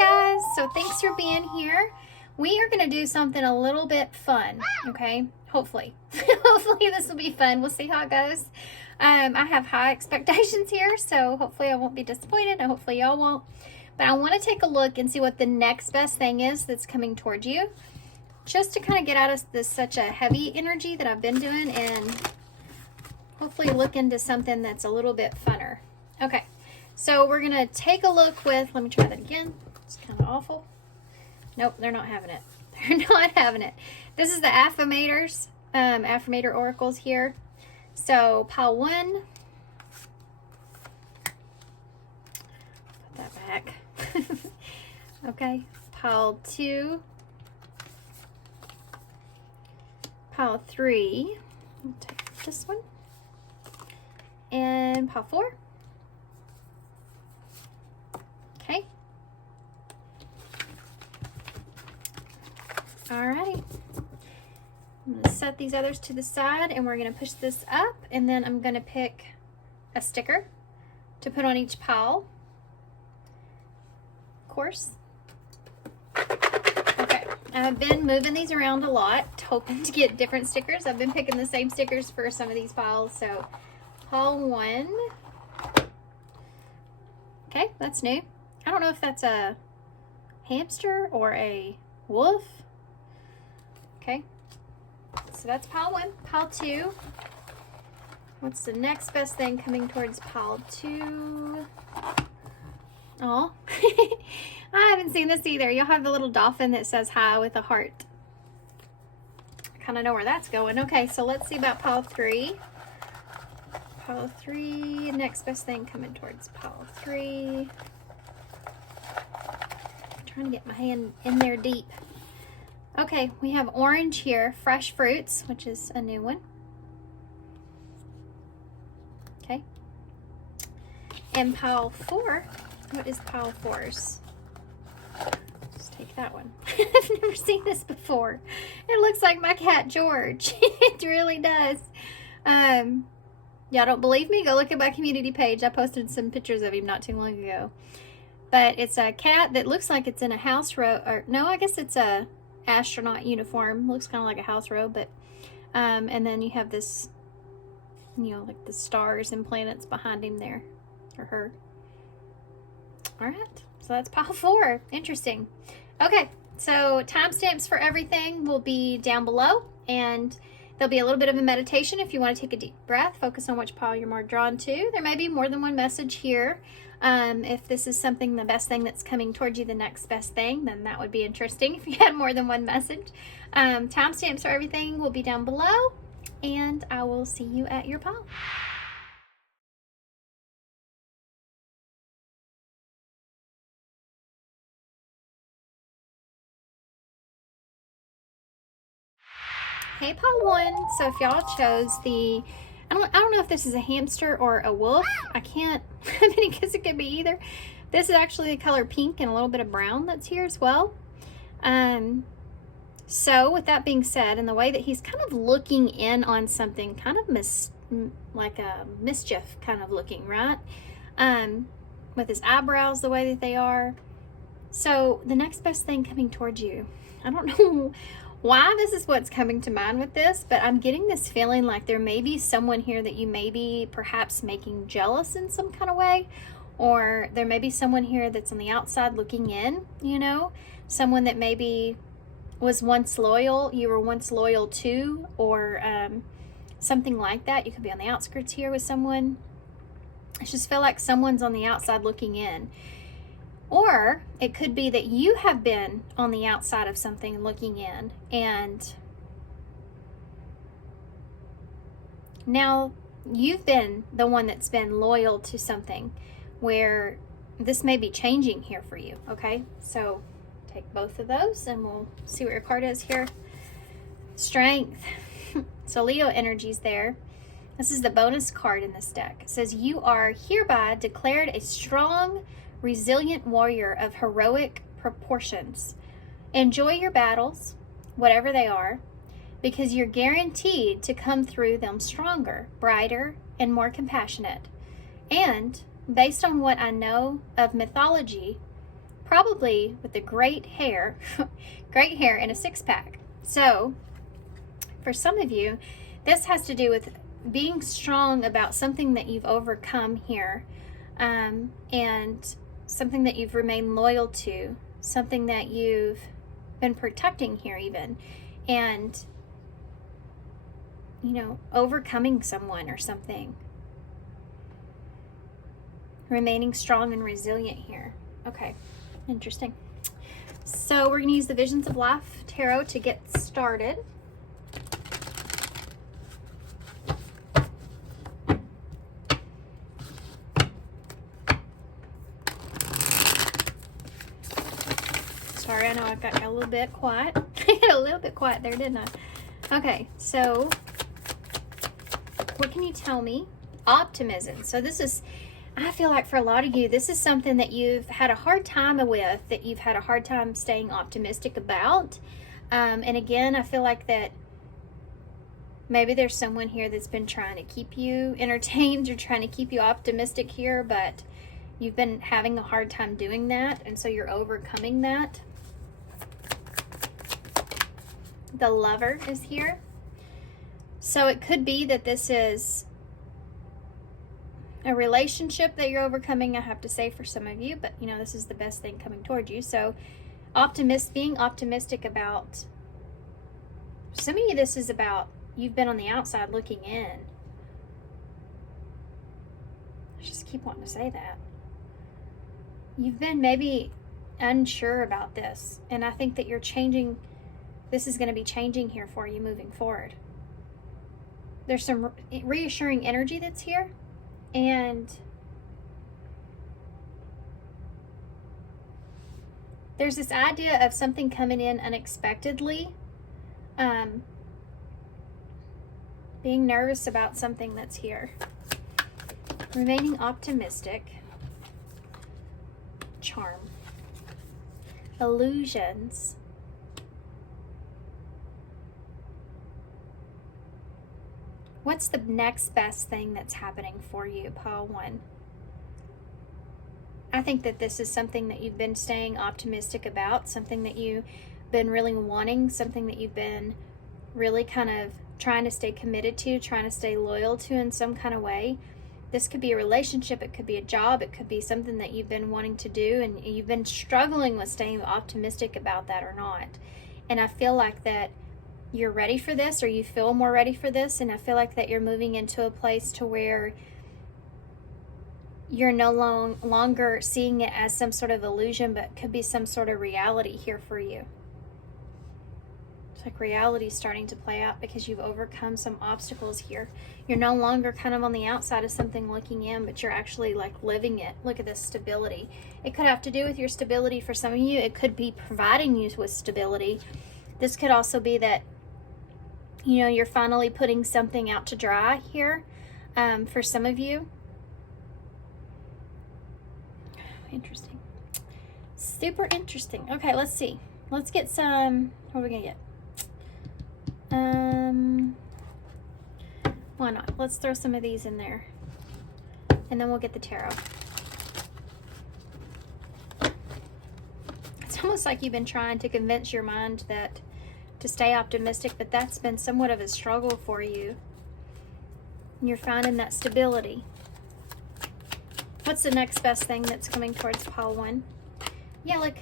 guys, so thanks for being here. We are going to do something a little bit fun, okay? Hopefully. Hopefully this will be fun. We'll see how it goes. I have high expectations here, so hopefully I won't be disappointed, and hopefully y'all won't. But I want to take a look and see what the next best thing is that's coming towards you, just to kind of get out of this such a heavy energy that I've been doing, and hopefully look into something that's a little bit funner. Okay, so we're going to take a look with, let me try that again. It's kind of awful. Nope, they're not having it. They're not having it. This is the Affirmators, Affirmator Oracles here. So, pile 1. Put that back. Okay, pile 2. Pile 3. I'll take this one. And pile 4. Okay. Alrighty. I'm going to set these others to the side, and we're going to push this up, and then I'm going to pick a sticker to put on each pile. Of course. Okay. I've been moving these around a lot, hoping to get different stickers. I've been picking the same stickers for some of these piles, so pile 1. Okay, that's new. I don't know if that's a hamster or a wolf. Okay, so that's pile 1. Pile 2. What's the next best thing coming towards pile 2? Oh, I haven't seen this either. You'll have the little dolphin that says hi with a heart. I kind of know where that's going. Okay, so let's see about pile 3. Pile 3, next best thing coming towards pile 3. I'm trying to get my hand in there deep. Okay, we have orange here, fresh fruits, which is a new one. Okay. And pile 4, what is pile 4's? Just take that one. I've never seen this before. It looks like my cat George. It really does. Y'all don't believe me? Go look at my community page. I posted some pictures of him not too long ago. But it's a cat that looks like it's in a house robe, or no, I guess it's a astronaut uniform. Looks kind of like a house robe, but and then you have this, you know, like the stars and planets behind him there, or her. All right, so that's pile 4. Interesting. Okay, so timestamps for everything will be down below, and there'll be a little bit of a meditation if you want to take a deep breath, focus on which pile you're more drawn to. There may be more than one message here. If this is something, the best thing that's coming towards you, the next best thing, then that would be interesting if you had more than one message. Timestamps for everything will be down below, and I will see you at your pile. Hey, pile 1. So if y'all chose the, I don't know if this is a hamster or a wolf. I can't, I mean, I guess it could be either. This is actually the color pink and a little bit of brown that's here as well. So with that being said, and the way that he's kind of looking in on something, kind of like a mischief kind of looking, right? With his eyebrows the way that they are. So the next best thing coming towards you, I don't know why this is what's coming to mind with this, but I'm getting this feeling like there may be someone here that you may be perhaps making jealous in some kind of way, or there may be someone here that's on the outside looking in, you know, someone that maybe was once loyal, you were once loyal to, or something like that. You could be on the outskirts here with someone. I just feel like someone's on the outside looking in. Or it could be that you have been on the outside of something looking in, and now you've been the one that's been loyal to something, where this may be changing here for you, okay? So take both of those and we'll see what your card is here. Strength. So Leo energy's there. This is the bonus card in this deck. It says, you are hereby declared a strong, resilient warrior of heroic proportions. Enjoy your battles, whatever they are, because you're guaranteed to come through them stronger, brighter, and more compassionate. And based on what I know of mythology, probably with the great hair, great hair and a six-pack. So for some of you, this has to do with being strong about something that you've overcome here, and something that you've remained loyal to, something that you've been protecting here even, and, you know, overcoming someone or something. Remaining strong and resilient here. Okay, interesting. So we're going to use the Visions of Life Tarot to get started. Sorry, I know I got a little bit quiet. A little bit quiet there, didn't I? Okay, so what can you tell me? Optimism. So this is, I feel like for a lot of you, this is something that you've had a hard time with, that you've had a hard time staying optimistic about. And again, I feel like that maybe there's someone here that's been trying to keep you entertained or trying to keep you optimistic here, but you've been having a hard time doing that, and so you're overcoming that. The Lover is here. So it could be that this is a relationship that you're overcoming, I have to say, for some of you, but you know, this is the best thing coming toward you. So being optimistic about, some of you, this is about, you've been on the outside looking in. I just keep wanting to say that. You've been maybe unsure about this, and I think that you're changing. This is going to be changing here for you moving forward. There's some reassuring energy that's here, and there's this idea of something coming in unexpectedly. Being nervous about something that's here. Remaining optimistic. Charm. Illusions. What's the next best thing that's happening for you, pile 1? I think that this is something that you've been staying optimistic about, something that you've been really wanting, something that you've been really kind of trying to stay committed to, trying to stay loyal to in some kind of way. This could be a relationship, it could be a job, it could be something that you've been wanting to do, and you've been struggling with staying optimistic about that or not. And I feel like that you're ready for this, or you feel more ready for this, and I feel like that you're moving into a place to where you're no longer seeing it as some sort of illusion, but could be some sort of reality here for you. It's like reality is starting to play out because you've overcome some obstacles here. You're no longer kind of on the outside of something looking in, but you're actually like living it. Look at this stability. It could have to do with your stability for some of you. It could be providing you with stability. This could also be that, you know, you're finally putting something out to dry here, for some of you. Interesting. Super interesting. Okay, let's see. Let's get some, what are we gonna get? Why not? Let's throw some of these in there, and then we'll get the tarot. It's almost like you've been trying to convince your mind that to stay optimistic, but that's been somewhat of a struggle for you. And you're finding that stability. What's the next best thing that's coming towards pile 1? Yeah, look,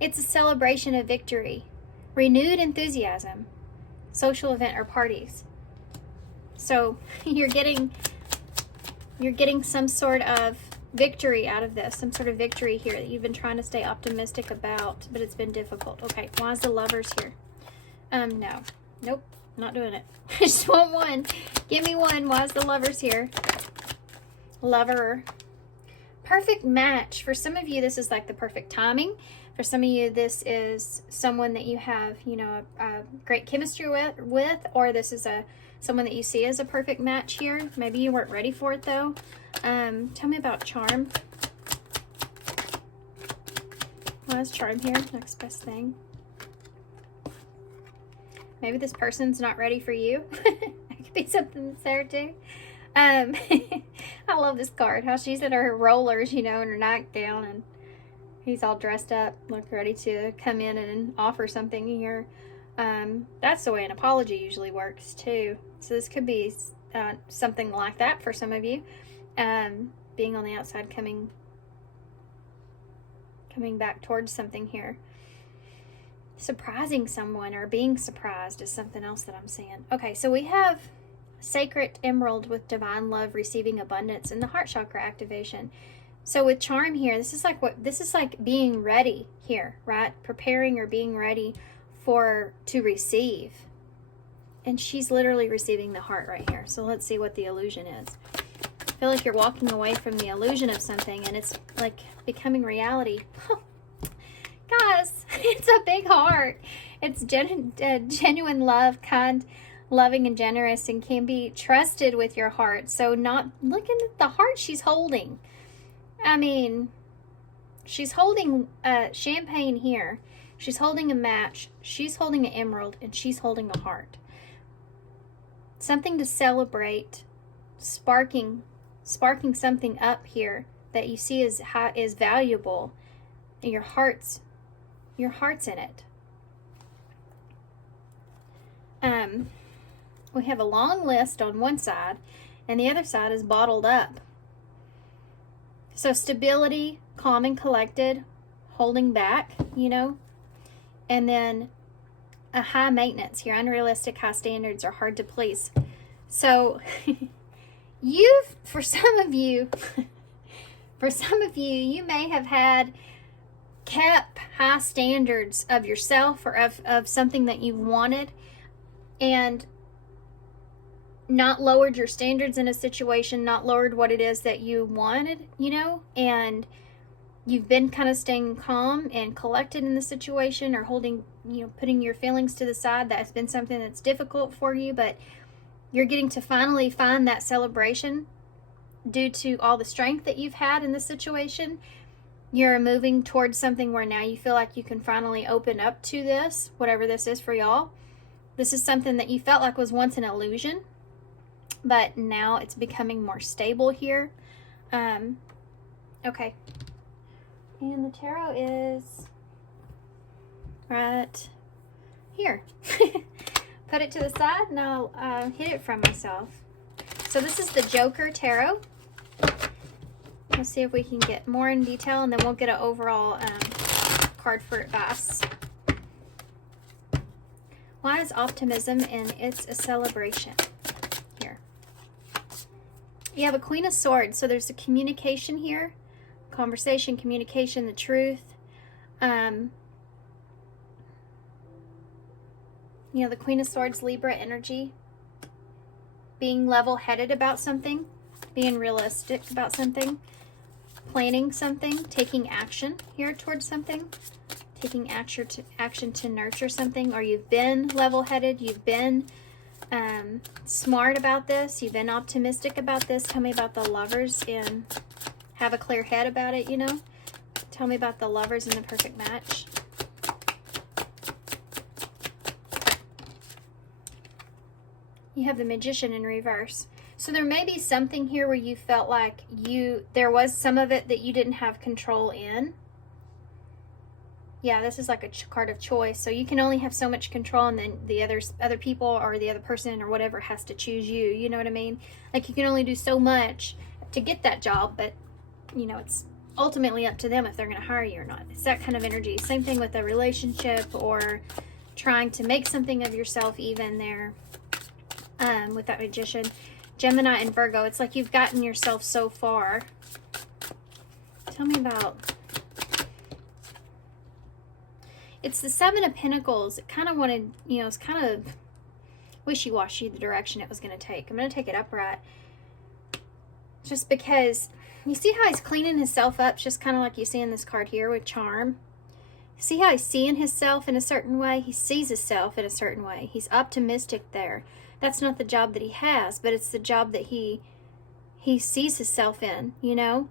it's a celebration of victory, renewed enthusiasm, social event or parties. So you're getting some sort of victory out of this, some sort of victory here that you've been trying to stay optimistic about, but it's been difficult. Okay, why is the Lovers here? No. Nope, not doing it. I just want one. Give me one. Why is the Lovers here? Lover. Perfect match. For some of you, this is like the perfect timing. For some of you, this is someone that you have, you know, a great chemistry with, or this is someone that you see as a perfect match here. Maybe you weren't ready for it though. Tell me about charm. Why is charm here? Next best thing. Maybe this person's not ready for you. It could be something that's there too. I love this card. How she's in her rollers, you know, in her nightgown, and He's all dressed up, like ready to come in and offer something here. That's the way an apology usually works too. So this could be something like that for some of you. Being on the outside, coming back towards something here. Surprising someone or being surprised is something else that I'm seeing. Okay, so we have Sacred Emerald with Divine Love, Receiving Abundance, and the Heart Chakra activation. So with Charm here, this is like being ready here, right? Preparing or being ready to receive. And she's literally receiving the heart right here. So let's see what the illusion is. I feel like you're walking away from the illusion of something and it's like becoming reality. Guys, it's a big heart. It's genuine love, kind, loving, and generous, and can be trusted with your heart. So not looking at the heart she's holding. I mean, she's holding champagne here. She's holding a match. She's holding an emerald, and she's holding a heart. Something to celebrate, sparking something up here that you see is valuable. And your heart's in it. We have a long list on one side, and the other side is bottled up. So stability, calm and collected, holding back, you know, and then a high maintenance here, unrealistic, high standards are hard to please. So for some of you, you may have kept high standards of yourself or of something that you've wanted, and not lowered your standards in a situation, not lowered what it is that you wanted, you know, and you've been kind of staying calm and collected in the situation, or holding, you know, putting your feelings to the side. That's been something that's difficult for you, but you're getting to finally find that celebration due to all the strength that you've had in the situation. You're moving towards something where now you feel like you can finally open up to this, whatever this is for y'all. This is something that you felt like was once an illusion, but now it's becoming more stable here. Okay. And the tarot is right here. Put it to the side and I'll hit it from myself. So this is the Joker Tarot. Let's see if we can get more in detail, and then we'll get an overall card for advice. Why is optimism and it's a celebration here? You have a Queen of Swords, so there's a communication here. Conversation, communication, the truth. You know, the Queen of Swords, Libra energy. Being level-headed about something. Being realistic about something. Planning something. Taking action here towards something. Taking action to nurture something. Or you've been level-headed. You've been smart about this. You've been optimistic about this. Tell me about the Lovers and have a clear head about it, you know. Tell me about the Lovers and the perfect match. You have the Magician in reverse. So there may be something here where you felt like there was some of it that you didn't have control in. Yeah, this is like a card of choice. So you can only have so much control, and then the other people or the other person or whatever has to choose you. You know what I mean? Like you can only do so much to get that job, but you know, it's ultimately up to them if they're going to hire you or not. It's that kind of energy. Same thing with a relationship or trying to make something of yourself even there. With that Magician. Gemini and Virgo, it's like you've gotten yourself so far. Tell me about... It's the Seven of Pentacles. It kind of wanted, you know, it's kind of wishy-washy the direction it was going to take. I'm going to take it upright. Just because... You see how he's cleaning himself up, just kind of like you see in this card here with Charm? See how he's seeing himself in a certain way? He sees himself in a certain way. He's optimistic there. That's not the job that he has, but it's the job that he sees himself in, you know?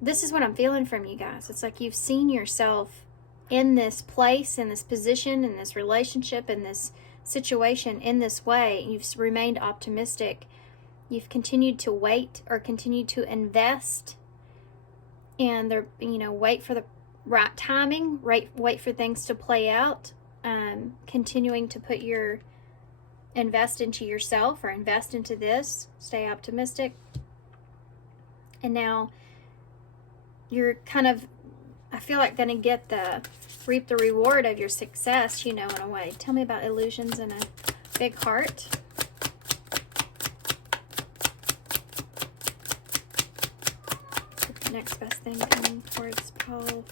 This is what I'm feeling from you guys. It's like you've seen yourself in this place, in this position, in this relationship, in this situation, in this way. You've remained optimistic. You've continued to wait or continued to invest and they're, you know, wait for the right timing, wait for things to play out, continuing to put your, invest into yourself or invest into this, stay optimistic. And now you're kind of, I feel like, going to get reap the reward of your success, you know, in a way. Tell me about illusions and a big heart. The next best thing coming towards Paul.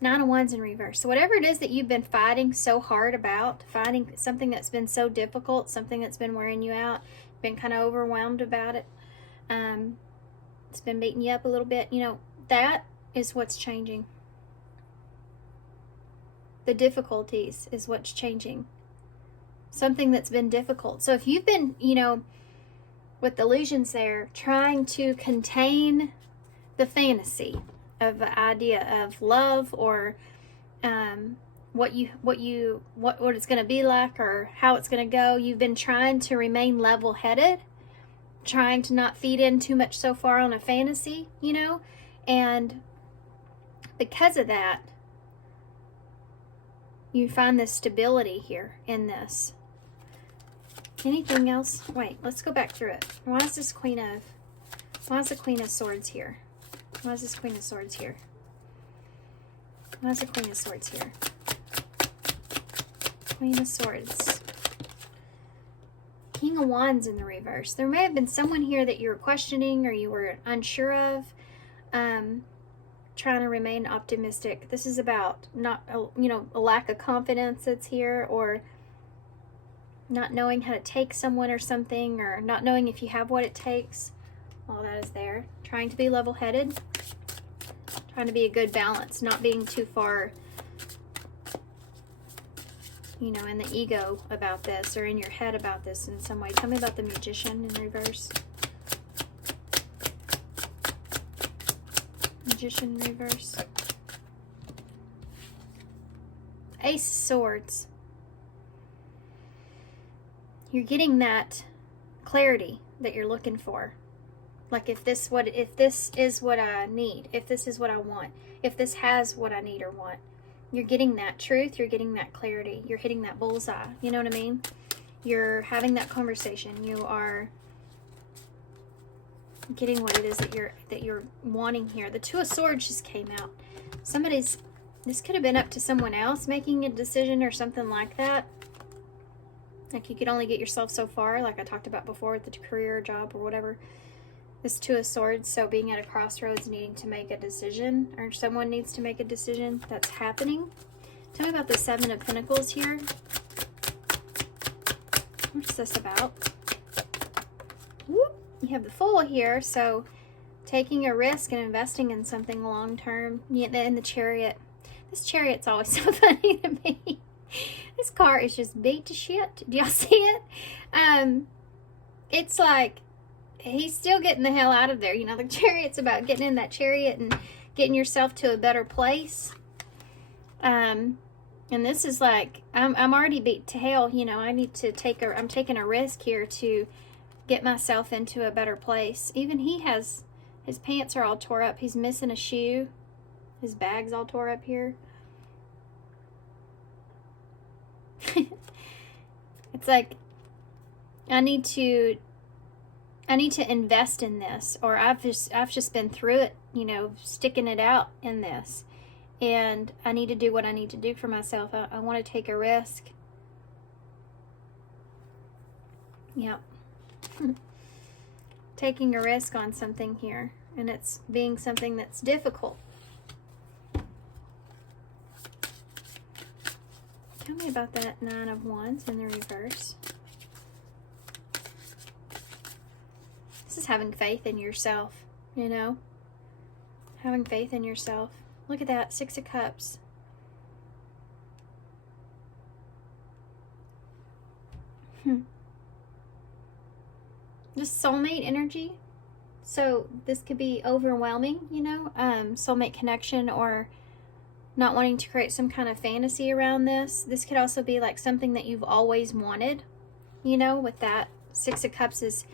Nine of Wands in reverse. So whatever it is that you've been fighting so hard about, fighting something that's been so difficult, something that's been wearing you out, been kind of overwhelmed about it, it's been beating you up a little bit, you know, that is what's changing. The difficulties is what's changing. Something that's been difficult. So if you've been, you know, with illusions there, trying to contain the fantasy of the idea of love, or what it's going to be like, or how it's going to go, you've been trying to remain level-headed, trying to not feed in too much so far on a fantasy, you know, and because of that, you find this stability here in this. Anything else? Wait, let's go back through it. Why is the Queen of Swords here? Why is this Queen of Swords here? Why is the Queen of Swords here? Queen of Swords. King of Wands in the reverse. There may have been someone here that you were questioning or you were unsure of. Trying to remain optimistic. This is about not, you know, a lack of confidence that's here, or not knowing how to take someone or something, or not knowing if you have what it takes. All that is there. Trying to be level-headed. Trying to be a good balance. Not being too far, you know, in the ego about this, or in your head about this in some way. Tell me about the Magician in reverse. Magician in reverse. Ace of Swords. You're getting that clarity that you're looking for. Like, if this is what I need, if this is what I want, if this has what I need or want, you're getting that truth, you're getting that clarity, you're hitting that bullseye. You know what I mean? You're having that conversation. You are getting what it is that you're wanting here. The Two of Swords just came out. This could have been up to someone else making a decision or something like that. Like, you could only get yourself so far, like I talked about before with the career, job, or whatever. This Two of Swords, so being at a crossroads, needing to make a decision, or someone needs to make a decision, that's happening. Tell me about the Seven of Pentacles here. What's this about? Whoop. You have the Fool here, so taking a risk and investing in something long term. In the Chariot. This Chariot's always so funny to me. This car is just beat to shit. Do y'all see it? It's like he's still getting the hell out of there. You know, the Chariot's about getting in that chariot and getting yourself to a better place. And this is like, I'm already beat to hell. You know, I need to I'm taking a risk here to get myself into a better place. Even his pants are all tore up. He's missing a shoe. His bag's all tore up here. It's like, I need to invest in this, or I've just been through it, you know, sticking it out in this, and I need to do what I need to do for myself. I want to take a risk. Yep. Taking a risk on something here, and it's being something that's difficult. Tell me about that Nine of Wands in the reverse. This is having faith in yourself, you know? Having faith in yourself. Look at that, Six of Cups. This soulmate energy. So this could be overwhelming, you know? Soulmate connection, or not wanting to create some kind of fantasy around this. This could also be like something that you've always wanted, you know, with that Six of Cups is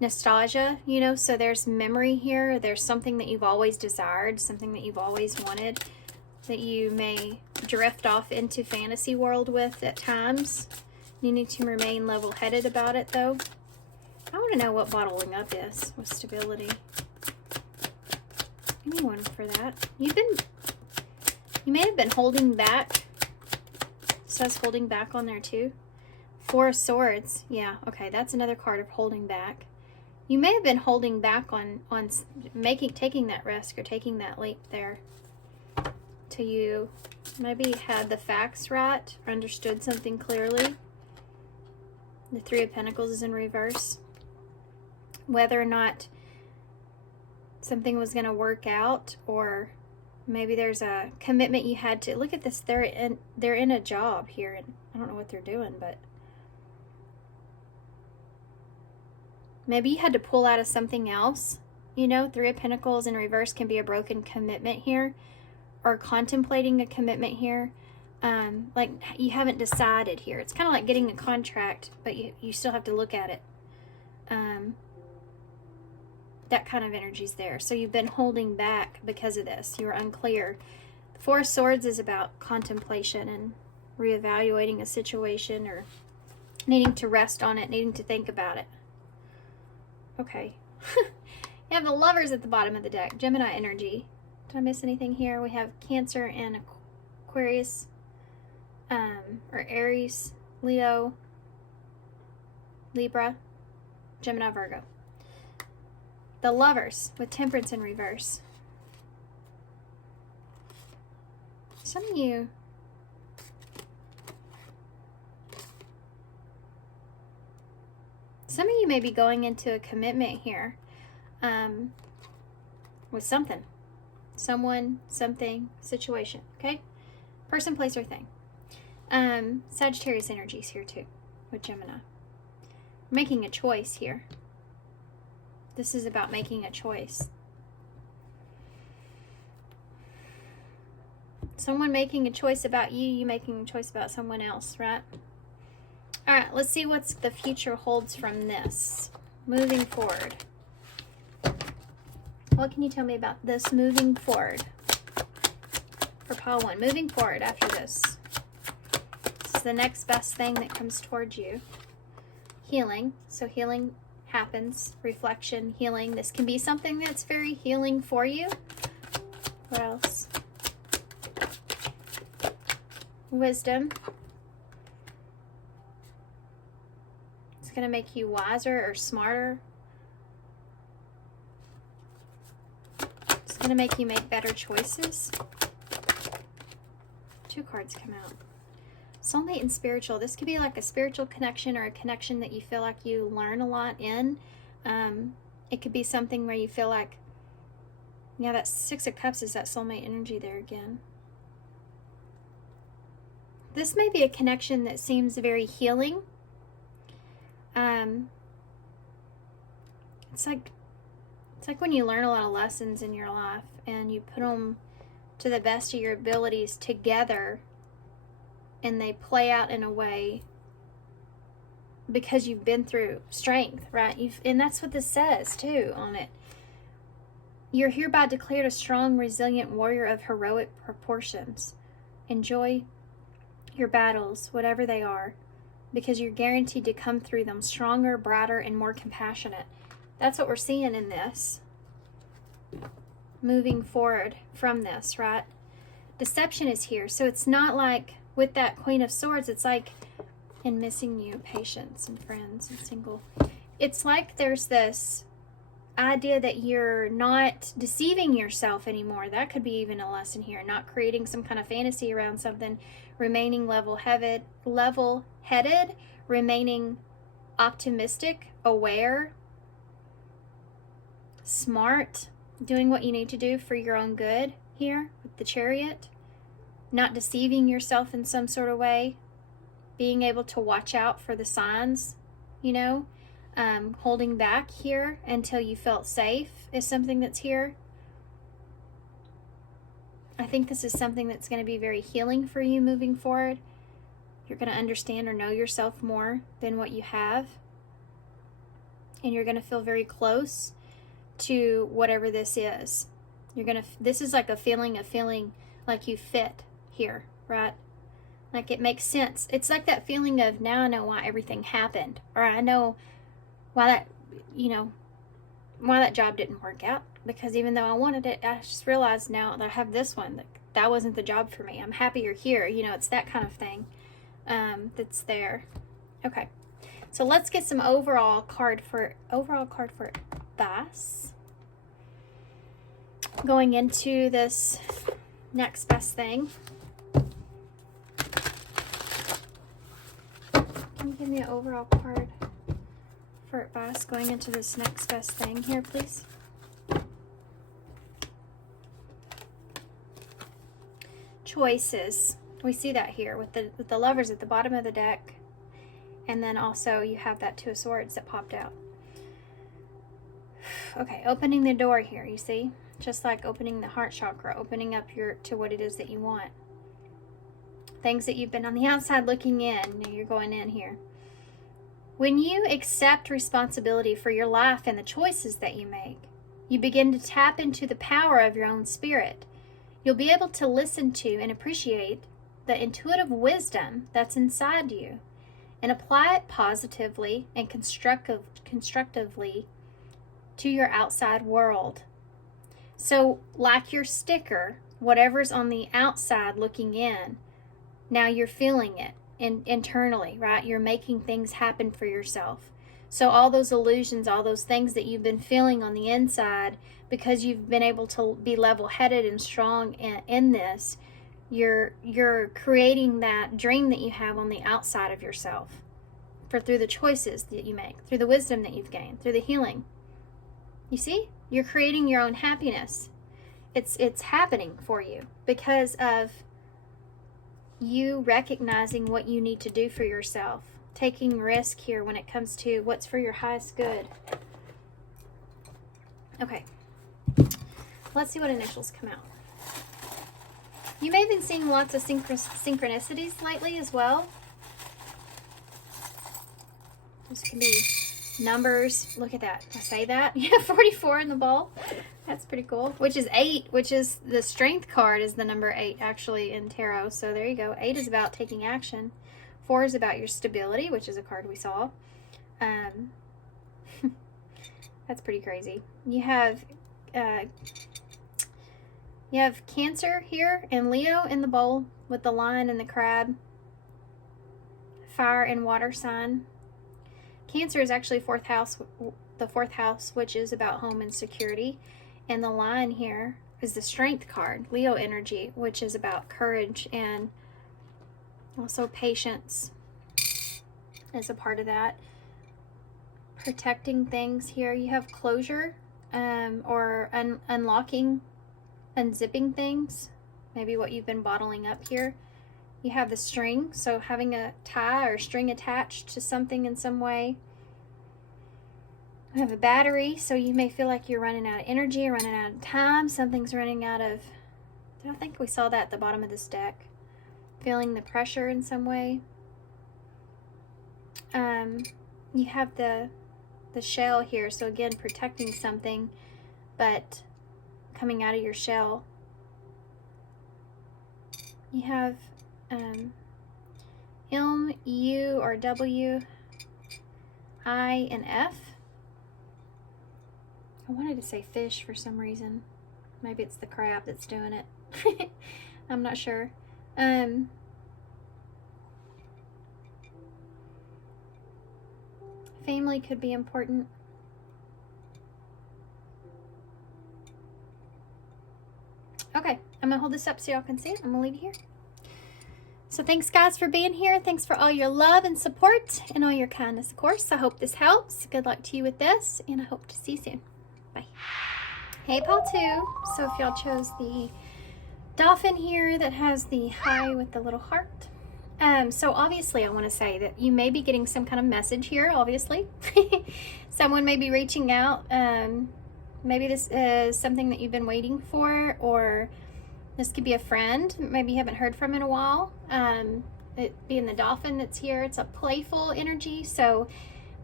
nostalgia, you know, so there's memory here. There's something that you've always desired, something that you've always wanted, that you may drift off into fantasy world with at times. You need to remain level-headed about it, though. I want to know what bottling up is with stability. Anyone for that? You may have been holding back. It says holding back on there too. Four of Swords. Yeah, okay, that's another card of holding back. You may have been holding back on taking that risk or taking that leap there till you maybe had the facts right or understood something clearly. The Three of Pentacles is in reverse. Whether or not something was going to work out, or maybe there's a commitment you had to. Look at this. They're in a job here, and I don't know what they're doing, but maybe you had to pull out of something else. You know, Three of Pentacles in reverse can be a broken commitment here, or contemplating a commitment here. Like you haven't decided here. It's kind of like getting a contract, but you still have to look at it. That kind of energy's there. So you've been holding back because of this. You were unclear. The Four of Swords is about contemplation and reevaluating a situation, or needing to rest on it, needing to think about it. Okay. You have the Lovers at the bottom of the deck. Gemini energy. Did I miss anything here? We have Cancer and Aquarius, or Aries, Leo, Libra, Gemini, Virgo. The Lovers with Temperance in reverse. Some of you may be going into a commitment here with something. Someone, something, situation, okay? Person, place, or thing. Sagittarius energies here too with Gemini. Making a choice here. This is about making a choice. Someone making a choice about you, you making a choice about someone else, right? All right, let's see what the future holds from this. Moving forward. What can you tell me about this moving forward? For pile one, moving forward after this. This is the next best thing that comes towards you. Healing. So healing happens. Reflection, healing. This can be something that's very healing for you. What else? Wisdom. It's going to make you wiser or smarter. It's going to make you make better choices. Two cards come out. Soulmate and spiritual. This could be like a spiritual connection, or a connection that you feel like you learn a lot in. It could be something where you feel like, yeah, that Six of Cups is that soulmate energy there again. This may be a connection that seems very healing. It's like when you learn a lot of lessons in your life and you put them to the best of your abilities together, and they play out in a way because you've been through strength, right? And that's what this says too on it. You're hereby declared a strong, resilient warrior of heroic proportions. Enjoy your battles, whatever they are, because you're guaranteed to come through them stronger, brighter, and more compassionate. That's what we're seeing in this. Moving forward from this, right? Deception is here. So it's not like with that Queen of Swords, it's like in missing you, patience and friends and single. It's like there's this idea that you're not deceiving yourself anymore. That could be even a lesson here. Not creating some kind of fantasy around something. Remaining level-headed, remaining optimistic, aware, smart, doing what you need to do for your own good here with the Chariot. Not deceiving yourself in some sort of way. Being able to watch out for the signs, you know. Holding back here until you felt safe is something that's here. I think this is something that's going to be very healing for you moving forward. You're going to understand or know yourself more than what you have. and you're going to feel very close to whatever this is. This is like a feeling of feeling like you fit here, right? Like it makes sense. It's like that feeling of, now I know why everything happened, or I know why that, why that job didn't work out, because even though I wanted it, I just realized now that I have this one, that wasn't the job for me. I'm happier here. It's that kind of thing that's there. Okay, so let's get some overall card for advice going into this next best thing. Can you give me an overall card for advice going into this next best thing here, please? Choices. We see that here with the Lovers at the bottom of the deck, and then also you have that Two of Swords that popped out. Okay, opening the door here, you see? Just like opening the heart chakra, opening up to what it is that you want. Things that you've been on the outside looking in, now you're going in here. When you accept responsibility for your life and the choices that you make, you begin to tap into the power of your own spirit. You'll be able to listen to and appreciate the intuitive wisdom that's inside you and apply it positively and constructively to your outside world. So like your sticker, whatever's on the outside looking in, now you're feeling it internally, right? You're making things happen for yourself. So all those illusions, all those things that you've been feeling on the inside, because you've been able to be level-headed and strong in this, you're creating that dream that you have on the outside of yourself through the choices that you make, through the wisdom that you've gained, through the healing. You see? You're creating your own happiness. It's happening for you because of you recognizing what you need to do for yourself, taking risk here when it comes to what's for your highest good. Okay, let's see what initials come out. You may have been seeing lots of synchronicities lately as well. This can be numbers. Look at that. I say that. Yeah, 44 in the ball. That's pretty cool. Which is 8, which is the strength card is the number 8 actually in tarot. So there you go. 8 is about taking action. 4 is about your stability, which is a card we saw. That's pretty crazy. You have Cancer here and Leo in the bowl with the lion and the crab. Fire and water sign. Cancer is actually the fourth house, which is about home and security. And the lion here is the strength card, Leo energy, which is about courage and also patience is a part of that. Protecting things here. You have closure or unlocking, unzipping things. Maybe what you've been bottling up here. You have the string, so having a tie or string attached to something in some way. You have a battery, so you may feel like you're running out of energy, running out of time. Something's running out of... I think we saw that at the bottom of this deck. Feeling the pressure in some way. You have the shell here, so again, protecting something, but coming out of your shell. You have M, U, or W, I, and F. I wanted to say fish for some reason. Maybe it's the crab that's doing it. I'm not sure. Family could be important. Okay, I'm going to hold this up so y'all can see it. I'm going to leave it here. So thanks, guys, for being here. Thanks for all your love and support and all your kindness, of course. I hope this helps. Good luck to you with this, and I hope to see you soon. Bye. Hey, Paul 2. So if y'all chose the dolphin here that has the high with the little heart. So obviously I want to say that you may be getting some kind of message here, obviously. Someone may be reaching out. Maybe this is something that you've been waiting for, or this could be a friend maybe you haven't heard from in a while. It being the dolphin that's here, it's a playful energy. So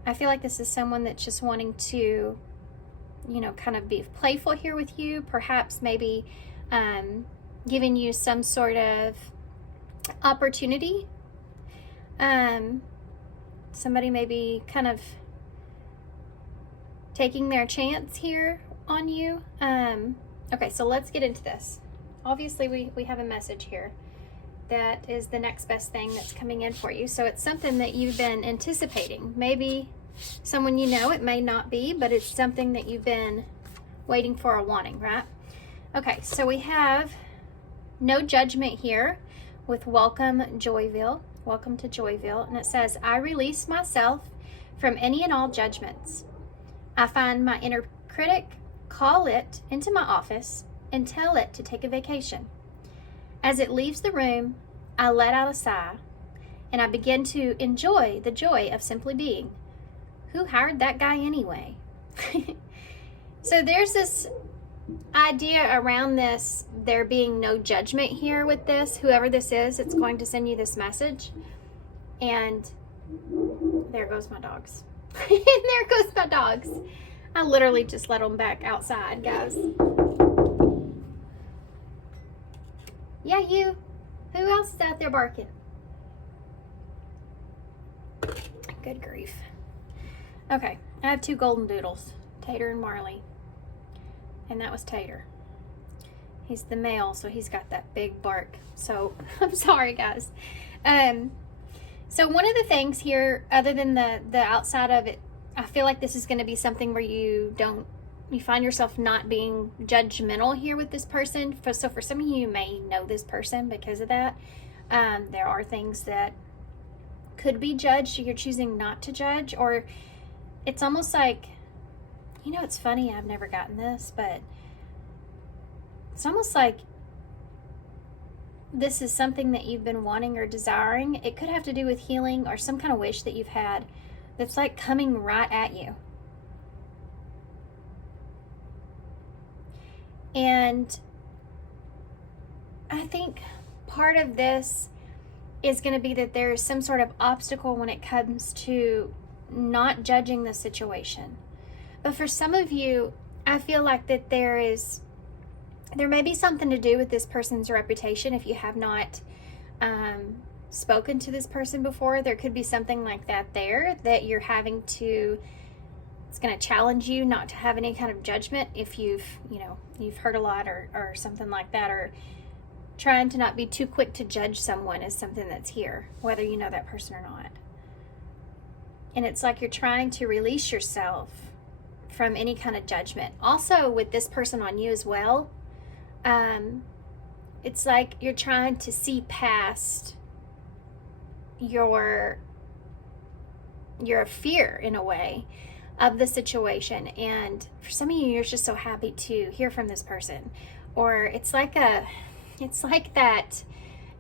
I feel like this is someone that's just wanting to, you know, kind of be playful here with you. Perhaps maybe giving you some sort of opportunity. Somebody maybe kind of taking their chance here on you. Okay, so let's get into this. Obviously, we have a message here that is the next best thing that's coming in for you. So it's something that you've been anticipating. Maybe someone you know, it may not be, but it's something that you've been waiting for or wanting, right? Okay, so we have no judgment here with welcome Joyville. Welcome to Joyville. And it says, I release myself from any and all judgments. I find my inner critic, call it into my office, and tell it to take a vacation. As it leaves the room, I let out a sigh, and I begin to enjoy the joy of simply being. Who hired that guy anyway? So there's this idea around this, there being no judgment here with this. Whoever this is, it's going to send you this message. And there goes my dogs. And there goes my dogs. I literally just let them back outside, guys. Yeah, you. Who else is out there barking? Good grief. Okay, I have two golden doodles, Tater and Marley. And that was Tater. He's the male, so he's got that big bark. So, I'm sorry, guys. So one of the things here, other than the outside of it, I feel like this is going to be something where you find yourself not being judgmental here with this person. So for some of you may know this person because of that. There are things that could be judged. You're choosing not to judge, or it's almost like, you know, it's funny, I've never gotten this, but it's almost like this is something that you've been wanting or desiring. It could have to do with healing or some kind of wish that you've had that's like coming right at you. And I think part of this is going to be that there is some sort of obstacle when it comes to not judging the situation. But for some of you, I feel like that there may be something to do with this person's reputation. If you have not spoken to this person before, there could be something like that there that you're having to, it's going to challenge you not to have any kind of judgment if you've heard a lot or something like that, or trying to not be too quick to judge someone is something that's here, whether you know that person or not. And it's like you're trying to release yourself from any kind of judgment. Also with this person on you as well, it's like you're trying to see past your fear in a way of the situation. And for some of you, you're just so happy to hear from this person. Or it's like that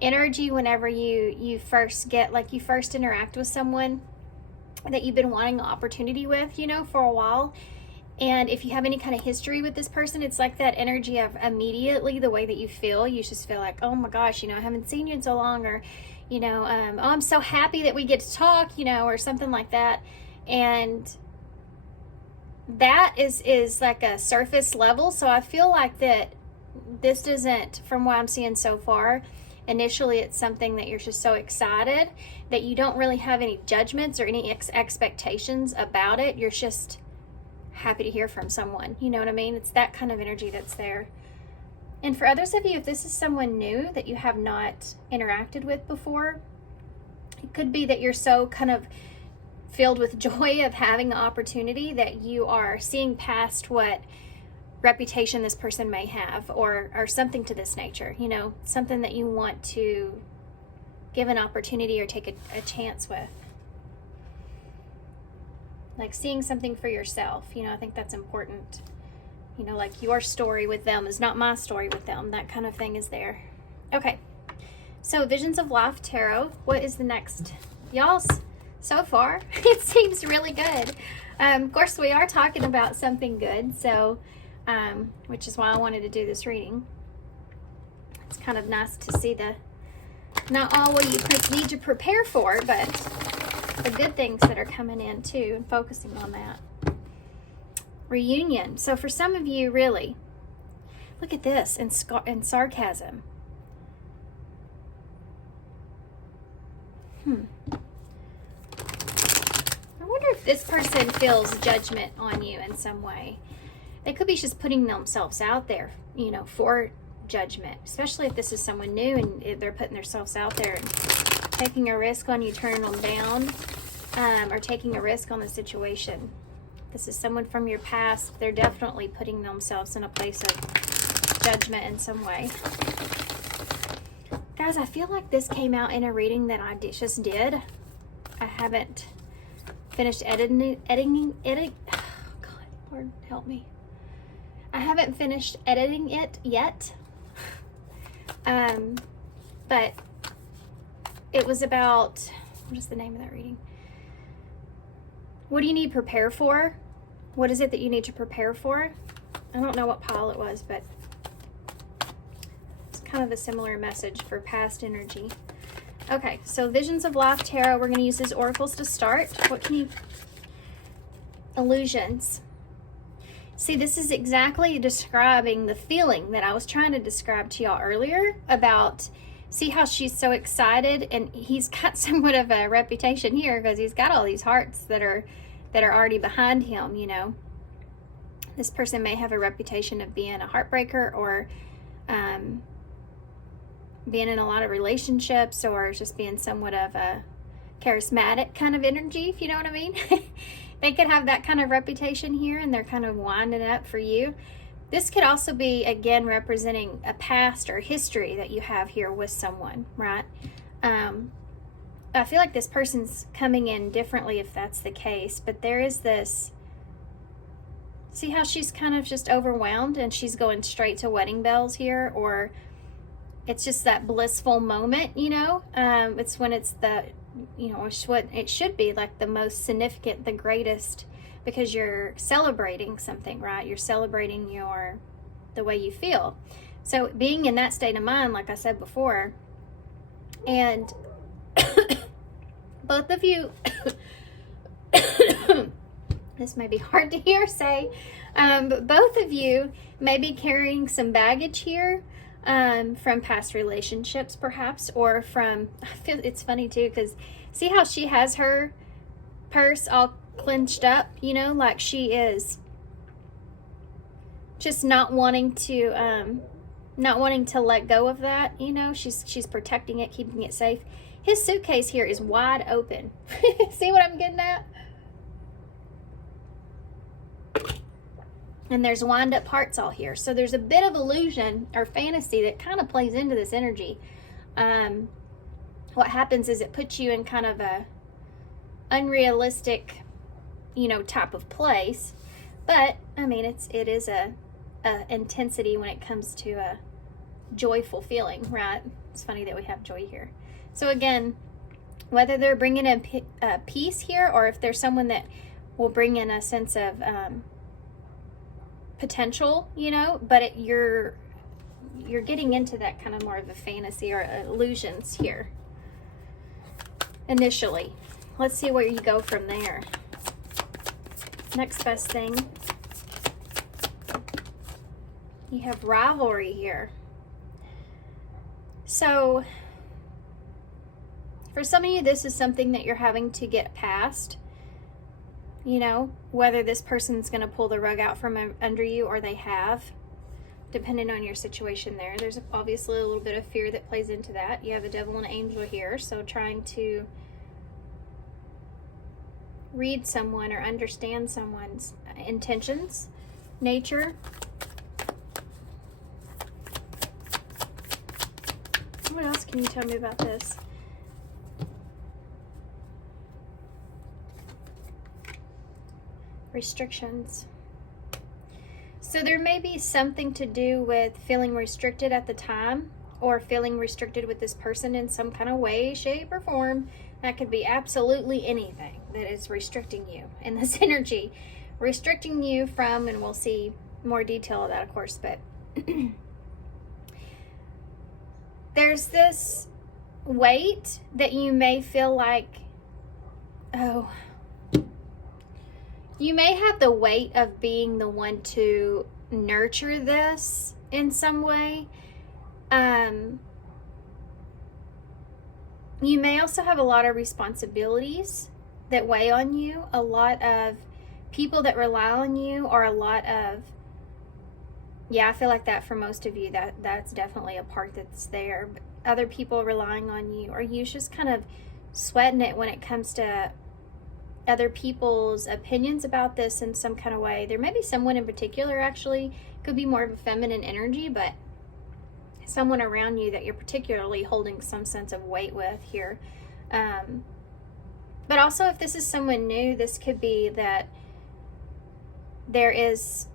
energy whenever you first interact with someone that you've been wanting an opportunity with, for a while. And if you have any kind of history with this person, it's like that energy of immediately the way that you feel. You just feel like, oh my gosh, I haven't seen you in so long, or, oh, I'm so happy that we get to talk, or something like that. And that is like a surface level. So I feel like that this doesn't, from what I'm seeing so far, initially it's something that you're just so excited that you don't really have any judgments or any expectations about it. You're just happy to hear from someone. You know what I mean? It's that kind of energy that's there. And for others of you, if this is someone new that you have not interacted with before, it could be that you're so kind of filled with joy of having the opportunity that you are seeing past what reputation this person may have, or something to this nature, something that you want to give an opportunity or take a chance with. Like seeing something for yourself, I think that's important. Like your story with them is not my story with them. That kind of thing is there. Okay, so Visions of Life Tarot, what is the next? Y'all, so far, it seems really good. Of course, we are talking about something good, so, which is why I wanted to do this reading. It's kind of nice to see not all what you need to prepare for, but the good things that are coming in too, and focusing on that. Reunion. So for some of you, really, look at this, and sarcasm. I wonder if this person feels judgment on you in some way. They could be just putting themselves out there, you know, for judgment, especially if this is someone new and they're putting themselves out there and taking a risk on you, turning them down, or taking a risk on the situation. This is someone from your past. They're definitely putting themselves in a place of judgment in some way. Guys, I feel like this came out in a reading that I just did. I haven't finished editing. Oh God, Lord help me. I haven't finished editing it yet. But it was about, what is the name of that reading? What do you need to prepare for? What is it that you need to prepare for? I don't know what pile it was, but it's kind of a similar message for past energy. Okay, so Visions of Life Tarot, we're going to use these oracles to start. What can you... Illusions. See, this is exactly describing the feeling that I was trying to describe to y'all earlier about, see how she's so excited, and he's got somewhat of a reputation here because he's got all these hearts that are already behind him, you know. This person may have a reputation of being a heartbreaker, or being in a lot of relationships, or just being somewhat of a charismatic kind of energy, if you know what I mean. They could have that kind of reputation here, and they're kind of winding up for you. This could also be, again, representing a past or history that you have here with someone, right? I feel like this person's coming in differently if that's the case, but there is this, see how she's kind of just overwhelmed and she's going straight to wedding bells here, or it's just that blissful moment, you know? It's when it's the, you know, it's what it should be, like the most significant, the greatest, because you're celebrating something, right? You're celebrating the way you feel. So being in that state of mind, like I said before, and both of you, this may be hard to hear say, but both of you may be carrying some baggage here, from past relationships perhaps, or from, I feel it's funny too, because see how she has her purse all clenched up, you know, like she is just not wanting to let go of that, you know. She's protecting it, keeping it safe. His suitcase here is wide open. See what I'm getting at? And there's wind up parts all here. So there's a bit of illusion or fantasy that kind of plays into this energy. What happens is it puts you in kind of a unrealistic, you know, type of place. But I mean, it is a intensity when it comes to a joyful feeling, right? It's funny that we have joy here. So again, whether they're bringing in peace here, or if there's someone that will bring in a sense of potential, you know, but you're getting into that kind of more of a fantasy or illusions here initially. Let's see where you go from there. Next best thing, you have rivalry here. So for some of you, this is something that you're having to get past, you know, whether this person's going to pull the rug out from under you or they have, depending on your situation there. There's obviously a little bit of fear that plays into that. You have a devil and an angel here, so trying to read someone or understand someone's intentions, nature. What else can you tell me about this? Restrictions. So there may be something to do with feeling restricted at the time, or feeling restricted with this person in some kind of way, shape, or form. That could be absolutely anything that is restricting you in this energy. Restricting you from, and we'll see more detail of that, of course, but there's this weight that you may feel like Oh. You may have the weight of being the one to nurture this in some way. You may also have a lot of responsibilities that weigh on you, a lot of people that rely on you, or a lot of, yeah, I feel like that for most of you, that's definitely a part that's there. But other people relying on you, or you just kind of sweating it when it comes to other people's opinions about this in some kind of way. There may be someone in particular, actually, could be more of a feminine energy, but someone around you that you're particularly holding some sense of weight with here. But also, if this is someone new, this could be that there is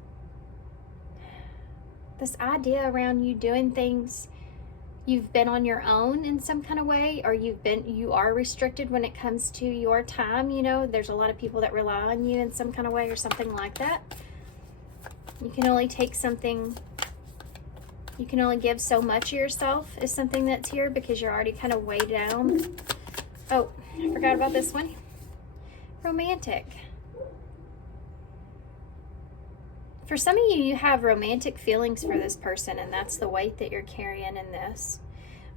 this idea around you doing things. You've been on your own in some kind of way, or you are restricted when it comes to your time. You know, there's a lot of people that rely on you in some kind of way or something like that. You can only take something, you can only give so much of yourself is something that's here because you're already kind of way down. Oh, I forgot about this one. Romantic. For some of you, you have romantic feelings for this person, and that's the weight that you're carrying in this.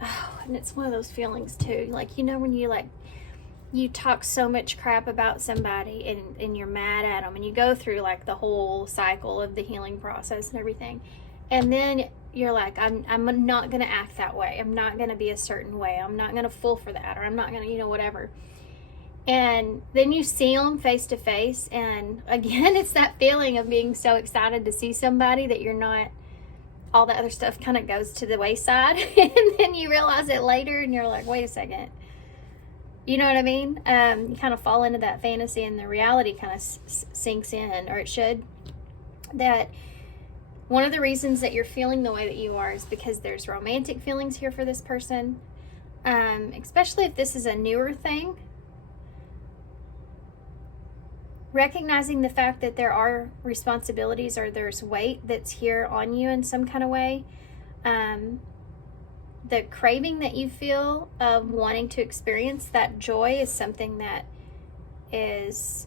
Oh, and it's one of those feelings too. Like, you know, when you talk so much crap about somebody and you're mad at them, and you go through like the whole cycle of the healing process and everything. And then you're like, I'm not going to act that way. I'm not going to be a certain way. I'm not going to fall for that, or I'm not going to, you know, whatever. And then you see them face to face, and again, it's that feeling of being so excited to see somebody that you're not, all the other stuff kind of goes to the wayside, and then you realize it later, and you're like, wait a second. You know what I mean? You kind of fall into that fantasy, and the reality kind of sinks in, or it should. That one of the reasons that you're feeling the way that you are is because there's romantic feelings here for this person, especially if this is a newer thing. Recognizing the fact that there are responsibilities or there's weight that's here on you in some kind of way. The craving that you feel of wanting to experience that joy is something that is,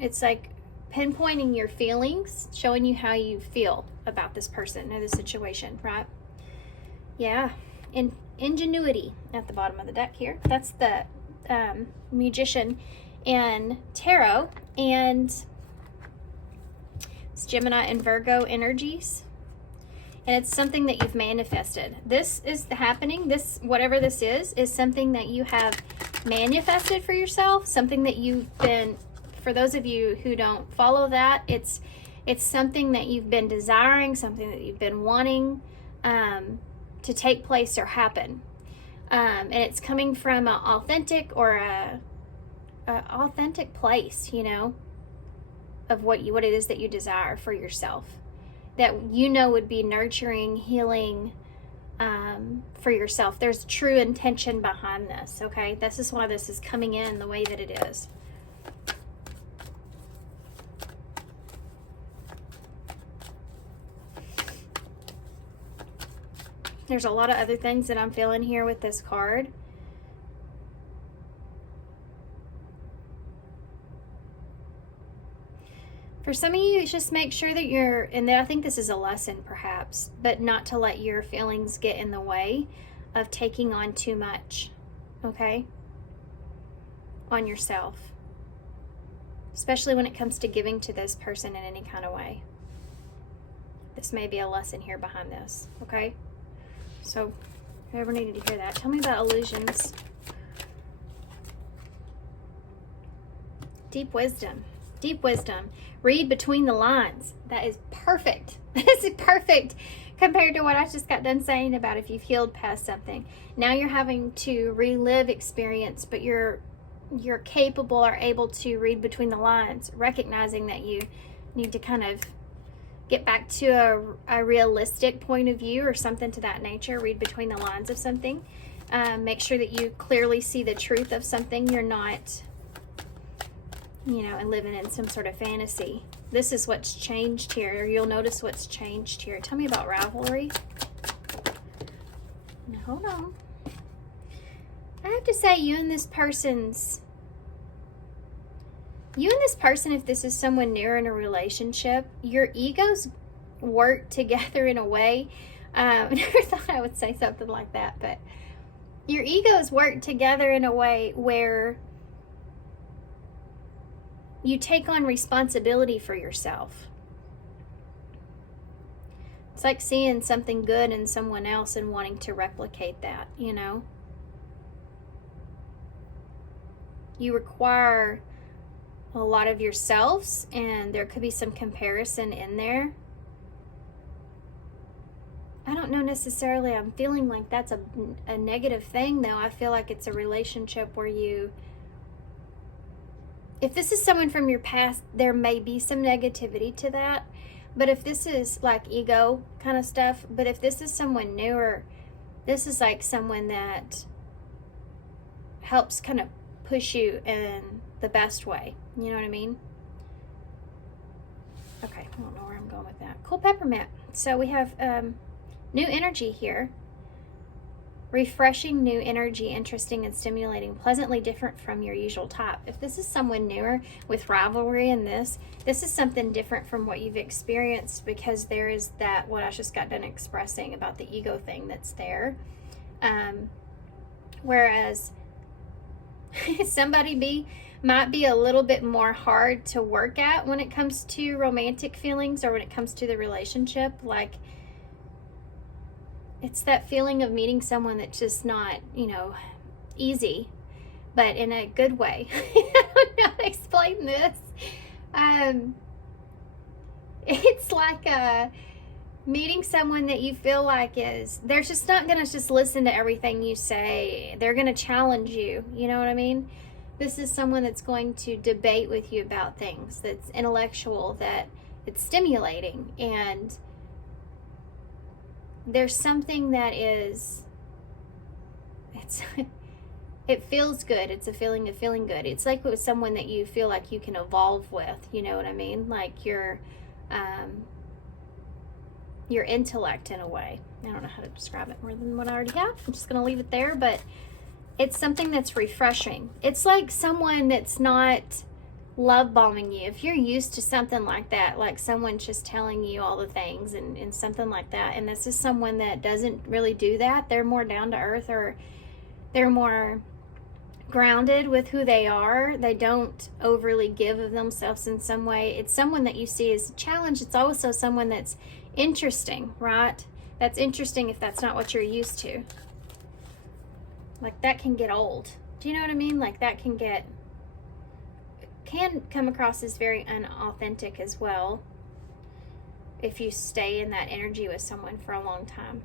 it's like pinpointing your feelings, showing you how you feel about this person or the situation, right? Yeah. And ingenuity at the bottom of the deck here. That's the Magician and Tarot, and it's Gemini and Virgo energies, and it's something that you've manifested. This is happening. This, whatever this is something that you have manifested for yourself, something that you've been, for those of you who don't follow that, it's something that you've been desiring, something that you've been wanting to take place or happen, and it's coming from an authentic or a authentic place, you know, of what it is that you desire for yourself, that you know would be nurturing, healing for yourself. There's true intention behind this. Okay, this is why this is coming in the way that it is. There's a lot of other things that I'm feeling here with this card. For some of you, just make sure that you're, and I think this is a lesson perhaps, but not to let your feelings get in the way of taking on too much, okay, on yourself. Especially when it comes to giving to this person in any kind of way. This may be a lesson here behind this, okay? So, whoever needed to hear that, tell me about illusions. Deep wisdom. Deep wisdom. Read between the lines. That is perfect. This is perfect compared to what I just got done saying about if you've healed past something. Now you're having to relive experience, but you're capable or able to read between the lines, recognizing that you need to kind of get back to a realistic point of view or something to that nature. Read between the lines of something. Make sure that you clearly see the truth of something. You're not, you know, and living in some sort of fantasy. This is what's changed here. You'll notice what's changed here. Tell me about rivalry. Now, hold on. I have to say, you and this person's You and this person, if this is someone near in a relationship, your egos work together in a way. I never thought I would say something like that, but your egos work together in a way where you take on responsibility for yourself. It's like seeing something good in someone else and wanting to replicate that, you know? You require a lot of yourselves, and there could be some comparison in there. I don't know necessarily, I'm feeling like that's a negative thing, though. I feel like it's a relationship where you, if this is someone from your past, there may be some negativity to that. But if this is like ego kind of stuff, but if this is someone newer, this is like someone that helps kind of push you in the best way. You know what I mean? Okay, I don't know where I'm going with that. Cool peppermint. So we have new energy here. Refreshing new energy, interesting and stimulating, pleasantly different from your usual type. If this is someone newer with rivalry in this is something different from what you've experienced, because there is that, what I just got done expressing about the ego thing that's there. Whereas somebody might be a little bit more hard to work at when it comes to romantic feelings, or when it comes to the relationship. Like, it's that feeling of meeting someone that's just not, you know, easy, but in a good way. I don't know how to explain this. It's like meeting someone that you feel like they're just not going to just listen to everything you say. They're going to challenge you. You know what I mean? This is someone that's going to debate with you about things, that's intellectual, that it's stimulating, and there's something that it feels good. It's a feeling of feeling good. It's like with someone that you feel like you can evolve with, you know what I mean? Like your intellect in a way. I don't know how to describe it more than what I already have. I'm just going to leave it there, but it's something that's refreshing. It's like someone that's not love bombing you. If you're used to something like that, like someone just telling you all the things and something like that, and this is someone that doesn't really do that, they're more down to earth, or they're more grounded with who they are. They don't overly give of themselves in some way. It's someone that you see as a challenge. It's also someone that's interesting, right? That's interesting if that's not what you're used to. Like, that can get old. Do you know what I mean? Like, that can come across as very unauthentic as well if you stay in that energy with someone for a long time,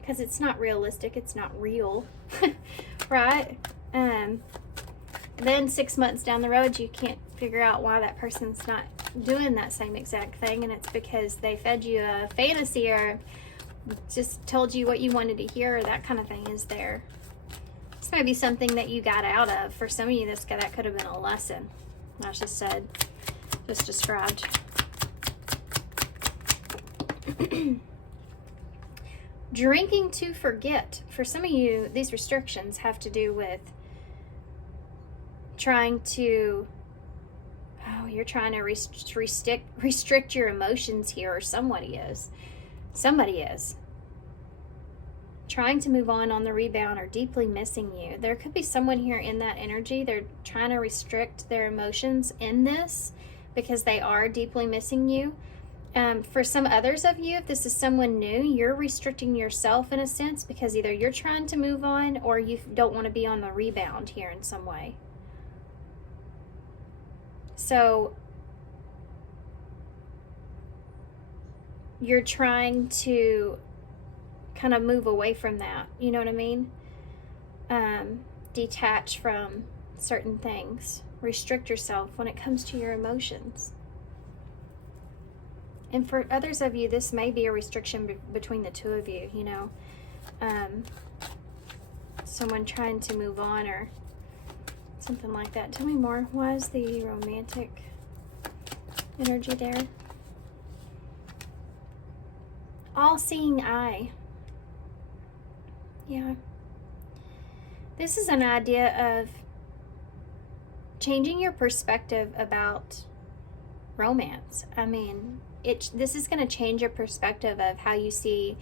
because it's not realistic, it's not real. Right? Then 6 months down the road, you can't figure out why that person's not doing that same exact thing, and it's because they fed you a fantasy or just told you what you wanted to hear, or that kind of thing is there. This might be something that you got out of. For some of you, that could have been a lesson. I just described. Drinking to forget. For some of you, these restrictions have to do with trying to, you're trying to restrict your emotions here, or somebody is. Somebody is trying to move on the rebound, or deeply missing you. There could be someone here in that energy. They're trying to restrict their emotions in this because they are deeply missing you. For some others of you, if this is someone new, you're restricting yourself in a sense because either you're trying to move on, or you don't want to be on the rebound here in some way. So you're trying to kind of move away from that, you know what I mean? Detach from certain things. Restrict yourself when it comes to your emotions. And for others of you, this may be a restriction between the two of you, you know. Someone trying to move on or something like that. Tell me more. Why is the romantic energy there? All-seeing eye. Yeah. This is an idea of changing your perspective about romance. I mean, this is going to change your perspective of how you see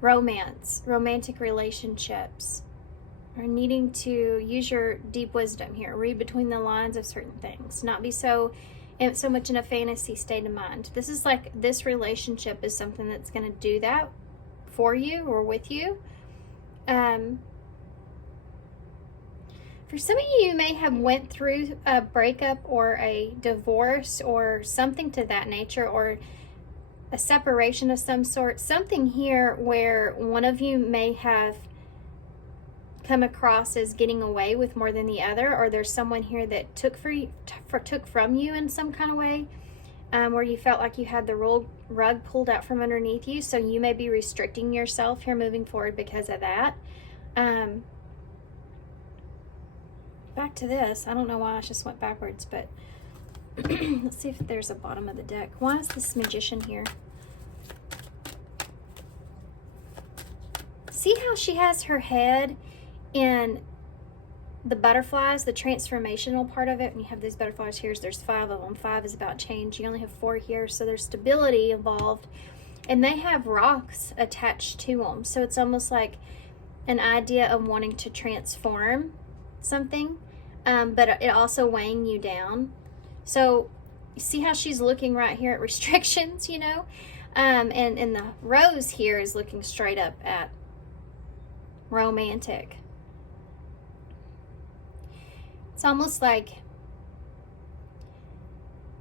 romance, romantic relationships, or needing to use your deep wisdom here. Read between the lines of certain things. Not be so much in a fantasy state of mind. This is like, this relationship is something that's going to do that for you or with you. For some of you may have went through a breakup or a divorce or something to that nature, or a separation of some sort. Something here where one of you may have come across as getting away with more than the other, or there's someone here that took from you in some kind of way, where you felt like you had the rug pulled out from underneath you. So you may be restricting yourself here moving forward because of that. Back to this. I don't know why I just went backwards, but let's see if there's a bottom of the deck. Why is this Magician here? See how she has her head in the butterflies, the transformational part of it. When you have these butterflies here, there's 5 of them. 5 is about change. You only have 4 here, so there's stability involved. And they have rocks attached to them. So it's almost like an idea of wanting to transform something, but it also weighing you down. So you see how she's looking right here at restrictions, you know? And the rose here is looking straight up at romantic. It's almost like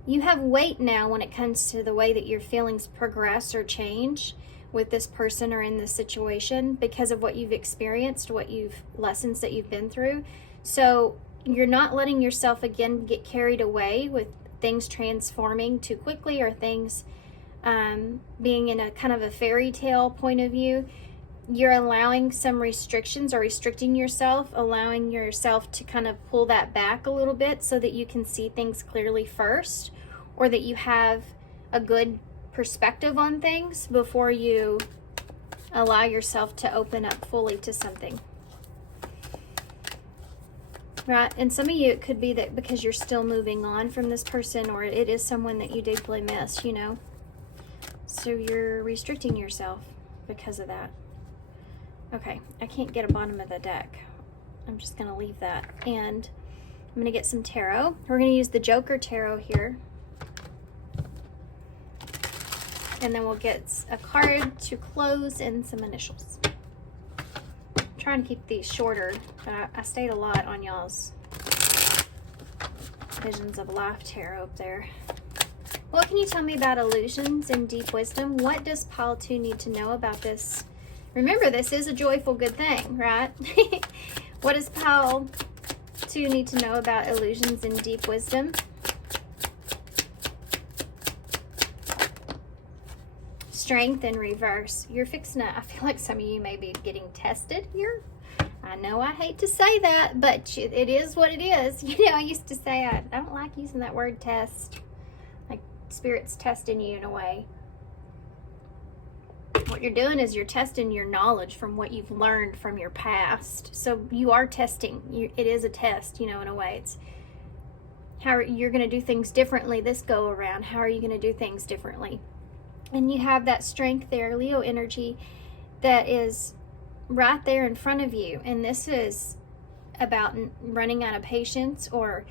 you have weight now when it comes to the way that your feelings progress or change with this person or in this situation, because of what you've experienced, lessons that you've been through. So you're not letting yourself again get carried away with things transforming too quickly, or things being in a kind of a fairy tale point of view. You're allowing some restrictions, or restricting yourself, allowing yourself to kind of pull that back a little bit so that you can see things clearly first, or that you have a good perspective on things before you allow yourself to open up fully to something. Right? And some of you, it could be that because you're still moving on from this person, or it is someone that you deeply miss, you know. So you're restricting yourself because of that. Okay, I can't get a bottom of the deck. I'm just going to leave that. And I'm going to get some tarot. We're going to use the Joker Tarot here. And then we'll get a card to close and some initials. I'm trying to keep these shorter, but I stayed a lot on y'all's Visions of Life tarot up there. What can you tell me about illusions and deep wisdom? What does pile 2 need to know about this? Remember, this is a joyful good thing, right? What does pile 2 need to know about illusions and deep wisdom? Strength in reverse. You're fixing to, I feel like some of you may be getting tested here. I know I hate to say that, but it is what it is. You know, I used to say I don't like using that word test. Like Spirit's testing you in a way. What you're doing is you're testing your knowledge from what you've learned from your past. So you are testing. It is a test, you know, in a way. It's how you're going to do things differently this go around. How are you going to do things differently? And you have that strength there, Leo energy, that is right there in front of you. And this is about running out of patience, or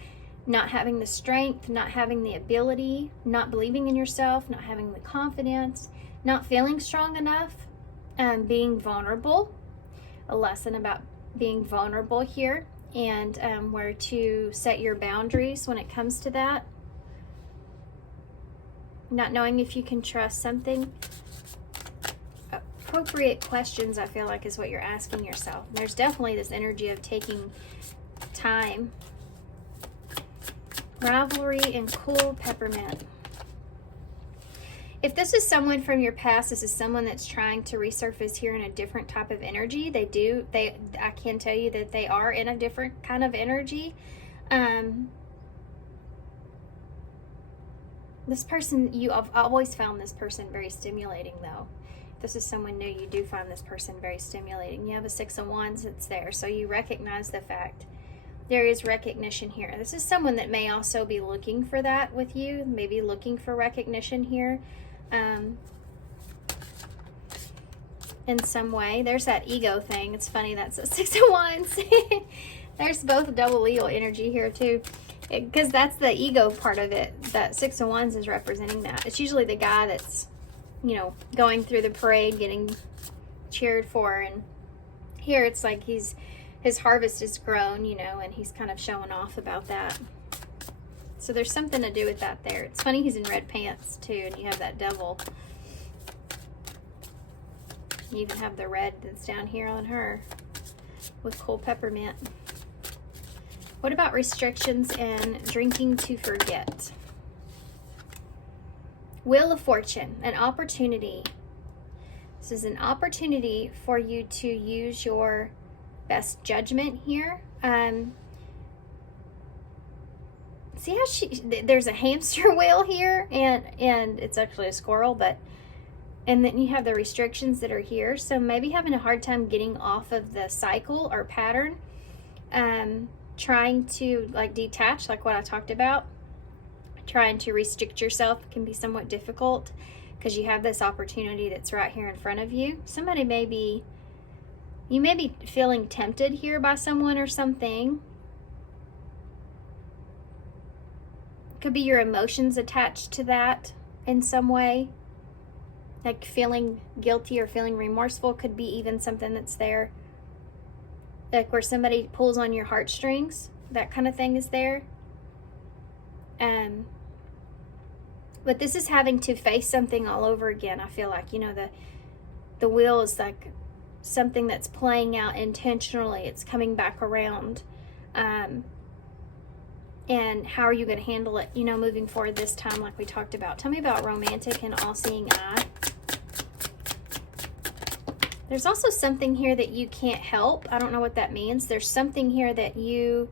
not having the strength, not having the ability, not believing in yourself, not having the confidence, not feeling strong enough, being vulnerable. A lesson about being vulnerable here, and where to set your boundaries when it comes to that. Not knowing if you can trust something. Appropriate questions, I feel like, is what you're asking yourself. And there's definitely this energy of taking time. Rivalry and cool peppermint. If this is someone from your past, this is someone that's trying to resurface here in a different type of energy. I can tell you that they are in a different kind of energy. This person, I've always found this person very stimulating, though. If this is someone new, you do find this person very stimulating. You have a 6 of Wands that's there, so you recognize the fact there is recognition here. This is someone that may also be looking for that with you, maybe looking for recognition here in some way. There's that ego thing. It's funny, that's a Six of Wands. There's both double Leo energy here too, because that's the ego part of it. That Six of Wands is representing that. It's usually the guy that's, you know, going through the parade, getting cheered for, and here it's like his harvest is grown, you know, and he's kind of showing off about that. So there's something to do with that there. It's funny he's in red pants too, and you have that devil. You even have the red that's down here on her with cool peppermint. What about restrictions and drinking to forget? Wheel of Fortune, an opportunity. This is an opportunity for you to use your best judgment here. See how there's a hamster wheel here, and it's actually a squirrel, and then you have the restrictions that are here. So maybe having a hard time getting off of the cycle or pattern, trying to like detach, like what I talked about. Trying to restrict yourself can be somewhat difficult because you have this opportunity that's right here in front of you. Somebody you may be feeling tempted here by someone or something. Could be your emotions attached to that in some way. Like feeling guilty or feeling remorseful could be even something that's there. Like where somebody pulls on your heartstrings, that kind of thing is there. But this is having to face something all over again. I feel like, you know, the wheel is like something that's playing out intentionally. It's coming back around. And how are you going to handle it, you know, moving forward this time, like we talked about. Tell me about romantic and all-seeing eye. There's also something here that you can't help. I don't know what that means. There's something here that you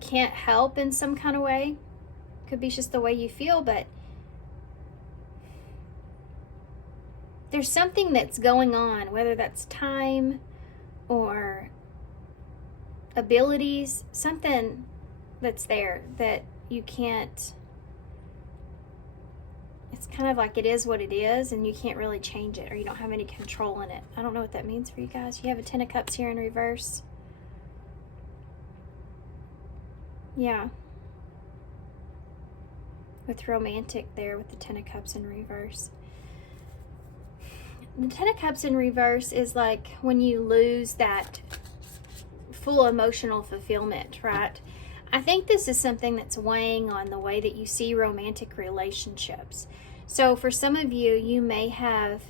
can't help in some kind of way. Could be just the way you feel, but there's something that's going on, whether that's time or abilities, something that's there that you can't. It's kind of like it is what it is, and you can't really change it, or you don't have any control in it. I don't know what that means for you guys. You have a Ten of Cups here in reverse. Yeah. With romantic there, with the Ten of Cups in reverse. The Ten of Cups in reverse is like when you lose that full emotional fulfillment, right? I think this is something that's weighing on the way that you see romantic relationships. So for some of you, you may have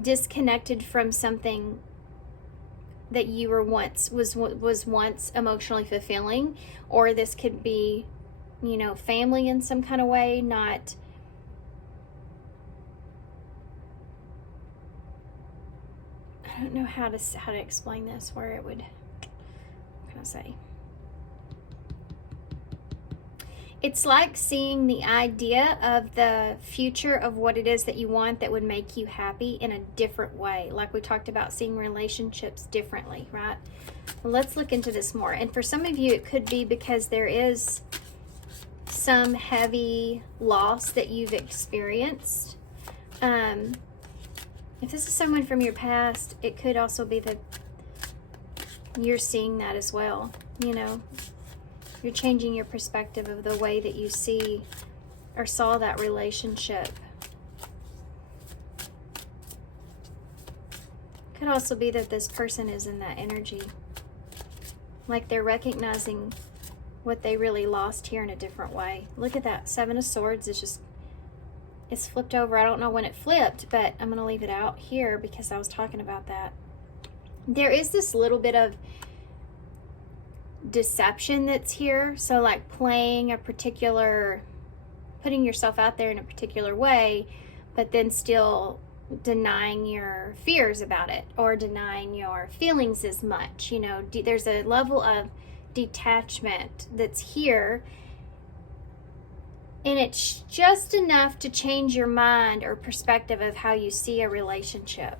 disconnected from something that you were once was once emotionally fulfilling, or this could be, you know, family in some kind of way. Not I don't know how to explain this, where it would, what can I say? It's like seeing the idea of the future of what it is that you want that would make you happy in a different way. Like we talked about, seeing relationships differently, right? Well, let's look into this more. And for some of you, it could be because there is some heavy loss that you've experienced. If this is someone from your past, it could also be that you're seeing that as well, you know. You're changing your perspective of the way that you see or saw that relationship. Could also be that this person is in that energy. Like they're recognizing what they really lost here in a different way. Look at that. Seven of Swords is just, it's flipped over. I don't know when it flipped, but I'm going to leave it out here because I was talking about that. There is this little bit of deception that's here. So like playing a particular, putting yourself out there in a particular way, but then still denying your fears about it, or denying your feelings as much. You know, there's a level of detachment that's here, and it's just enough to change your mind or perspective of how you see a relationship.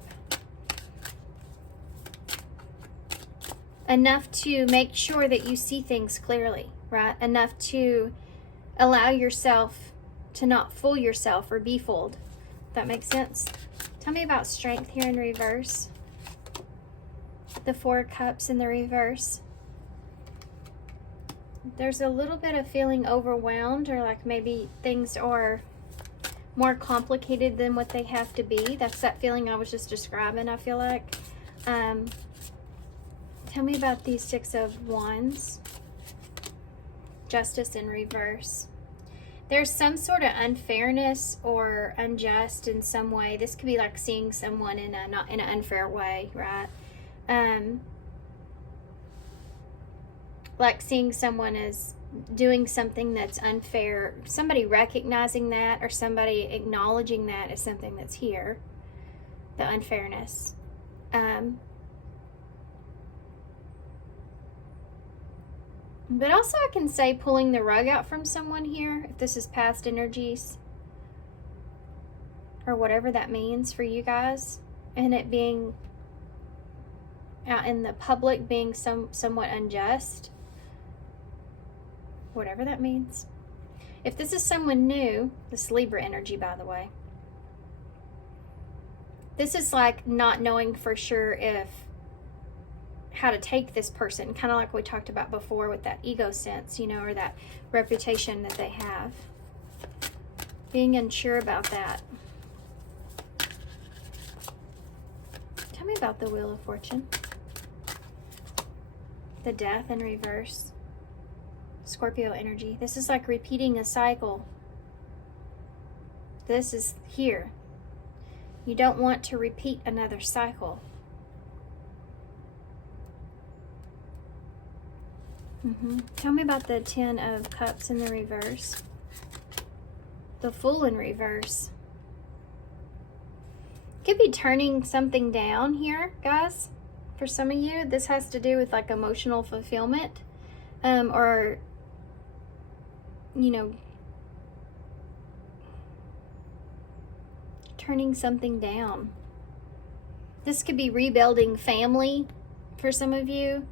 enough to make sure that you see things clearly, right? Enough to allow yourself to not fool yourself or be fooled. That makes sense? Tell me about strength here in reverse. The 4 cups in the reverse. There's a little bit of feeling overwhelmed, or like maybe things are more complicated than what they have to be. That's that feeling I was just describing, I feel like. Tell me about these 6 of Wands. Justice in reverse. There's some sort of unfairness or unjust in some way. This could be like seeing someone in an unfair way, right? Like seeing someone as doing something that's unfair, somebody recognizing that, or somebody acknowledging that as something that's here, the unfairness. But also I can say pulling the rug out from someone here, if this is past energies, or whatever that means for you guys, and it being out in the public being somewhat unjust. Whatever that means. If this is someone new, this Libra energy, by the way, this is like not knowing for sure how to take this person, kind of like we talked about before with that ego sense, you know, or that reputation that they have. Being unsure about that. Tell me about the Wheel of Fortune. The Death in reverse. Scorpio energy. This is like repeating a cycle. This is here. You don't want to repeat another cycle. Tell me about the 10 of Cups in the reverse. The Fool in reverse. Could be turning something down here, guys. For some of you, this has to do with like emotional fulfillment, or you know, turning something down. This could be rebuilding family for some of you.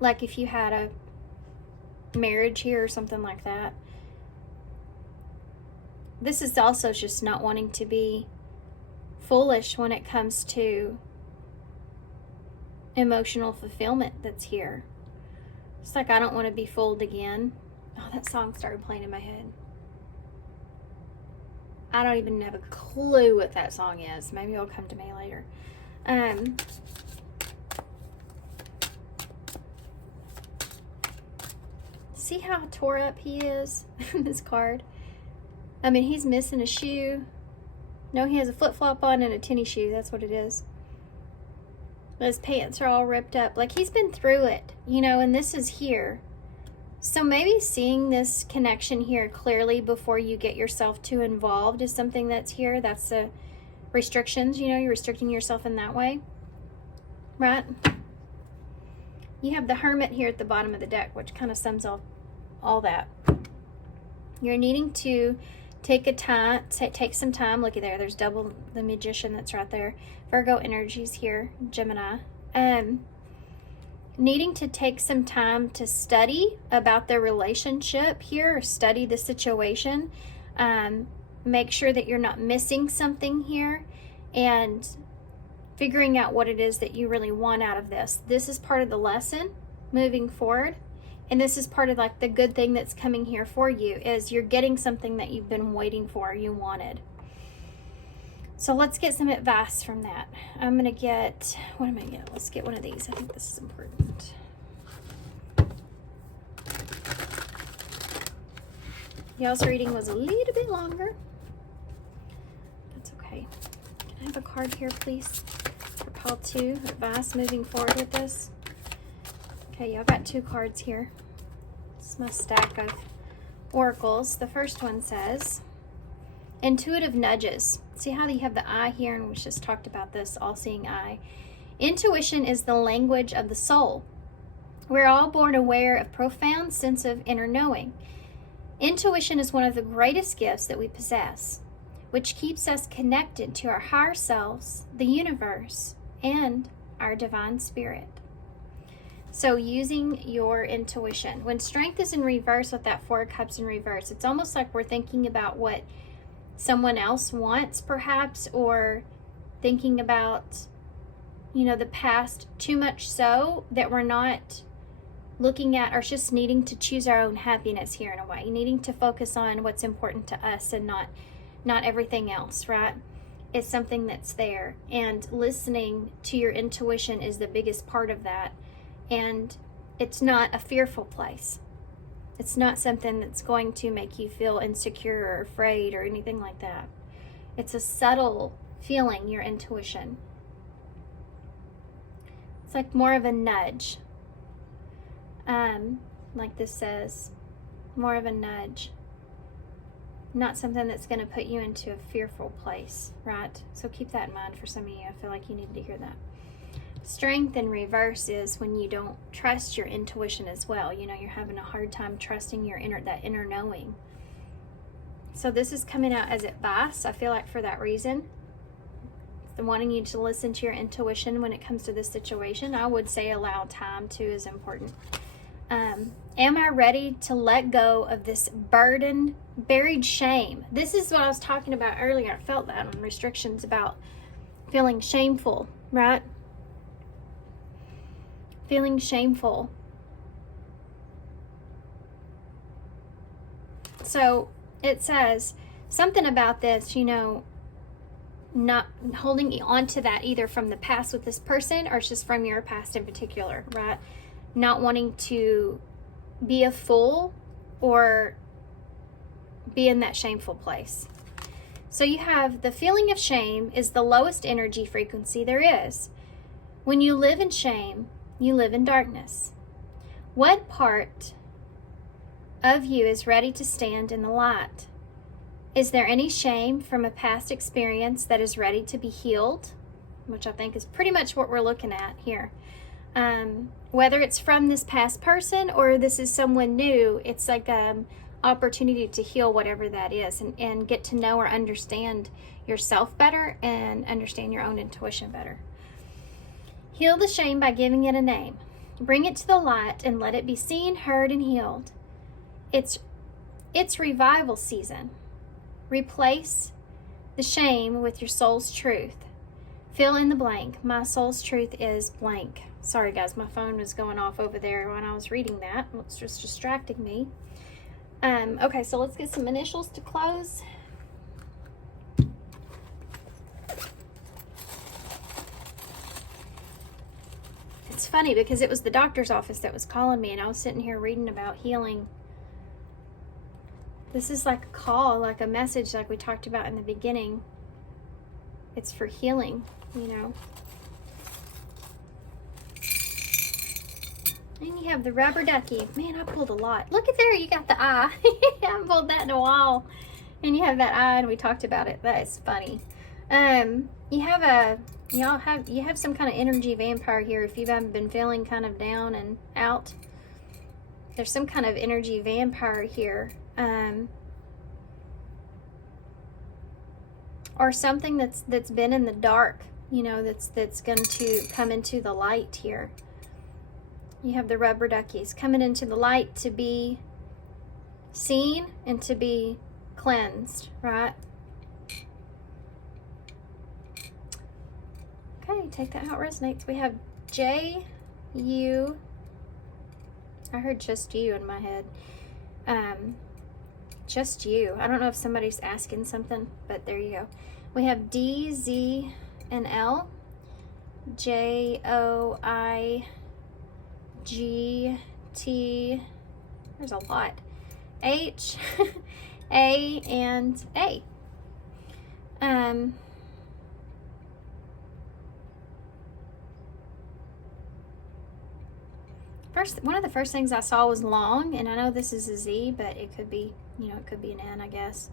Like if you had a marriage here or something like that. This is also just not wanting to be foolish when it comes to emotional fulfillment that's here. It's like, I don't want to be fooled again. Oh, that song started playing in my head. I don't even have a clue what that song is. Maybe it'll come to me later. See how tore up he is in this card? I mean, he's missing a shoe. No, he has a flip-flop on and a tennis shoe. That's what it is. His pants are all ripped up. Like, he's been through it, you know, and this is here. So maybe seeing this connection here clearly before you get yourself too involved is something that's here. That's the restrictions, you know, you're restricting yourself in that way, right? You have the Hermit here at the bottom of the deck, which kind of sums up all that. You're needing to take some time. Look at there. There's double the Magician that's right there. Virgo energies here, Gemini. Needing to take some time to study about the relationship here, or study the situation. Make sure that you're not missing something here, and figuring out what it is that you really want out of this. This is part of the lesson moving forward. And this is part of like the good thing that's coming here for you, is you're getting something that you've been waiting for, you wanted. So let's get some advice from that. I'm going to get, what am I going to get? Let's get one of these. I think this is important. Y'all's reading was a little bit longer. That's okay. Can I have a card here, please? For Pile 2, advice moving forward with this. Okay, y'all got 2 cards here. This is my stack of oracles. The first one says, intuitive nudges. See how you have the eye here, and we just talked about this all-seeing eye. Intuition is the language of the soul. We're all born aware of profound sense of inner knowing. Intuition is one of the greatest gifts that we possess, which keeps us connected to our higher selves, the universe, and our divine spirit. So using your intuition. When strength is in reverse with that Four of Cups in reverse, it's almost like we're thinking about what someone else wants, perhaps, or thinking about, you know, the past too much so that we're not looking at, or just needing to choose our own happiness here in a way, needing to focus on what's important to us and not everything else, right? It's something that's there, and listening to your intuition is the biggest part of that. And it's not a fearful place. It's not something that's going to make you feel insecure or afraid or anything like that. It's a subtle feeling, your intuition. It's like more of a nudge. Like this says, more of a nudge. Not something that's going to put you into a fearful place, right? So keep that in mind for some of you. I feel like you need to hear that. Strength in reverse is when you don't trust your intuition as well. You know, you're having a hard time trusting your that inner knowing. So this is coming out as advice, I feel like, for that reason. The wanting you to listen to your intuition when it comes to this situation. I would say allow time too is important. Am I ready to let go of this burden, buried shame? This is what I was talking about earlier. I felt that on restrictions, about feeling shameful, right? Feeling shameful. So it says something about this, you know, not holding on to that either from the past with this person or just from your past in particular, right? Not wanting to be a fool or be in that shameful place. So you have the feeling of shame is the lowest energy frequency there is. When you live in shame, you live in darkness. What part of you is ready to stand in the light? Is there any shame from a past experience that is ready to be healed? Which I think is pretty much what we're looking at here. Whether it's from this past person or this is someone new, it's like opportunity to heal whatever that is, and get to know or understand yourself better and understand your own intuition better. Heal the shame by giving it a name. Bring it to the light and let it be seen, heard, and healed. It's revival season. Replace the shame with your soul's truth. Fill in the blank. My soul's truth is blank. Sorry guys, my phone was going off over there when I was reading that. It's just distracting me. Okay, so let's get some initials to close. It's funny because it was the doctor's office that was calling me, and I was sitting here reading about healing. This is like a call, like a message, like we talked about in the beginning. It's for healing, you know. And you have the rubber ducky. Man, I pulled a lot. Look at there, you got the eye. I haven't pulled that in a while. And you have that eye, and we talked about it. That is funny. You have some kind of energy vampire here. If you've been feeling kind of down and out, there's some kind of energy vampire here. Or something that's been in the dark, you know, that's going to come into the light here. You have the rubber duckies coming into the light to be seen and to be cleansed, right? Okay, take that how it resonates. We have J-U. I heard just you in my head. Just you. I don't know if somebody's asking something, but there you go. We have D, Z, and L. J, O, I, G, T. There's a lot. H, A, and A. One of the first things I saw was long, and I know this is a Z, but it could be, you know, it could be an N, I guess.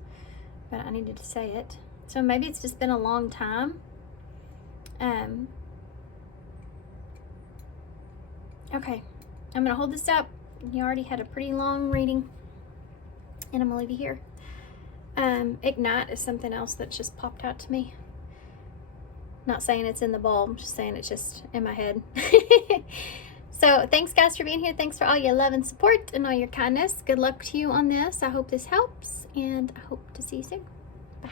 But I needed to say it. So maybe it's just been a long time. Okay, I'm gonna hold this up. You already had a pretty long reading, and I'm gonna leave you here. Ignite is something else that just popped out to me. Not saying it's in the bowl, I'm just saying it's just in my head. So thanks guys for being here. Thanks for all your love and support and all your kindness. Good luck to you on this. I hope this helps, and I hope to see you soon. Bye.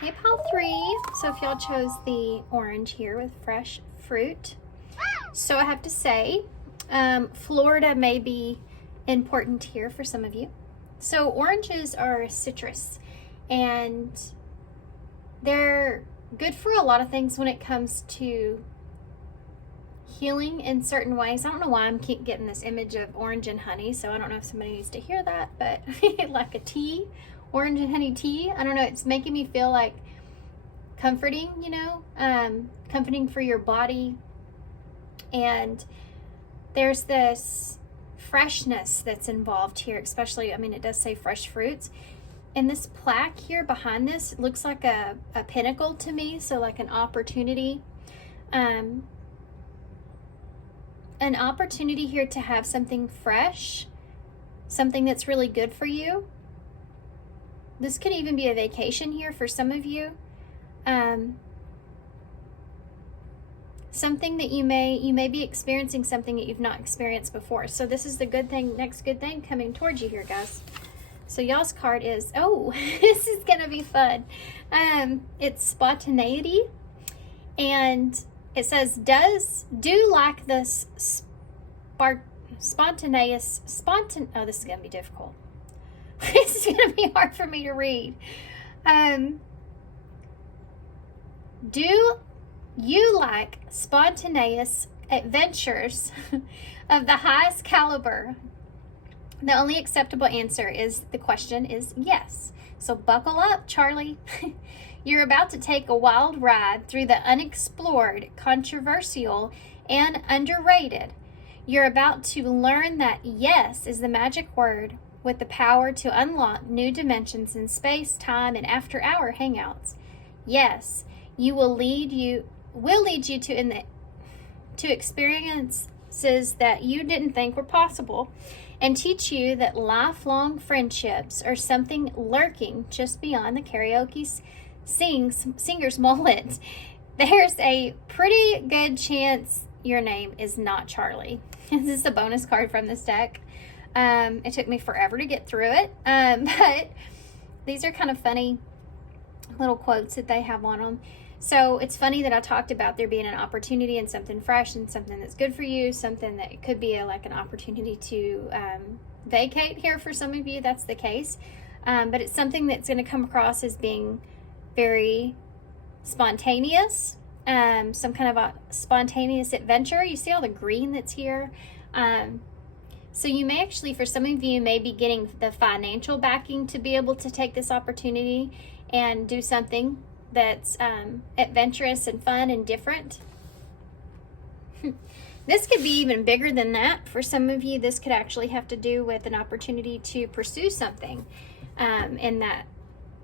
Hey, pile 3. So if y'all chose the orange here with fresh fruit. So I have to say, Florida may be important here for some of you. So oranges are citrus, and they're good for a lot of things when it comes to healing in certain ways. I don't know why I'm keep getting this image of orange and honey, so I don't know if somebody needs to hear that, but like a tea, orange and honey tea. I don't know, it's making me feel like comforting, you know, comforting for your body. And there's this freshness that's involved here, especially, I mean, it does say fresh fruits. And this plaque here behind this looks like a pinnacle to me, so like an opportunity. An opportunity here to have something fresh, something that's really good for you. This could even be a vacation here for some of you. Something that you may be experiencing something that you've not experienced before. So this is the good thing, next good thing coming towards you here, guys. So y'all's card is, oh, this is gonna be fun. It's spontaneity, and it says, do like this oh, this is gonna be difficult. This is gonna be hard for me to read. Do you like spontaneous adventures of the highest caliber? The only acceptable answer is, the question is yes. So buckle up, Charlie. You're about to take a wild ride through the unexplored, controversial, and underrated. You're about to learn that yes is the magic word, with the power to unlock new dimensions in space, time, and after-hour hangouts. Yes, will lead you to experiences that you didn't think were possible, and teach you that lifelong friendships are something lurking just beyond the karaoke singer's mullet. There's a pretty good chance your name is not Charlie. This is a bonus card from this deck. It took me forever to get through it, but these are kind of funny little quotes that they have on them. So it's funny that I talked about there being an opportunity and something fresh and something that's good for you, something that could be like an opportunity to vacate here for some of you. That's the case. But it's something that's going to come across as being very spontaneous, some kind of a spontaneous adventure. You see all the green that's here. So you may actually, for some of you, may be getting the financial backing to be able to take this opportunity and do something that's adventurous and fun and different. This could be even bigger than that. For some of you, this could actually have to do with an opportunity to pursue something in that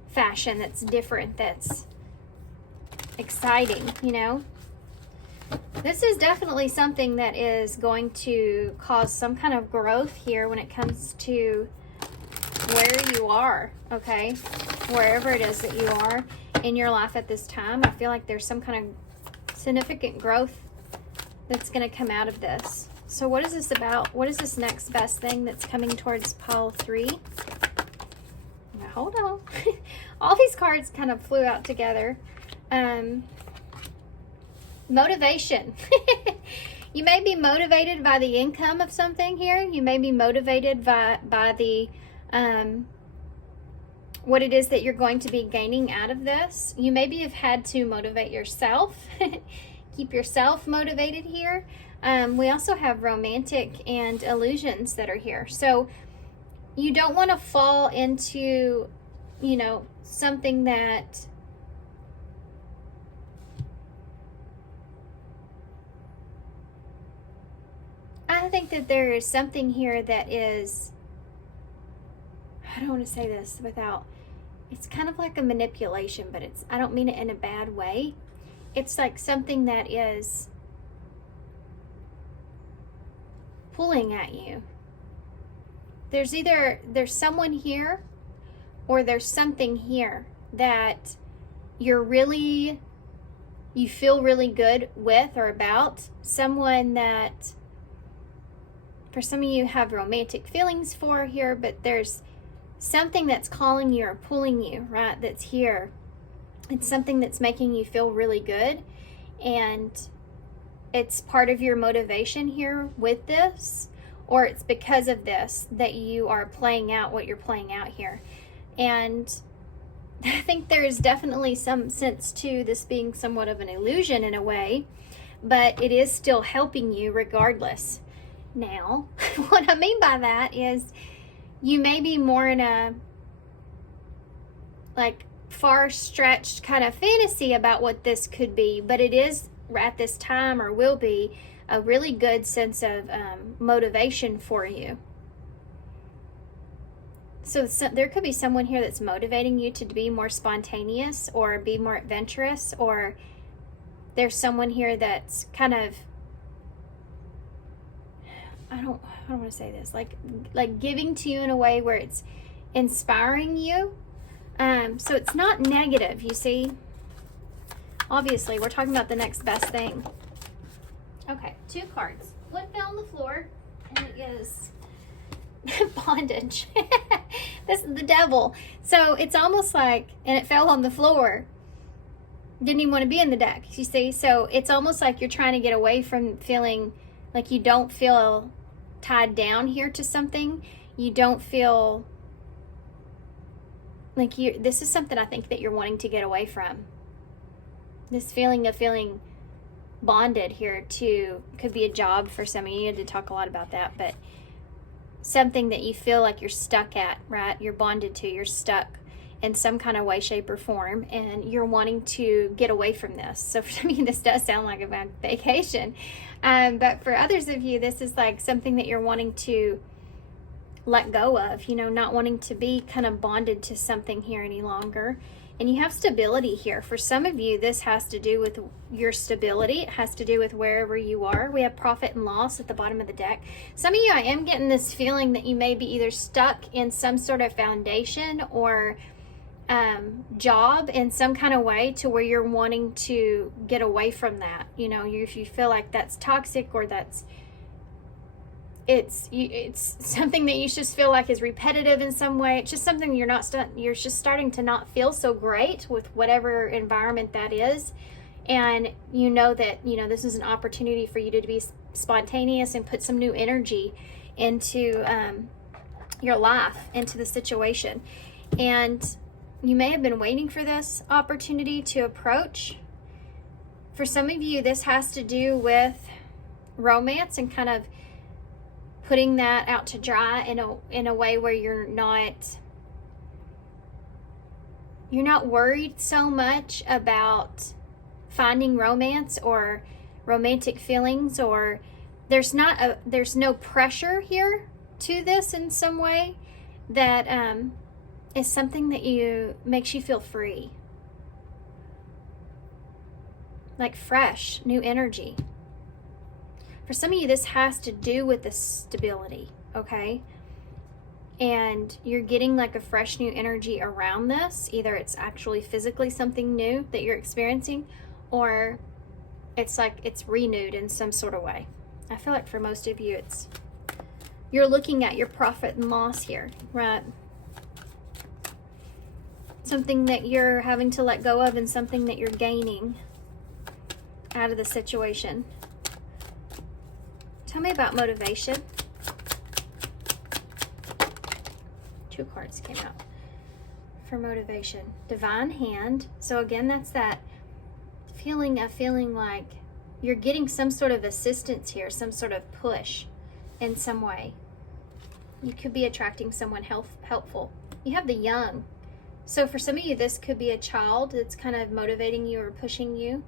fashion that's different, that's exciting, you know. This is definitely something that is going to cause some kind of growth here when it comes to where you are, okay? Wherever it is that you are in your life at this time, I feel like there's some kind of significant growth that's going to come out of this. So what is this about? What is this next best thing that's coming towards pile 3? Now, hold on. All these cards kind of flew out together. Motivation. You may be motivated by the income of something here. You may be motivated by the what it is that you're going to be gaining out of this. You maybe have had to motivate yourself. Keep yourself motivated here. We also have romantic and illusions that are here. So you don't want to fall into, you know, something that I think that there is something here that is, I don't want to say this without, it's kind of like a manipulation, but it's, I don't mean it in a bad way. It's like something that is pulling at you. There's someone here, or there's something here that you're really you feel really good with or about, someone that, for some of you, have romantic feelings for here, but there's something that's calling you or pulling you, right, that's here. It's something that's making you feel really good, and it's part of your motivation here with this, or it's because of this that you are playing out what you're playing out here. And I think there is definitely some sense to this being somewhat of an illusion in a way, but it is still helping you regardless. Now, what I mean by that is you may be more in a like far-stretched kind of fantasy about what this could be, but it is at this time, or will be, a really good sense of motivation for you. So there could be someone here that's motivating you to be more spontaneous or be more adventurous, or there's someone here that's kind of, I don't want to say this, like giving to you in a way where it's inspiring you. So it's not negative, you see. Obviously, we're talking about the next best thing. Okay, 2 cards. One fell on the floor, and it is bondage. This is the devil. So it's almost like, and it fell on the floor. Didn't even want to be in the deck, you see. So it's almost like you're trying to get away from feeling like you don't feel tied down here to something. You don't feel like this is something I think that you're wanting to get away from. This feeling of feeling bonded here to, could be a job for some of you. I did talk a lot about that, but something that you feel like you're stuck at, right? You're bonded to, you're stuck in some kind of way, shape, or form, and you're wanting to get away from this. So for some of you, this does sound like a vacation, but for others of you, this is like something that you're wanting to let go of, you know, not wanting to be kind of bonded to something here any longer. And you have stability here. For some of you, this has to do with your stability. It has to do with wherever you are. We have profit and loss at the bottom of the deck. Some of you, I am getting this feeling that you may be either stuck in some sort of foundation or job in some kind of way to where you're wanting to get away from that. You know, if you feel like that's toxic, or that's it's something that you just feel like is repetitive in some way. It's just something you're just starting to not feel so great with whatever environment that is. And you know that, you know, this is an opportunity for you to be spontaneous and put some new energy into your life, into the situation. And you may have been waiting for this opportunity to approach. For some of you, this has to do with romance and kind of putting that out to dry in a way where you're not worried so much about finding romance or romantic feelings, or there's no pressure here to this in some way that is something that makes you feel free, like fresh, new energy. For some of you, this has to do with the stability, okay? And you're getting like a fresh new energy around this. Either it's actually physically something new that you're experiencing, or it's like it's renewed in some sort of way. I feel like for most of you, you're looking at your profit and loss here, right? Something that you're having to let go of and something that you're gaining out of the situation. Tell me about motivation. 2 cards came out for motivation. Divine Hand. So again, that's that feeling of feeling like you're getting some sort of assistance here, some sort of push in some way. You could be attracting someone helpful. You have the Young. So for some of you, this could be a child that's kind of motivating you or pushing you.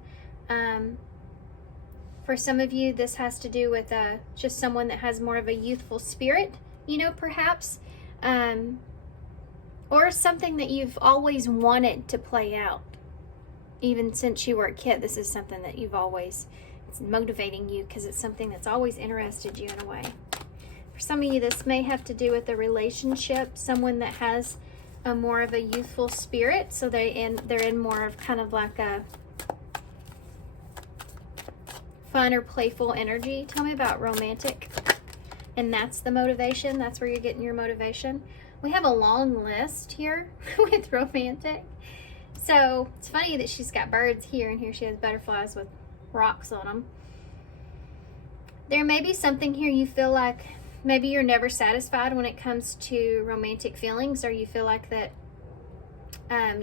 For some of you, this has to do with just someone that has more of a youthful spirit, you know, perhaps. Or something that you've always wanted to play out. Even since you were a kid, this is something that it's motivating you because it's something that's always interested you in a way. For some of you, this may have to do with a relationship, someone that has more of a youthful spirit, so they're in more of kind of like fun or playful energy. Tell me about romantic. And that's the motivation. That's where you're getting your motivation. We have a long list here with romantic. So it's funny that she's got birds here, and here she has butterflies with rocks on them. There may be something here you feel like maybe you're never satisfied when it comes to romantic feelings, or you feel like that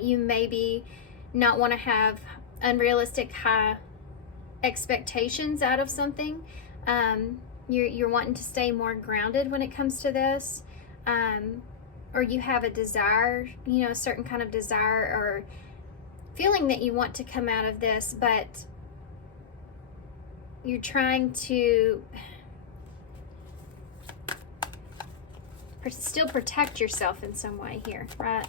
you maybe not want to have unrealistic high expectations out of something. You're wanting to stay more grounded when it comes to this, or you have a desire, you know, a certain kind of desire or feeling that you want to come out of this, but you're trying to still protect yourself in some way here, right?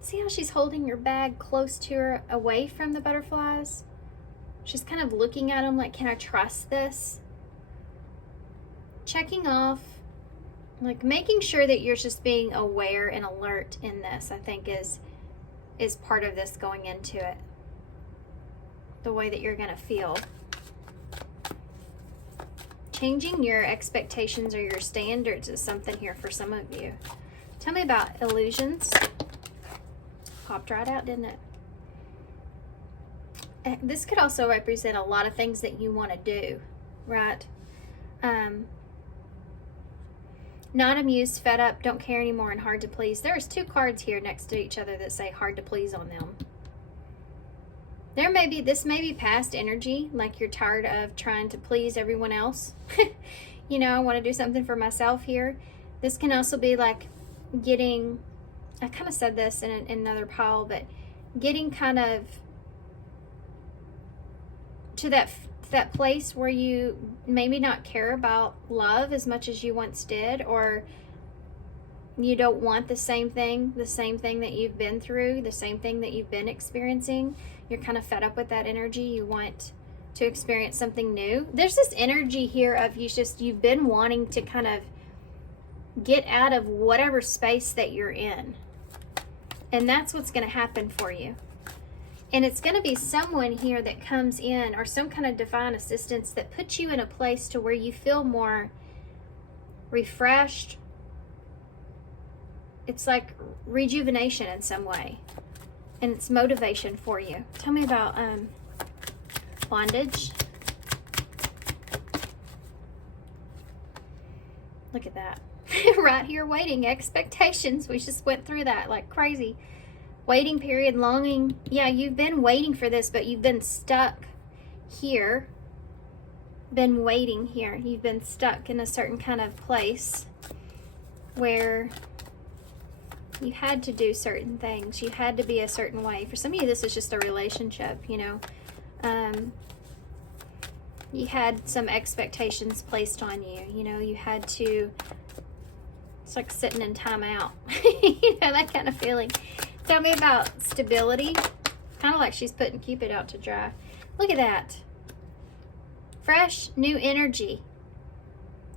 See how she's holding your bag close to her, away from the butterflies? She's kind of looking at them like, can I trust this? Checking off, like making sure that you're just being aware and alert in this, I think is part of this going into it. The way that you're going to feel. Changing your expectations or your standards is something here for some of you. Tell me about illusions. Popped right out, didn't it? This could also represent a lot of things that you want to do, right? Not amused, fed up, don't care anymore, and hard to please. There's two cards here next to each other that say hard to please on them. This may be past energy, like you're tired of trying to please everyone else. You know, I want to do something for myself here. This can also be like getting, I kind of said this in another pile, but getting kind of to that place where you maybe not care about love as much as you once did, or you don't want the same thing that you've been through, the same thing that you've been experiencing. You're kind of fed up with that energy. You want to experience something new. There's this energy here of you've been wanting to kind of get out of whatever space that you're in. And that's what's going to happen for you. And it's going to be someone here that comes in, or some kind of divine assistance that puts you in a place to where you feel more refreshed. It's like rejuvenation in some way. And it's motivation for you. Tell me about bondage. Look at that. Right here, waiting, expectations. We just went through that like crazy. Waiting period, longing. Yeah, you've been waiting for this, but you've been stuck here. Been waiting here. You've been stuck in a certain kind of place where you had to do certain things. You had to be a certain way. For some of you, this is just a relationship, you know. You had some expectations placed on you. You know, you had to, it's like sitting in timeout. You know, that kind of feeling. Tell me about stability. Kind of like she's putting Cupid out to dry. Look at that. Fresh, new energy.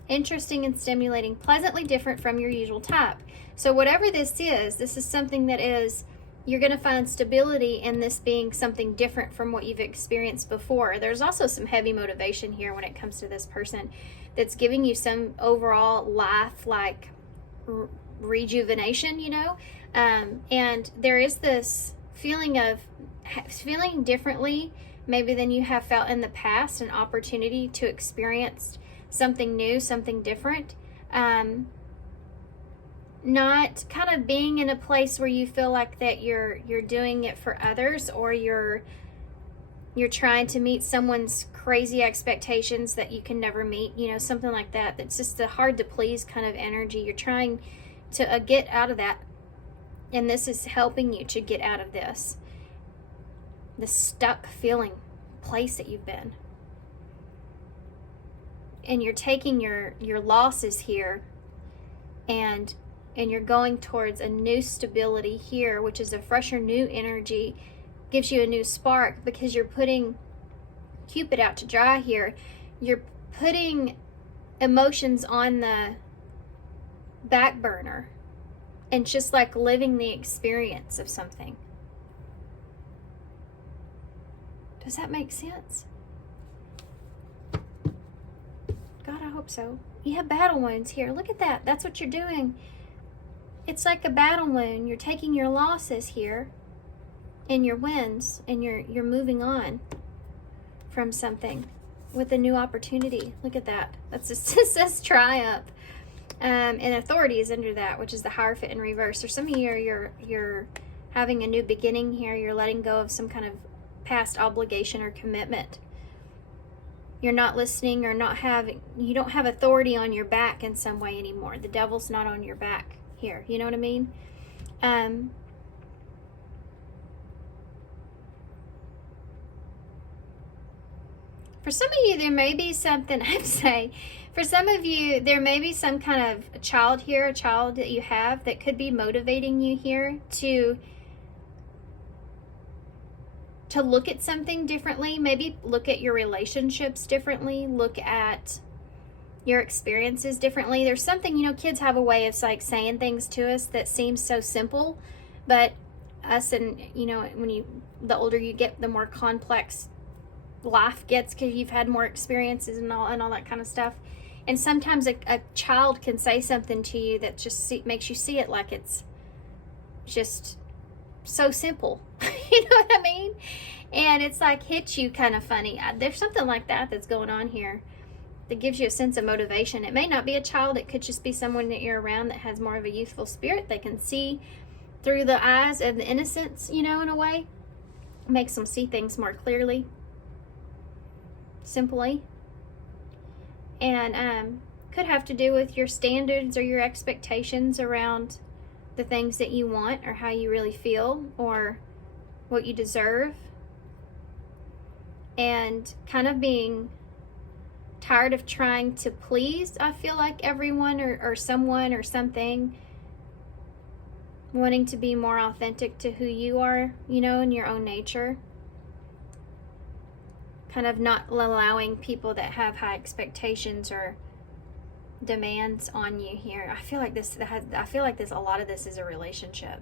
Interesting and stimulating. Pleasantly different from your usual type. So whatever this is something that is, you're going to find stability in this being something different from what you've experienced before. There's also some heavy motivation here when it comes to this person that's giving you some overall life, like rejuvenation, you know. And there is this feeling of feeling differently maybe than you have felt in the past, an opportunity to experience something new, something different. Not kind of being in a place where you feel like that you're doing it for others, or you're trying to meet someone's crazy expectations that you can never meet, you know, something like that. That's just a hard to please kind of energy. You're trying to get out of that, and this is helping you to get out of this stuck feeling place that you've been. And you're taking your losses here, and you're going towards a new stability here, which is a fresher, new energy, gives you a new spark, because you're putting Cupid out to dry here. You're putting emotions on the back burner and just like living the experience of something. Does that make sense? hope so. You have battle wounds here. Look at that. That's what you're doing. It's like a battle wound. You're taking your losses here and your wins, and you're moving on from something with a new opportunity. Look at that. That's just, it says triumph. And authority is under that, which is the Hierophant in reverse. Or some of you you're having a new beginning here. You're letting go of some kind of past obligation or commitment. You're not listening, or you don't have authority on your back in some way anymore. The devil's not on your back here. You know what I mean? For some of you, there may be something, I'd say, for some of you, there may be some kind of child here, a child that you have that could be motivating you here to look at something differently, maybe look at your relationships differently, look at your experiences differently. There's something, you know, kids have a way of like saying things to us that seems so simple, but us, and you know, the older you get, the more complex life gets, because you've had more experiences and all that kind of stuff. And sometimes a child can say something to you that just makes you see it like it's just so simple. You know what I mean? And it's like hits you kind of funny. There's something like that that's going on here that gives you a sense of motivation. It may not be a child. It could just be someone that you're around that has more of a youthful spirit. They can see through the eyes of the innocence, you know, in a way. It makes them see things more clearly, simply. And could have to do with your standards or your expectations around the things that you want, or how you really feel, or what you deserve. And kind of being tired of trying to please, I feel like, everyone or someone or something. Wanting to be more authentic to who you are, you know, in your own nature. Kind of not allowing people that have high expectations or demands on you here. I feel like a lot of this is a relationship.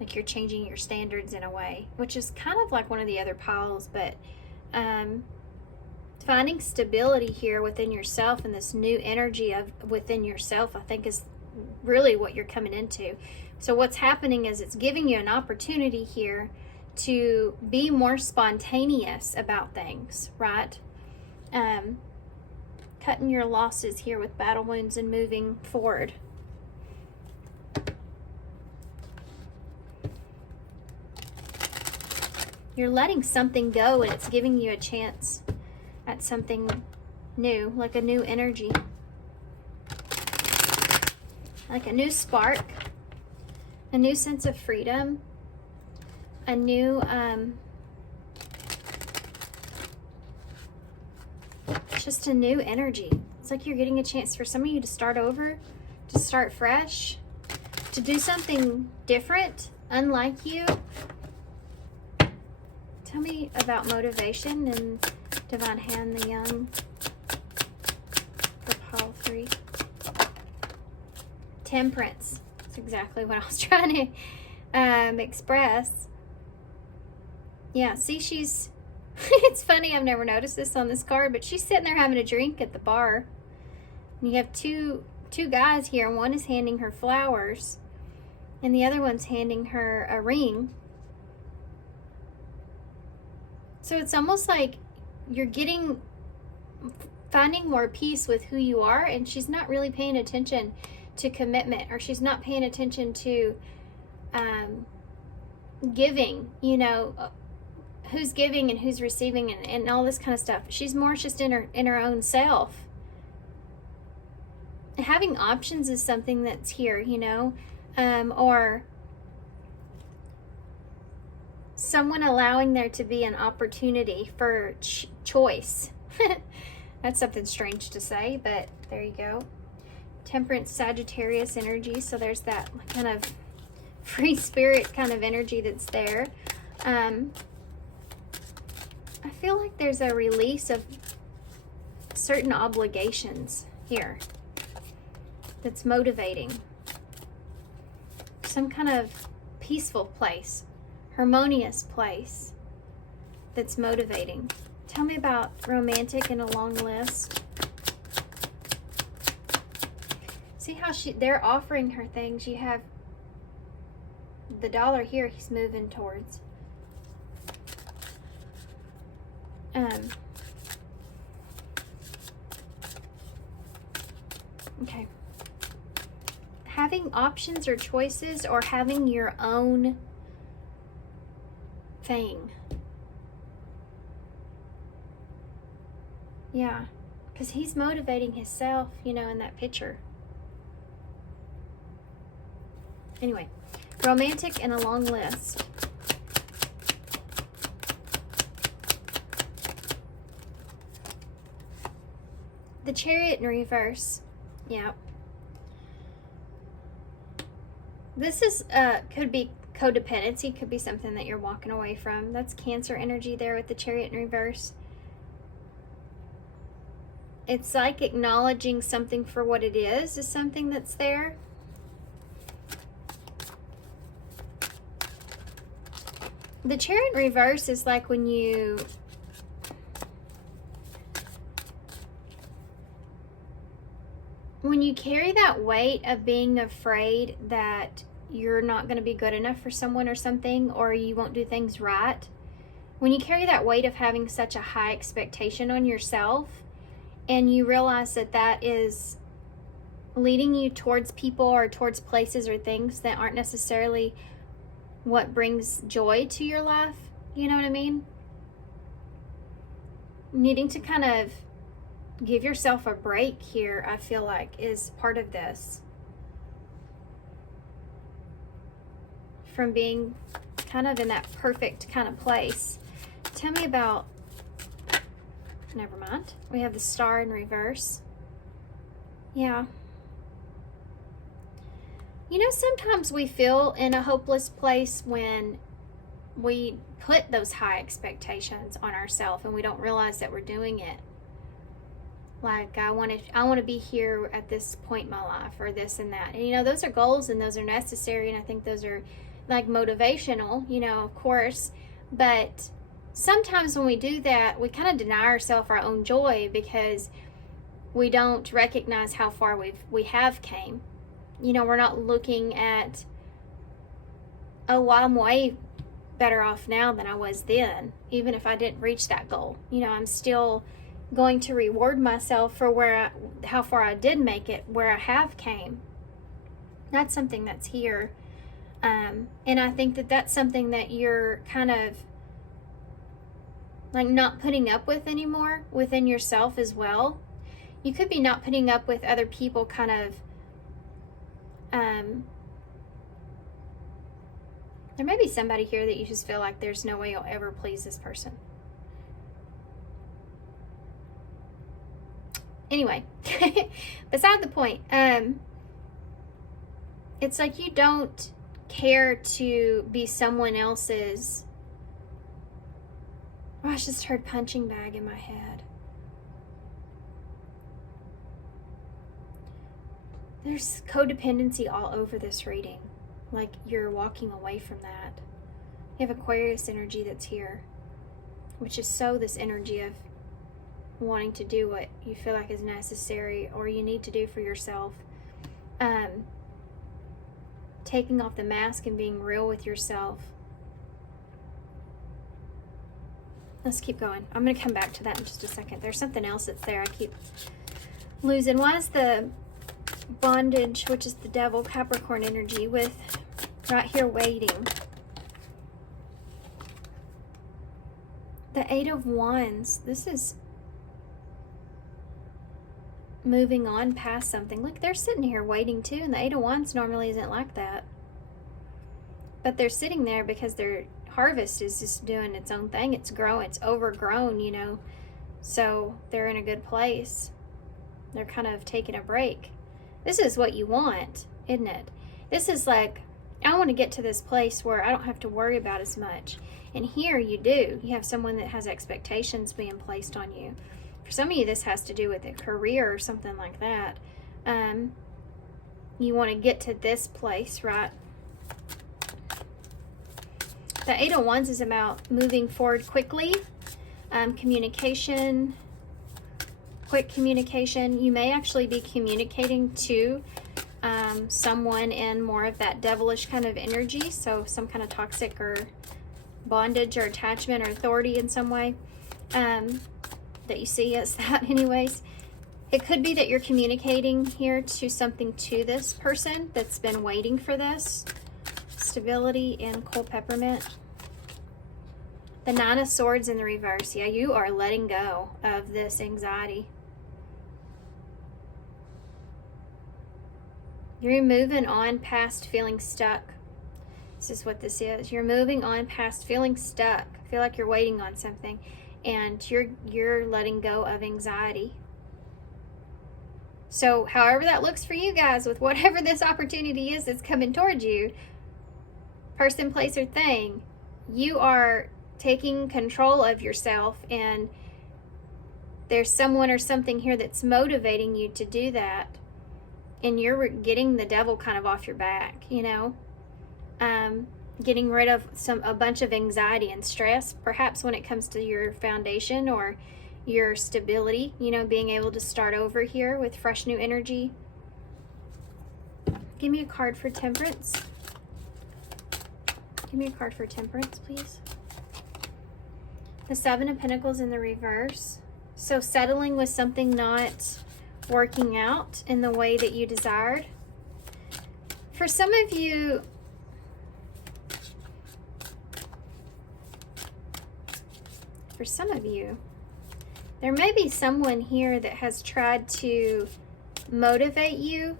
Like you're changing your standards in a way, which is kind of like one of the other piles, but finding stability here within yourself, and this new energy of within yourself, I think, is really what you're coming into. So what's happening is it's giving you an opportunity here to be more spontaneous about things, right? Cutting your losses here with battle wounds and moving forward. You're letting something go, and it's giving you a chance at something new, like a new energy, like a new spark, a new sense of freedom, a new just a new energy. It's like you're getting a chance for some of you to start over, to start fresh, to do something different, unlike you. Tell me about motivation and Divine Hand, the Young, for pile 3. Temperance. That's exactly what I was trying to express. Yeah, see, she's it's funny, I've never noticed this on this card, but she's sitting there having a drink at the bar. And you have two guys here, and one is handing her flowers, and the other one's handing her a ring. So it's almost like you're finding more peace with who you are, and she's not really paying attention to commitment, or she's not paying attention to giving, you know, who's giving and who's receiving, and all this kind of stuff. She's more just in her own self. Having options is something that's here, you know, or someone allowing there to be an opportunity for choice. That's something strange to say, but there you go. Temperance, Sagittarius energy, so there's that kind of free spirit kind of energy that's there. I feel like there's a release of certain obligations here that's motivating. Some kind of peaceful place, harmonious place that's motivating. Tell me about romantic and a long list. See how they're offering her things. You have the dollar here he's moving towards. Okay. Having options or choices, or having your own thing. Yeah, because he's motivating himself, you know, in that picture. Anyway, romantic and a long list. The Chariot in reverse. Yeah. This is could be codependency, could be something that you're walking away from. That's Cancer energy there with the Chariot in reverse. It's like acknowledging something for what it is something that's there. The Chariot in reverse is like when you carry that weight of being afraid that you're not going to be good enough for someone or something, or you won't do things right. When you carry that weight of having such a high expectation on yourself, and you realize that that is leading you towards people or towards places or things that aren't necessarily what brings joy to your life, you know what I mean? Needing to kind of give yourself a break here, I feel like, is part of this. From being kind of in that perfect kind of place. Tell me about, never mind. We have the Star in reverse. Yeah. You know, sometimes we feel in a hopeless place when we put those high expectations on ourselves and we don't realize that we're doing it. Like, I want to be here at this point in my life, or this and that. And, you know, those are goals and those are necessary. And I think those are like motivational, you know, of course. But sometimes when we do that, we kind of deny ourselves our own joy because we don't recognize how far we have came. You know, we're not looking at, oh, well, I'm way better off now than I was then, even if I didn't reach that goal. You know, I'm still going to reward myself for how far I did make it, where I have came. That's something that's here. And I think that that's something that you're kind of like not putting up with anymore within yourself as well. You could be not putting up with other people kind of, there may be somebody here that you just feel like there's no way you'll ever please this person. Anyway, beside the point, it's like you don't care to be someone else's. Oh, I just heard punching bag in my head. There's codependency all over this reading. Like you're walking away from that. You have Aquarius energy that's here, which is so this energy of wanting to do what you feel like is necessary or you need to do for yourself. Taking off the mask and being real with yourself. Let's keep going. I'm going to come back to that in just a second. There's something else that's there I keep losing. Why is the bondage, which is the devil, Capricorn energy, with right here waiting? The Eight of Wands. This is moving on past something. Look, they're sitting here waiting too, and the Eight of Wands normally isn't like that. But they're sitting there because their harvest is just doing its own thing. It's growing, it's overgrown, you know. So they're in a good place. They're kind of taking a break. This is what you want, isn't it? This is like, I want to get to this place where I don't have to worry about as much. And here you do. You have someone that has expectations being placed on you. For some of you, this has to do with a career or something like that. You want to get to this place, right? The Eight of Wands is about moving forward quickly. Communication, quick communication. You may actually be communicating to someone in more of that devilish kind of energy, so some kind of toxic or bondage or attachment or authority in some way, that you see as that anyways. It could be that you're communicating here to something to this person that's been waiting for this. Stability and cool peppermint. The Nine of Swords in the reverse. Yeah, you are letting go of this anxiety. You're moving on past feeling stuck. This is what this is. You're moving on past feeling stuck. Feel like you're waiting on something, and you're letting go of anxiety. So however that looks for you guys, with whatever this opportunity is that's coming towards you, person, place, or thing, you are taking control of yourself, and there's someone or something here that's motivating you to do that, and you're getting the devil kind of off your back, you know, getting rid of a bunch of anxiety and stress, perhaps when it comes to your foundation or your stability, you know, being able to start over here with fresh new energy. Give me a card for Temperance. Give me a card for Temperance, please. The Seven of Pentacles in the reverse. So settling with something not working out in the way that you desired. For some of you, there may be someone here that has tried to motivate you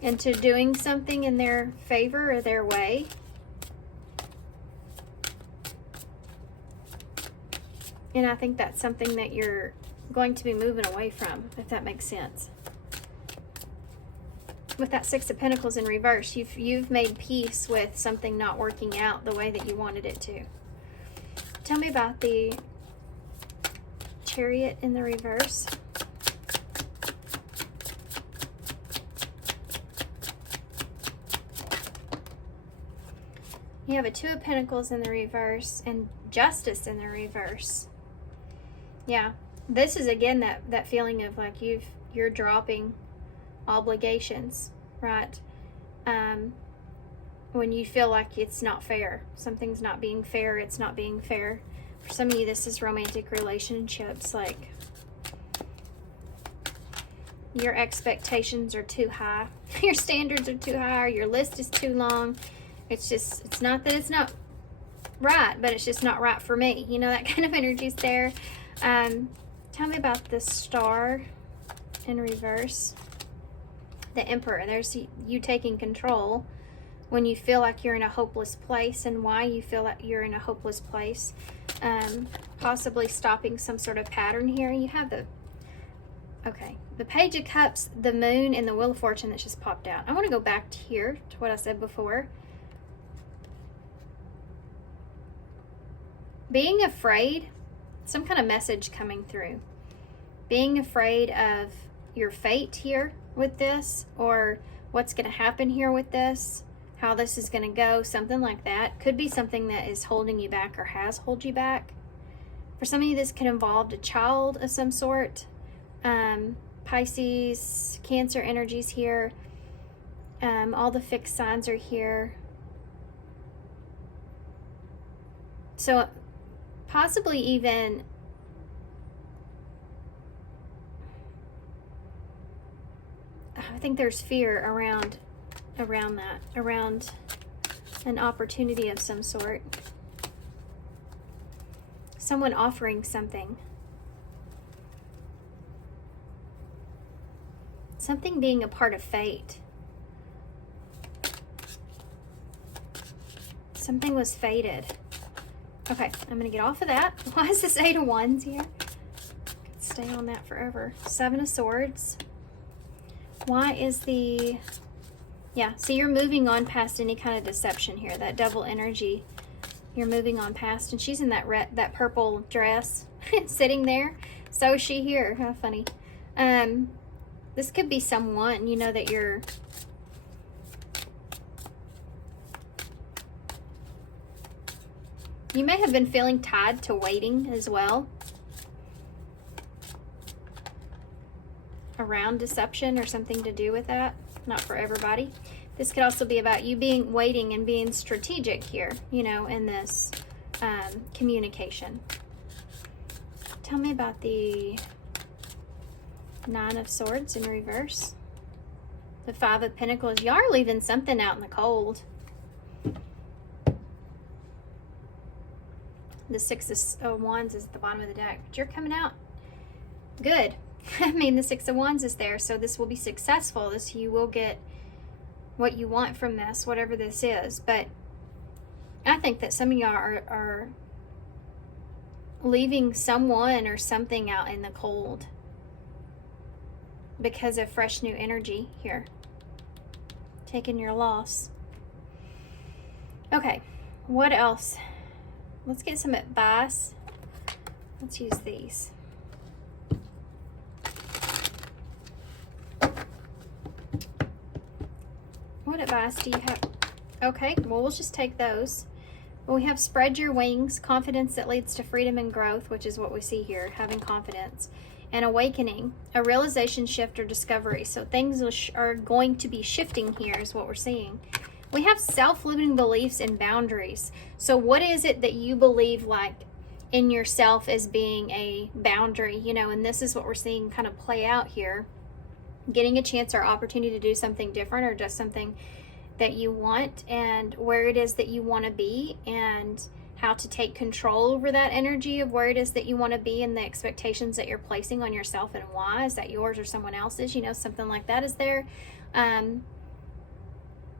into doing something in their favor or their way. And I think that's something that you're going to be moving away from, if that makes sense. With that Six of Pentacles in reverse, you've made peace with something not working out the way that you wanted it to. Tell me about the Chariot in the reverse. You have a Two of Pentacles in the reverse and Justice in the reverse. Yeah, this is again that feeling of like you're dropping obligations, right? When you feel like it's not fair, something's not being fair, it's not being fair. For some of you, this is romantic relationships, like your expectations are too high, your standards are too high, or your list is too long. It's not that it's not right, but it's just not right for me. You know, that kind of energy's there. Tell me about the Star in reverse. The Emperor. There's you taking control when you feel like you're in a hopeless place, and why you feel like you're in a hopeless place. Possibly stopping some sort of pattern here. You have the Page of Cups, the Moon, and the Wheel of Fortune that just popped out. I want to go back to here to what I said before. Being afraid, some kind of message coming through. Being afraid of your fate here with this, or what's going to happen here with this, how this is going to go, something like that. Could be something that is holding you back or has held you back. For some of you, this could involve a child of some sort. Pisces, Cancer energies here. All the fixed signs are here. So possibly even I think there's fear around that, around an opportunity of some sort. Someone offering something. Something being a part of fate. Something was fated. Okay, I'm going to get off of that. Why is this Eight of Wands here? Could stay on that forever. Seven of Swords. Why is the... Yeah, see, you're moving on past any kind of deception here. That Devil energy, you're moving on past. And she's in that purple dress sitting there. So is she here. How funny. This could be someone, you know, that you're... You may have been feeling tied to waiting as well. around deception or something to do with that. Not for everybody. This could also be about you waiting and being strategic here, you know, in this communication. Tell me about the Nine of Swords in reverse. The Five of Pentacles. You are leaving something out in the cold. The Six of Wands is at the bottom of the deck. But you're coming out good. I mean, the Six of Wands is there, so this will be successful. You will get what you want from this, whatever this is. But I think that some of y'all are leaving someone or something out in the cold because of fresh new energy here. Taking your loss. Okay, what else? Let's get some advice. Let's use these. What advice do you have? Okay, well, we'll just take those. Well, we have spread your wings, confidence that leads to freedom and growth, which is what we see here, having confidence, and awakening, a realization shift or discovery. So things are going to be shifting here is what we're seeing. We have self-limiting beliefs and boundaries. So what is it that you believe like in yourself as being a boundary, you know, and this is what we're seeing kind of play out here. Getting a chance or opportunity to do something different or just something that you want, and where it is that you want to be, and how to take control over that energy of where it is that you want to be and the expectations that you're placing on yourself, and why. Is that yours or someone else's? You know, something like that is there.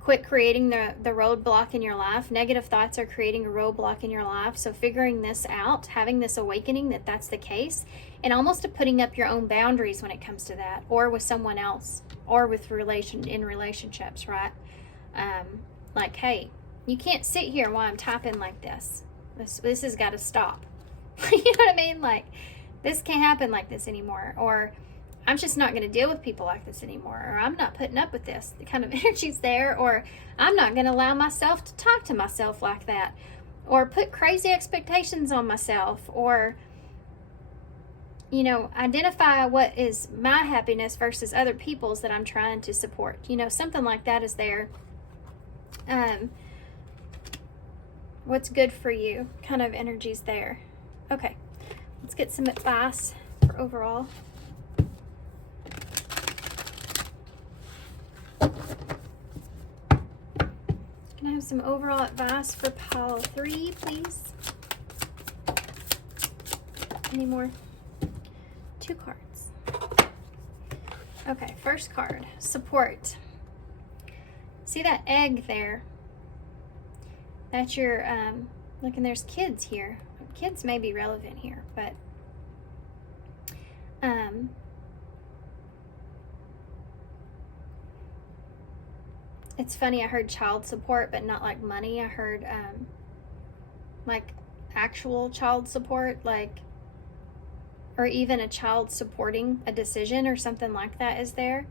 Quit creating the roadblock in your life. Negative thoughts are creating a roadblock in your life. So figuring this out, having this awakening that that's the case, and almost putting up your own boundaries when it comes to that, or with someone else, or with relationships, right? Like, hey, you can't sit here while I'm typing like this. This has got to stop. You know what I mean? Like, this can't happen like this anymore. Or I'm just not going to deal with people like this anymore. Or I'm not putting up with this. The kind of energy's there. Or I'm not going to allow myself to talk to myself like that. Or put crazy expectations on myself. Or, you know, identify what is my happiness versus other people's that I'm trying to support. You know, something like that is there. What's good for you kind of energies there. Okay, let's get some advice for overall. Can I have some overall advice for pile 3, please? Any more? 2 cards. Okay, first card, support. See that egg there? That's your, look, and there's kids here. Kids may be relevant here, but it's funny, I heard child support, but not like money. I heard like actual child support, like, or even a child supporting a decision or something like that is there.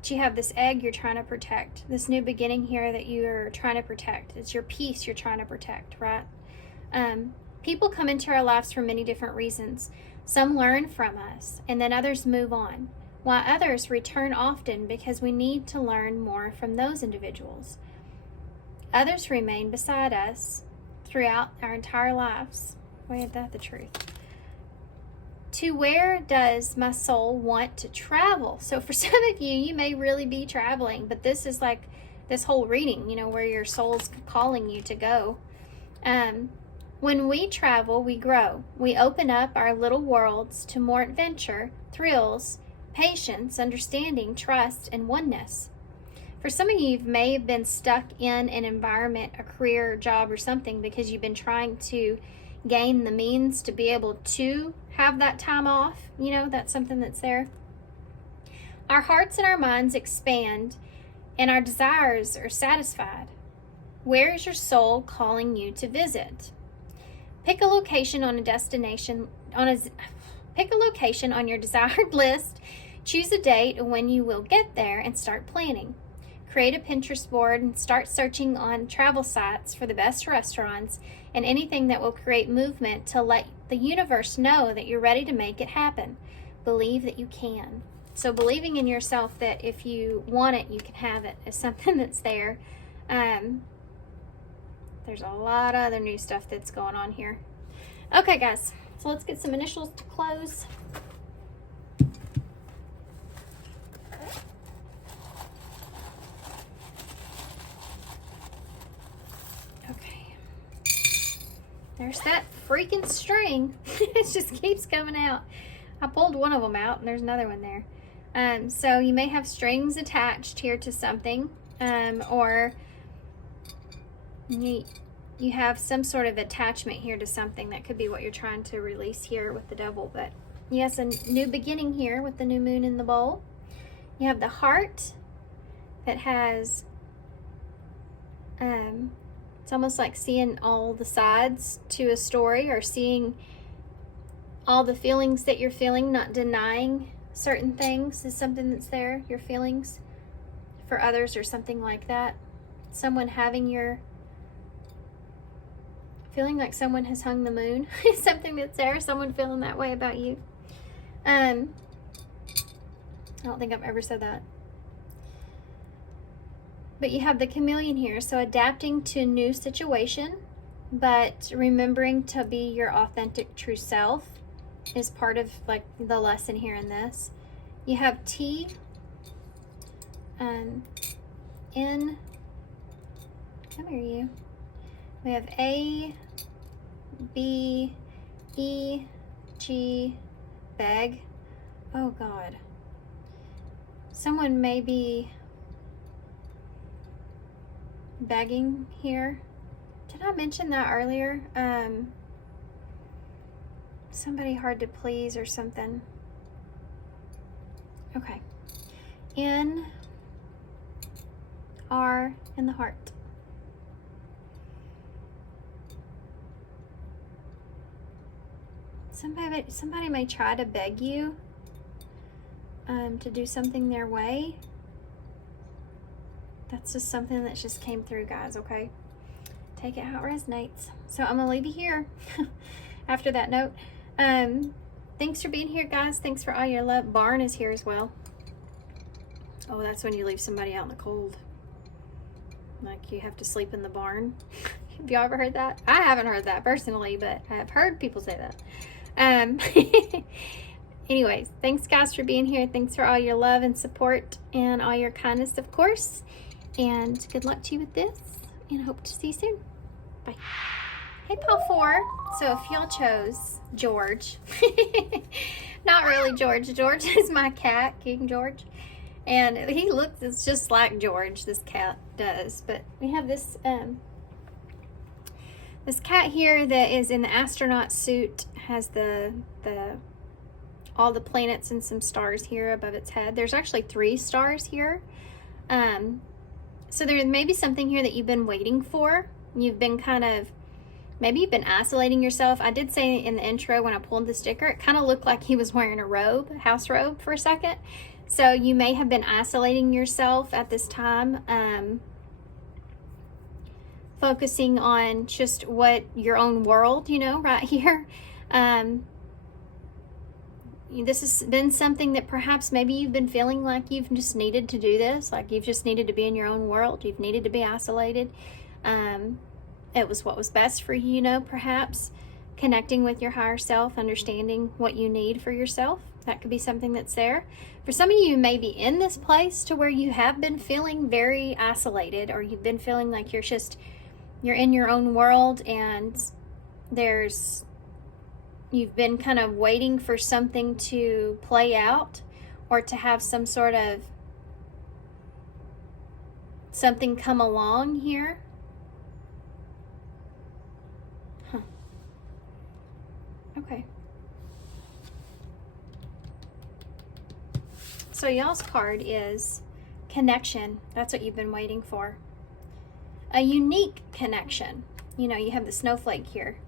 But you have this egg you're trying to protect, this new beginning here that you're trying to protect. It's your peace you're trying to protect, right? People come into our lives for many different reasons. Some learn from us, and then others move on, while others return often because we need to learn more from those individuals. Others remain beside us throughout our entire lives. Boy, ain't that the truth? To where does my soul want to travel? So for some of you, you may really be traveling, but this is like this whole reading, you know, where your soul's calling you to go. When we travel, we grow. We open up our little worlds to more adventure, thrills, patience, understanding, trust, and oneness. For some of you may have been stuck in an environment, a career, job, or something because you've been trying to gain the means to be able to have that time off. You know, that's something that's there. Our hearts and our minds expand and our desires are satisfied. Where is your soul calling you to visit? Pick a location on a destination, pick a location on your desired list, choose a date when you will get there, and start planning. Create a Pinterest board and start searching on travel sites for the best restaurants and anything that will create movement to let the universe know that you're ready to make it happen. Believe that you can. So believing in yourself that if you want it, you can have it is something that's there. There's a lot of other new stuff that's going on here. Okay, guys, so let's get some initials to close. Okay. There's that freaking string. It just keeps coming out. I pulled one of them out, and there's another one there. So you may have strings attached here to something, or you have some sort of attachment here to something. That could be what you're trying to release here with the Devil. But yes, a new beginning here with the new moon in the bowl. You have the heart that has, it's almost like seeing all the sides to a story, or seeing all the feelings that you're feeling, not denying certain things is something that's there, your feelings for others or something like that. Someone having your, feeling like someone has hung the moon is something that's there, someone feeling that way about you. I don't think I've ever said that. But you have the chameleon here, so adapting to a new situation, but remembering to be your authentic true self is part of like the lesson here in this. You have T, N, come here you. We have A, B, E, G, beg. Oh God. Someone may be begging here. Did I mention that earlier? Somebody hard to please or something. Okay. N, R, in the heart. Somebody may try to beg you to do something their way. That's just something that just came through, guys, okay? Take it how it resonates. So I'm going to leave you here after that note. Thanks for being here, guys. Thanks for all your love. Barn is here as well. Oh, that's when you leave somebody out in the cold. Like you have to sleep in the barn. Have y'all ever heard that? I haven't heard that personally, but I have heard people say that. Anyways, thanks guys for being here. Thanks for all your love and support and all your kindness, of course. And good luck to you with this, and I hope to see you soon. Bye. Hey, Paul 4. So if y'all chose George, not really George. George is my cat, King George. And he looks, it's just like George, this cat does. But we have this this cat here that is in the astronaut suit, has all the planets and some stars here above its head. There's actually 3 stars here. So there may be something here that you've been waiting for. You've been kind of, maybe you've been isolating yourself. I did say in the intro when I pulled the sticker, it kind of looked like he was wearing a robe, house robe for a second. So you may have been isolating yourself at this time, focusing on just what your own world, you know, right here. This has been something that perhaps maybe you've been feeling like you've just needed to do this, like you've just needed to be in your own world. You've needed to be isolated. It was what was best for you, you know, perhaps connecting with your higher self, understanding what you need for yourself. That could be something that's there. For some of you, may be in this place to where you have been feeling very isolated, or you've been feeling like you're in your own world, and you've been kind of waiting for something to play out, or to have some sort of something come along here. Okay. So y'all's card is connection. That's what you've been waiting for. A unique connection. You know, you have the snowflake here.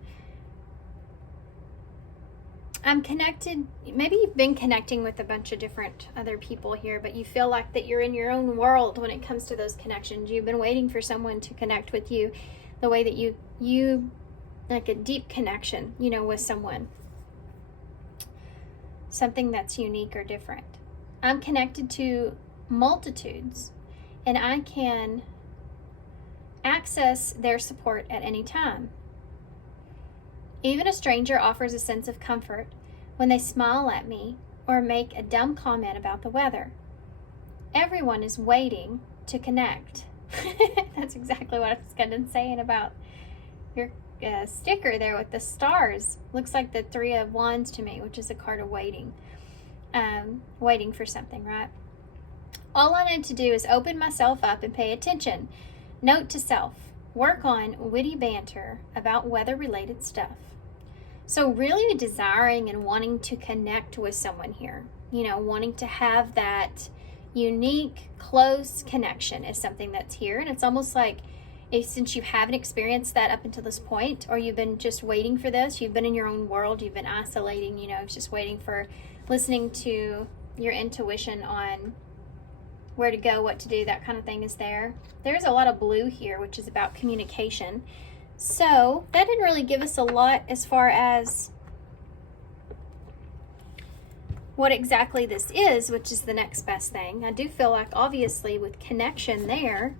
I'm connected. Maybe you've been connecting with a bunch of different other people here, but you feel like that you're in your own world when it comes to those connections. You've been waiting for someone to connect with you the way that you like a deep connection, you know, with someone. Something that's unique or different. I'm connected to multitudes, and I can access their support at any time. Even a stranger offers a sense of comfort when they smile at me or make a dumb comment about the weather. Everyone is waiting to connect. That's exactly what I was kind of saying about your sticker there with the stars. Looks like the Three of Wands to me, which is a card of waiting. Waiting for something, right? All I need to do is open myself up and pay attention. Note to self, work on witty banter about weather-related stuff. So really desiring and wanting to connect with someone here, you know, wanting to have that unique, close connection is something that's here. And it's almost like since you haven't experienced that up until this point, or you've been just waiting for this, you've been in your own world, you've been isolating, you know, just waiting for listening to your intuition on where to go, what to do, that kind of thing is there. There's a lot of blue here, which is about communication. So that didn't really give us a lot as far as what exactly this is, which is the next best thing. I do feel like obviously with connection there,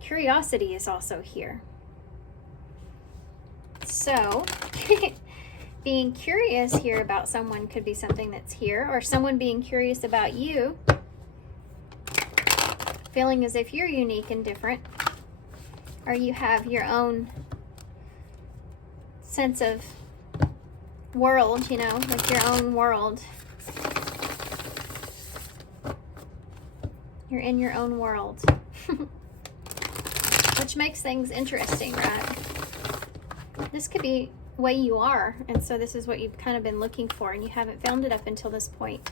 curiosity is also here. So being curious here about someone could be something that's here, or someone being curious about you, feeling as if you're unique and different, or you have your own sense of world, you know, like your own world. You're in your own world. Which makes things interesting, right? This could be the way you are, and so this is what you've kind of been looking for, and you haven't found it up until this point.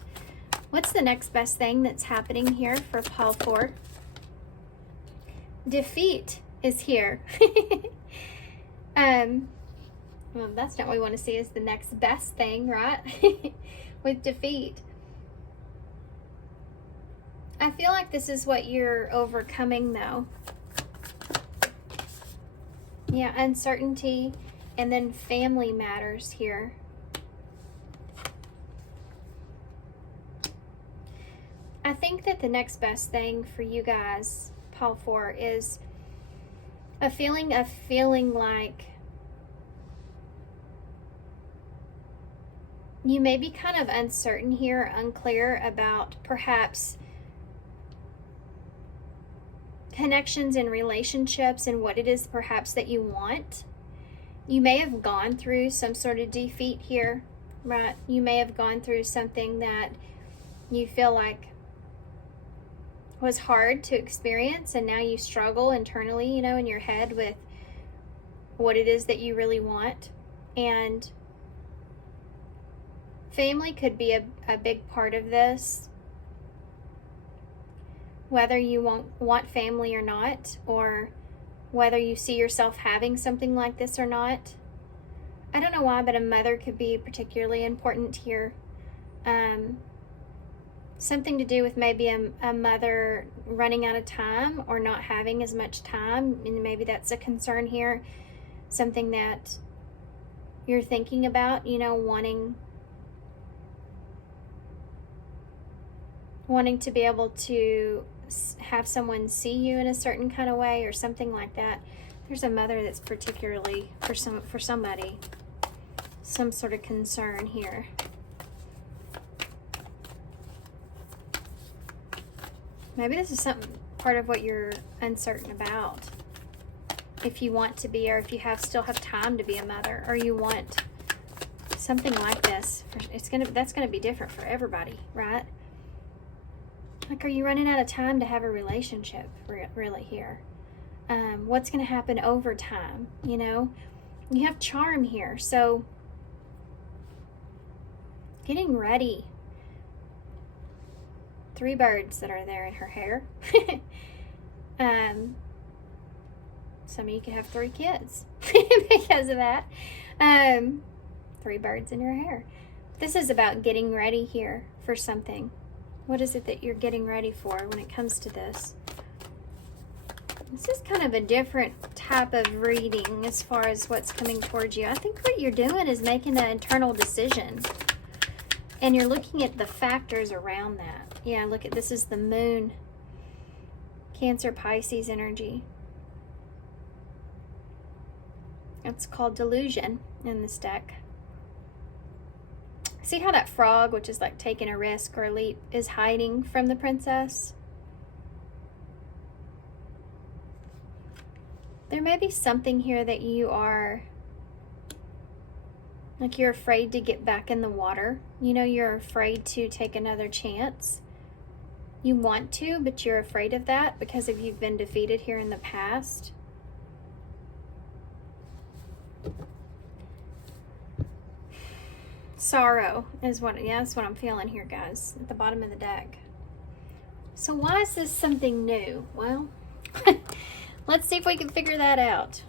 What's the next best thing that's happening here for pile 4? Defeat is here. Well, that's not what we want to see as the next best thing, right? With defeat. I feel like this is what you're overcoming, though. Yeah, uncertainty, and then family matters here. I think that the next best thing for you guys, pile 4, is a feeling of feeling like you may be kind of uncertain here, unclear about perhaps connections and relationships and what it is perhaps that you want. You may have gone through some sort of defeat here, right? You may have gone through something that you feel like was hard to experience, and now you struggle internally, you know, in your head with what it is that you really want. And family could be a big part of this, whether you want family or not, or whether you see yourself having something like this or not. I don't know why, but a mother could be particularly important here. Something to do with maybe a mother running out of time or not having as much time, and maybe that's a concern here. Something that you're thinking about, you know, wanting to be able to have someone see you in a certain kind of way or something like that. There's a mother that's particularly for somebody, some sort of concern here. Maybe this is something, part of what you're uncertain about. If you want to be, or if you still have time to be a mother, or you want something like this. That's gonna be different for everybody, right? Like, are you running out of time to have a relationship really here? What's going to happen over time? You know, you have charm here. So getting ready. 3 birds that are there in her hair. Some of you could have 3 kids because of that. 3 birds in your hair. This is about getting ready here for something. What is it that you're getting ready for when it comes to this? This is kind of a different type of reading as far as what's coming towards you. I think what you're doing is making an internal decision. And you're looking at the factors around that. Yeah, look at this is the moon. Cancer, Pisces energy. It's called delusion in this deck. See how that frog, which is like taking a risk or a leap, is hiding from the princess? There may be something here that you are, like you're afraid to get back in the water. You know, you're afraid to take another chance. You want to, but you're afraid of that because of you've been defeated here in the past. Sorrow is what, yeah, that's what I'm feeling here, guys, at the bottom of the deck. So why is this something new? Well, let's see if we can figure that out.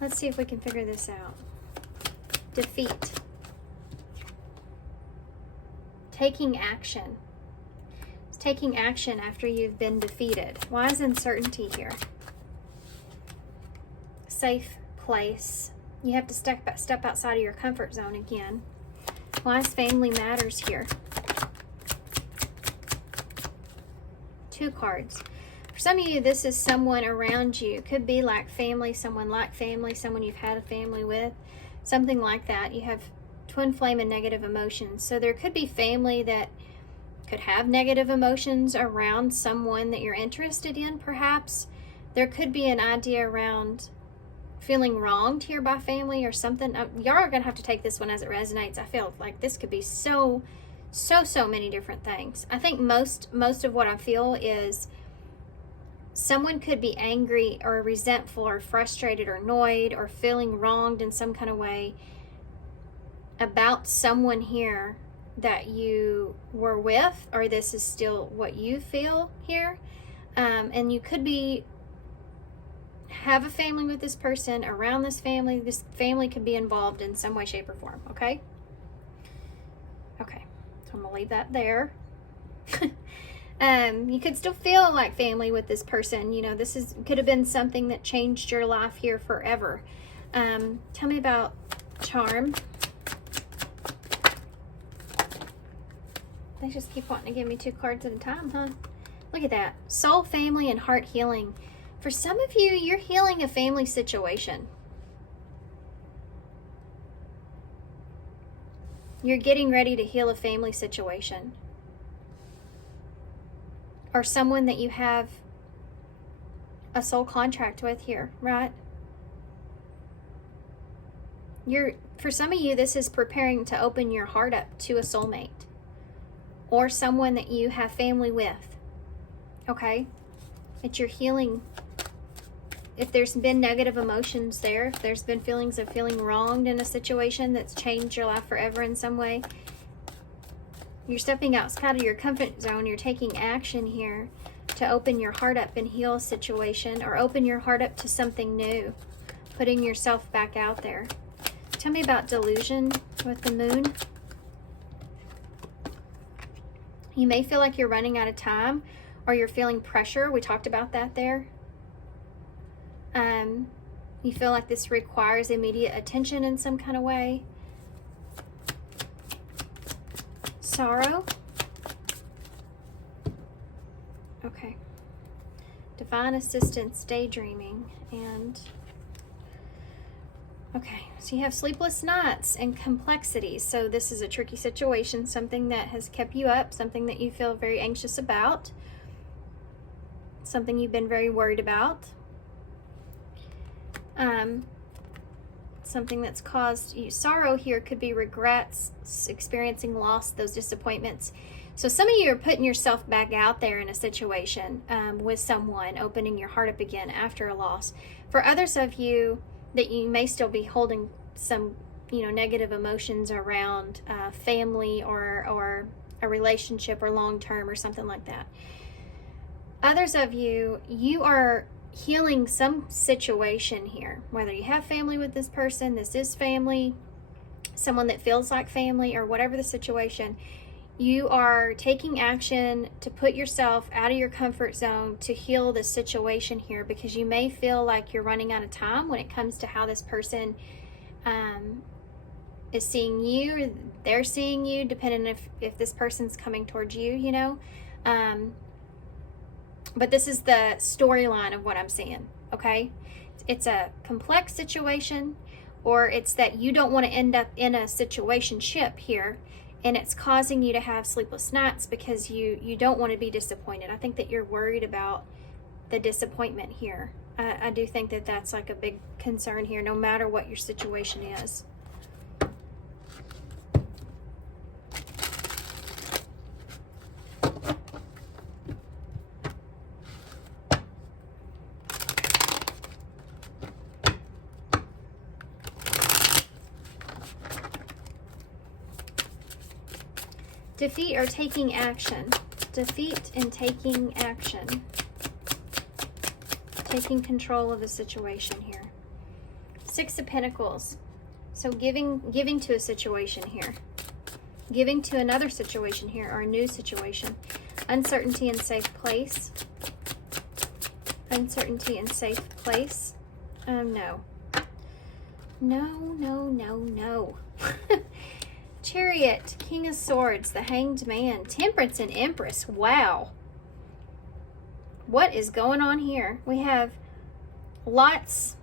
Let's see if we can figure this out. Defeat. Taking action. It's taking action after you've been defeated. Why is uncertainty here? Safe place. You have to step outside of your comfort zone again. Why is family matters here? 2 cards. For some of you, this is someone around you. Could be like family, someone you've had a family with, something like that. You have twin flame and negative emotions. So there could be family that could have negative emotions around someone that you're interested in, perhaps. There could be an idea around feeling wronged here by family or something. Y'all are going to have to take this one as it resonates. I feel like this could be so many different things. I think most of what I feel is someone could be angry or resentful or frustrated or annoyed or feeling wronged in some kind of way about someone here that you were with, or this is still what you feel here. And you could have a family with this person, around this family. This family could be involved in some way, shape, or form, okay? Okay, so I'm gonna leave that there. You could still feel like family with this person. You know, this could have been something that changed your life here forever. Tell me about charm. They just keep wanting to give me 2 cards at a time, huh? Look at that. Soul, family, and heart healing. For some of you, you're healing a family situation. You're getting ready to heal a family situation. Or someone that you have a soul contract with here, right? For some of you, this is preparing to open your heart up to a soulmate or someone that you have family with, okay? It's your healing. If there's been negative emotions there, if there's been feelings of feeling wronged in a situation that's changed your life forever in some way, you're stepping outside of your comfort zone. You're taking action here to open your heart up and heal a situation, or open your heart up to something new, putting yourself back out there. Tell me about delusion with the moon. You may feel like you're running out of time, or you're feeling pressure. We talked about that there. You feel like this requires immediate attention in some kind of way. Sorrow. Okay. Divine assistance, daydreaming, and okay, so you have sleepless nights and complexities. So this is a tricky situation, something that has kept you up, something that you feel very anxious about, something you've been very worried about. Something that's caused you sorrow here could be regrets, experiencing loss, those disappointments. So some of you are putting yourself back out there in a situation with someone, opening your heart up again after a loss. For others of you, that you may still be holding some, negative emotions around family or a relationship or long term or something like that. Others of you, you are healing some situation here, whether you have family with this person, this is family, someone that feels like family, or whatever the situation. You are taking action to put yourself out of your comfort zone to heal the situation here, because you may feel like you're running out of time when it comes to how this person is seeing you, or they're seeing you, depending if this person's coming towards you, you know. But this is the storyline of what I'm seeing, okay? It's a complex situation, or it's that you don't want to end up in a situationship here, and it's causing you to have sleepless nights because you don't want to be disappointed. I think that you're worried about the disappointment here. I do think that that's like a big concern here, no matter what your situation is. Defeat or taking action. Defeat and taking action. Taking control of a situation here. Six of Pentacles. So giving to a situation here. Giving to another situation here, or a new situation. Uncertainty and safe place. Uncertainty and safe place. No. No. Chariot, King of Swords, the Hanged Man, Temperance and Empress. Wow. What is going on here? We have lots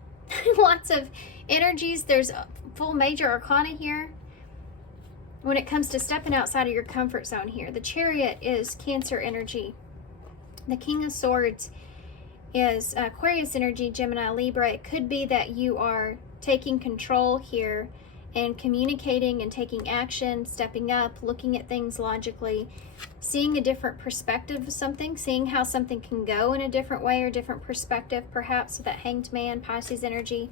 of energies. There's a full major arcana here when it comes to stepping outside of your comfort zone here. The Chariot is Cancer energy. The King of Swords is Aquarius energy, Gemini, Libra. It could be that you are taking control here and communicating and taking action, stepping up, looking at things logically, seeing a different perspective of something, seeing how something can go in a different way or different perspective, perhaps with that Hanged Man, Pisces energy.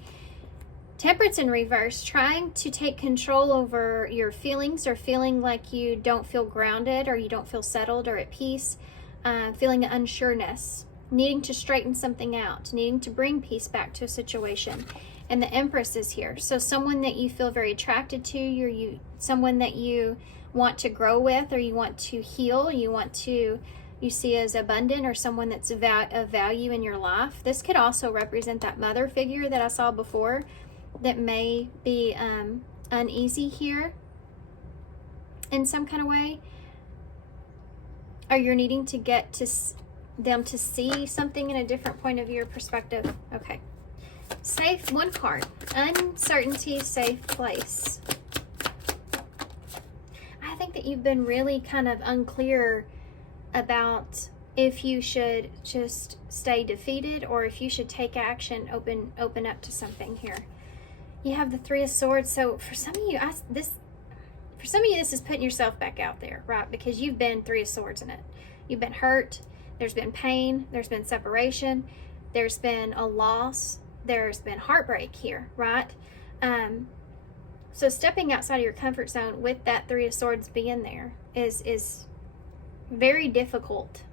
Temperance in reverse, trying to take control over your feelings, or feeling like you don't feel grounded, or you don't feel settled or at peace, feeling unsureness, needing to straighten something out, needing to bring peace back to a situation. And the Empress is here. So someone that you feel very attracted to, someone that you want to grow with, or you want to heal, you see as abundant, or someone that's of value in your life. This could also represent that mother figure that I saw before that may be uneasy here in some kind of way. Or you're needing to get to them to see something in a different point of view or perspective. Okay. Safe, one card. Uncertainty, safe place. I think that you've been really kind of unclear about if you should just stay defeated, or if you should take action, open up to something here. You have the Three of Swords. So for some of you, this is putting yourself back out there, right? Because you've been Three of Swords in it. You've been hurt. There's been pain. There's been separation. There's been a loss. There's been heartbreak here, right? So stepping outside of your comfort zone with that Three of Swords being there is very difficult,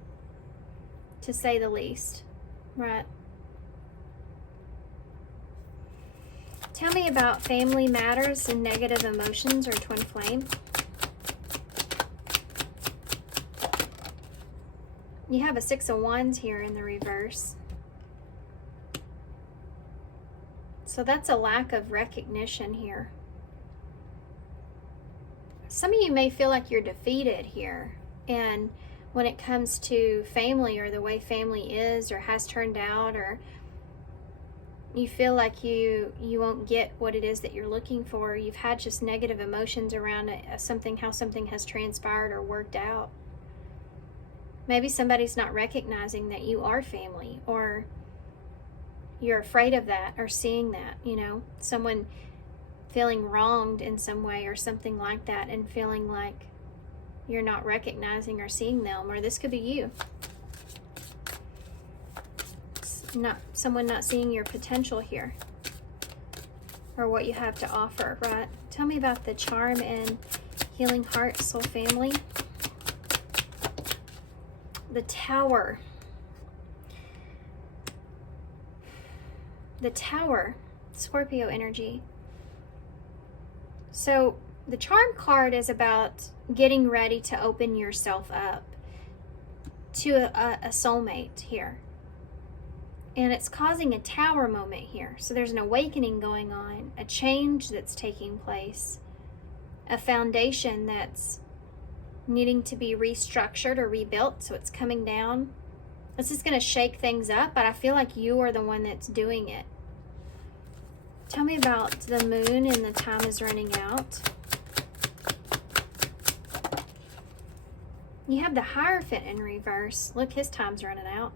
to say the least, right? Tell me about family matters and negative emotions, or twin flame. You have a Six of Wands here in the reverse. So that's a lack of recognition here. Some of you may feel like you're defeated here, and when it comes to family, or the way family is or has turned out, or you feel like you won't get what it is that you're looking for. You've had just negative emotions around how something has transpired or worked out. Maybe somebody's not recognizing that you are family, or you're afraid of that, or seeing that, someone feeling wronged in some way or something like that, and feeling like you're not recognizing or seeing them. Or this could be you. Someone not seeing your potential here, or what you have to offer, right? Tell me about the charm and healing heart, soul, family. The Tower. the Tower, Scorpio energy. So the Charm card is about getting ready to open yourself up to a soulmate here. And it's causing a Tower moment here. So there's an awakening going on, a change that's taking place, a foundation that's needing to be restructured or rebuilt, so it's coming down. This is going to shake things up, but I feel like you are the one that's doing it. Tell me about the moon and the time is running out. You have the Hierophant in reverse. Look, his time's running out.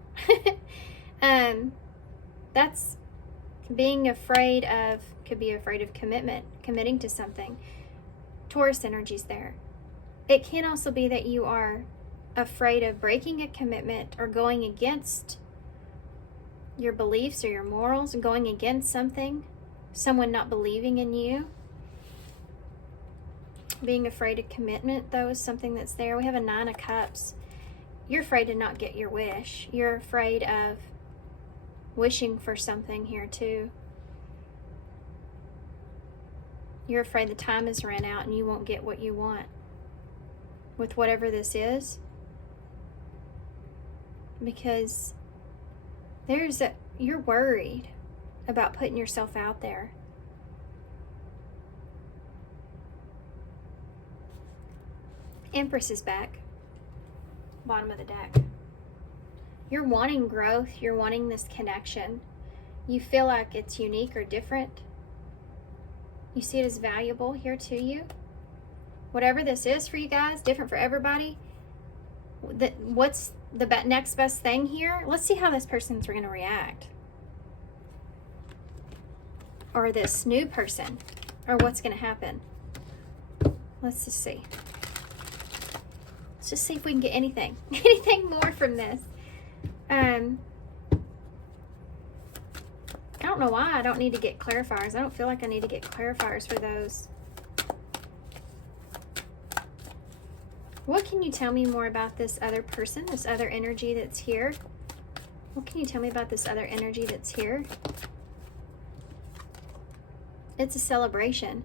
That's being afraid of, could be afraid of commitment, committing to something. Taurus energy's there. It can also be that you are afraid of breaking a commitment or going against your beliefs or your morals, and going against something, someone not believing in you. Being afraid of commitment, though, is something that's there. We have a Nine of Cups. You're afraid to not get your wish. You're afraid of wishing for something here, too. You're afraid the time has run out and you won't get what you want with whatever this is. Because you're worried about putting yourself out there. Empress is back. Bottom of the deck. You're wanting growth. You're wanting this connection. You feel like it's unique or different. You see it as valuable here to you. Whatever this is for you guys, different for everybody. What's the next best thing here? Let's see how this person's going to react. Or this new person. Or what's going to happen. Let's just see. Let's just see if we can get anything. Anything more from this. I don't know why I don't need to get clarifiers. I don't feel like I need to get clarifiers for those. What can you tell me more about this other person, this other energy that's here? What can you tell me about this other energy that's here? It's a celebration.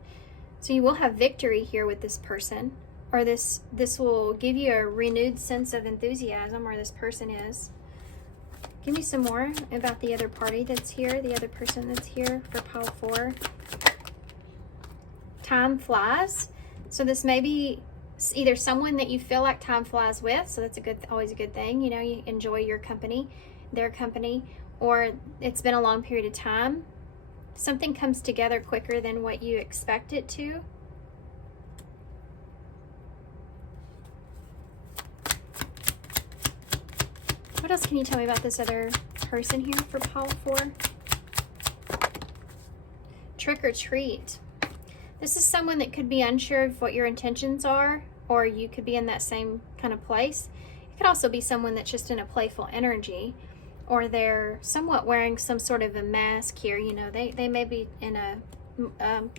So you will have victory here with this person, or this will give you a renewed sense of enthusiasm where this person is. Give me some more about the other party that's here, the other person that's here for pile 4. Time flies. So this may be either someone that you feel like time flies with, so that's always a good thing. You know, you enjoy your company, their company, or it's been a long period of time. Something comes together quicker than what you expect it to. What else can you tell me about this other person here for pile 4? Trick or treat. This is someone that could be unsure of what your intentions are, or you could be in that same kind of place. It could also be someone that's just in a playful energy, or they're somewhat wearing some sort of a mask here. You know, they may be in a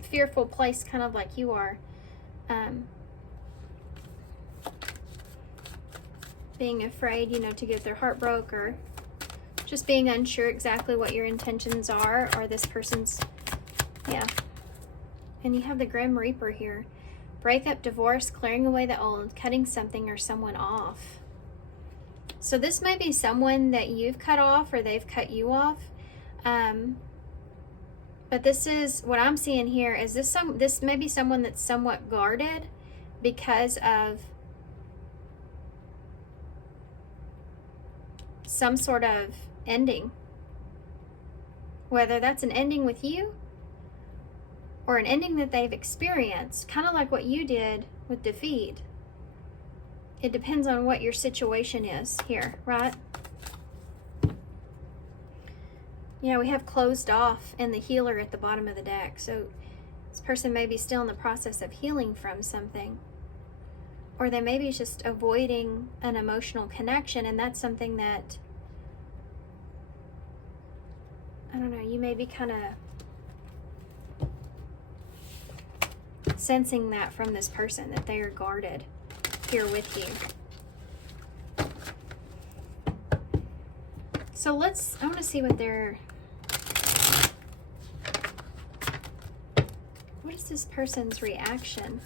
fearful place, kind of like you are. Being afraid, you know, to get their heart broke, or just being unsure exactly what your intentions are, or this person's, yeah. And you have the Grim Reaper here. Breakup, divorce, clearing away the old, cutting something or someone off. So this may be someone that you've cut off or they've cut you off. But this is, what I'm seeing here is this may be someone that's somewhat guarded because of some sort of ending. Whether that's an ending with you or an ending that they've experienced, kind of like what you did with defeat. It depends on what your situation is here, right? Yeah, we have closed off and the healer at the bottom of the deck. So this person may be still in the process of healing from something. Or they may be just avoiding an emotional connection, and that's something that, I don't know, you may be kind of sensing that from this person, that they are guarded here with you. So I want to see what What is this person's reaction?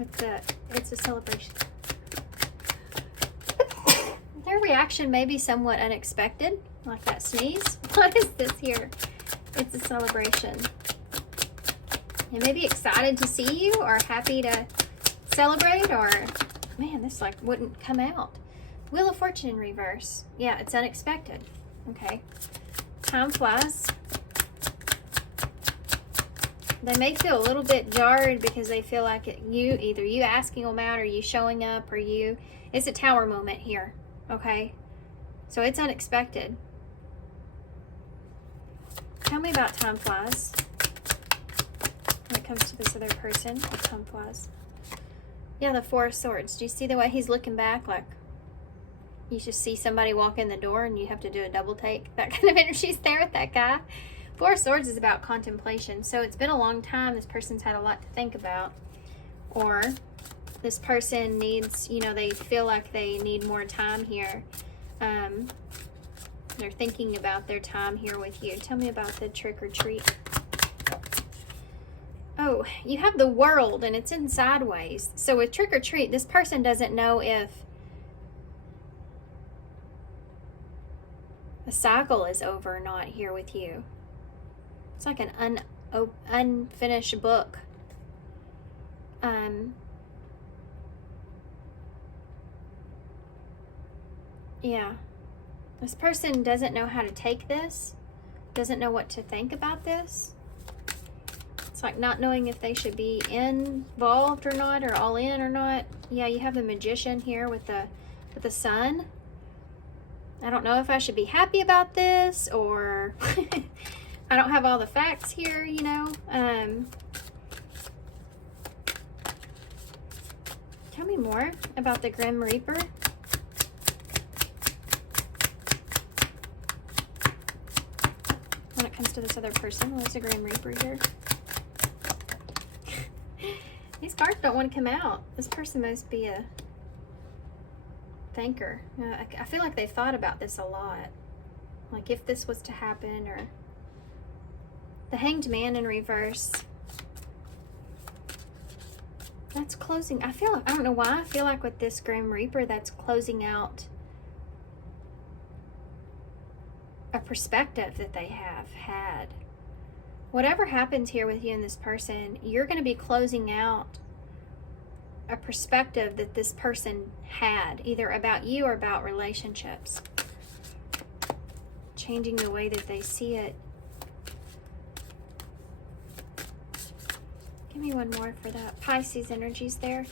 It's a celebration. Their reaction may be somewhat unexpected, like that sneeze. What is this here? It's a celebration. They may be excited to see you or happy to celebrate, or, man, this like wouldn't come out. Wheel of Fortune in reverse. Yeah, it's unexpected. Okay. Time flies. They may feel a little bit jarred because they feel like either you asking them out or you showing up or it's a tower moment here. Okay. So it's unexpected. Tell me about time flies. When it comes to this other person, time flies. Yeah, the Four of Swords. Do you see the way he's looking back? Like, you just see somebody walk in the door and you have to do a double take. That kind of energy's there with that guy. Four of Swords is about contemplation. So it's been a long time. This person's had a lot to think about. Or this person needs, they feel like they need more time here. They're thinking about their time here with you. Tell me about the trick or treat. Oh, you have the World and it's in sideways. So with trick or treat, this person doesn't know if the cycle is over or not here with you. It's like an unfinished book. Yeah. This person doesn't know how to take this, doesn't know what to think about this. It's like not knowing if they should be involved or not, or all in or not. Yeah, you have the Magician here with the Sun. I don't know if I should be happy about this, or I don't have all the facts here, Tell me more about the Grim Reaper. When it comes to this other person, what's the Grim Reaper here? These cards don't want to come out. This person must be a thinker. I feel like they've thought about this a lot. Like if this was to happen, or the Hanged Man in reverse. That's closing. I don't know why. I feel like with this Grim Reaper, that's closing out a perspective that they have had. Whatever happens here with you and this person, you're going to be closing out a perspective that this person had, either about you or about relationships. Changing the way that they see it. Give me one more for that. Pisces energies there.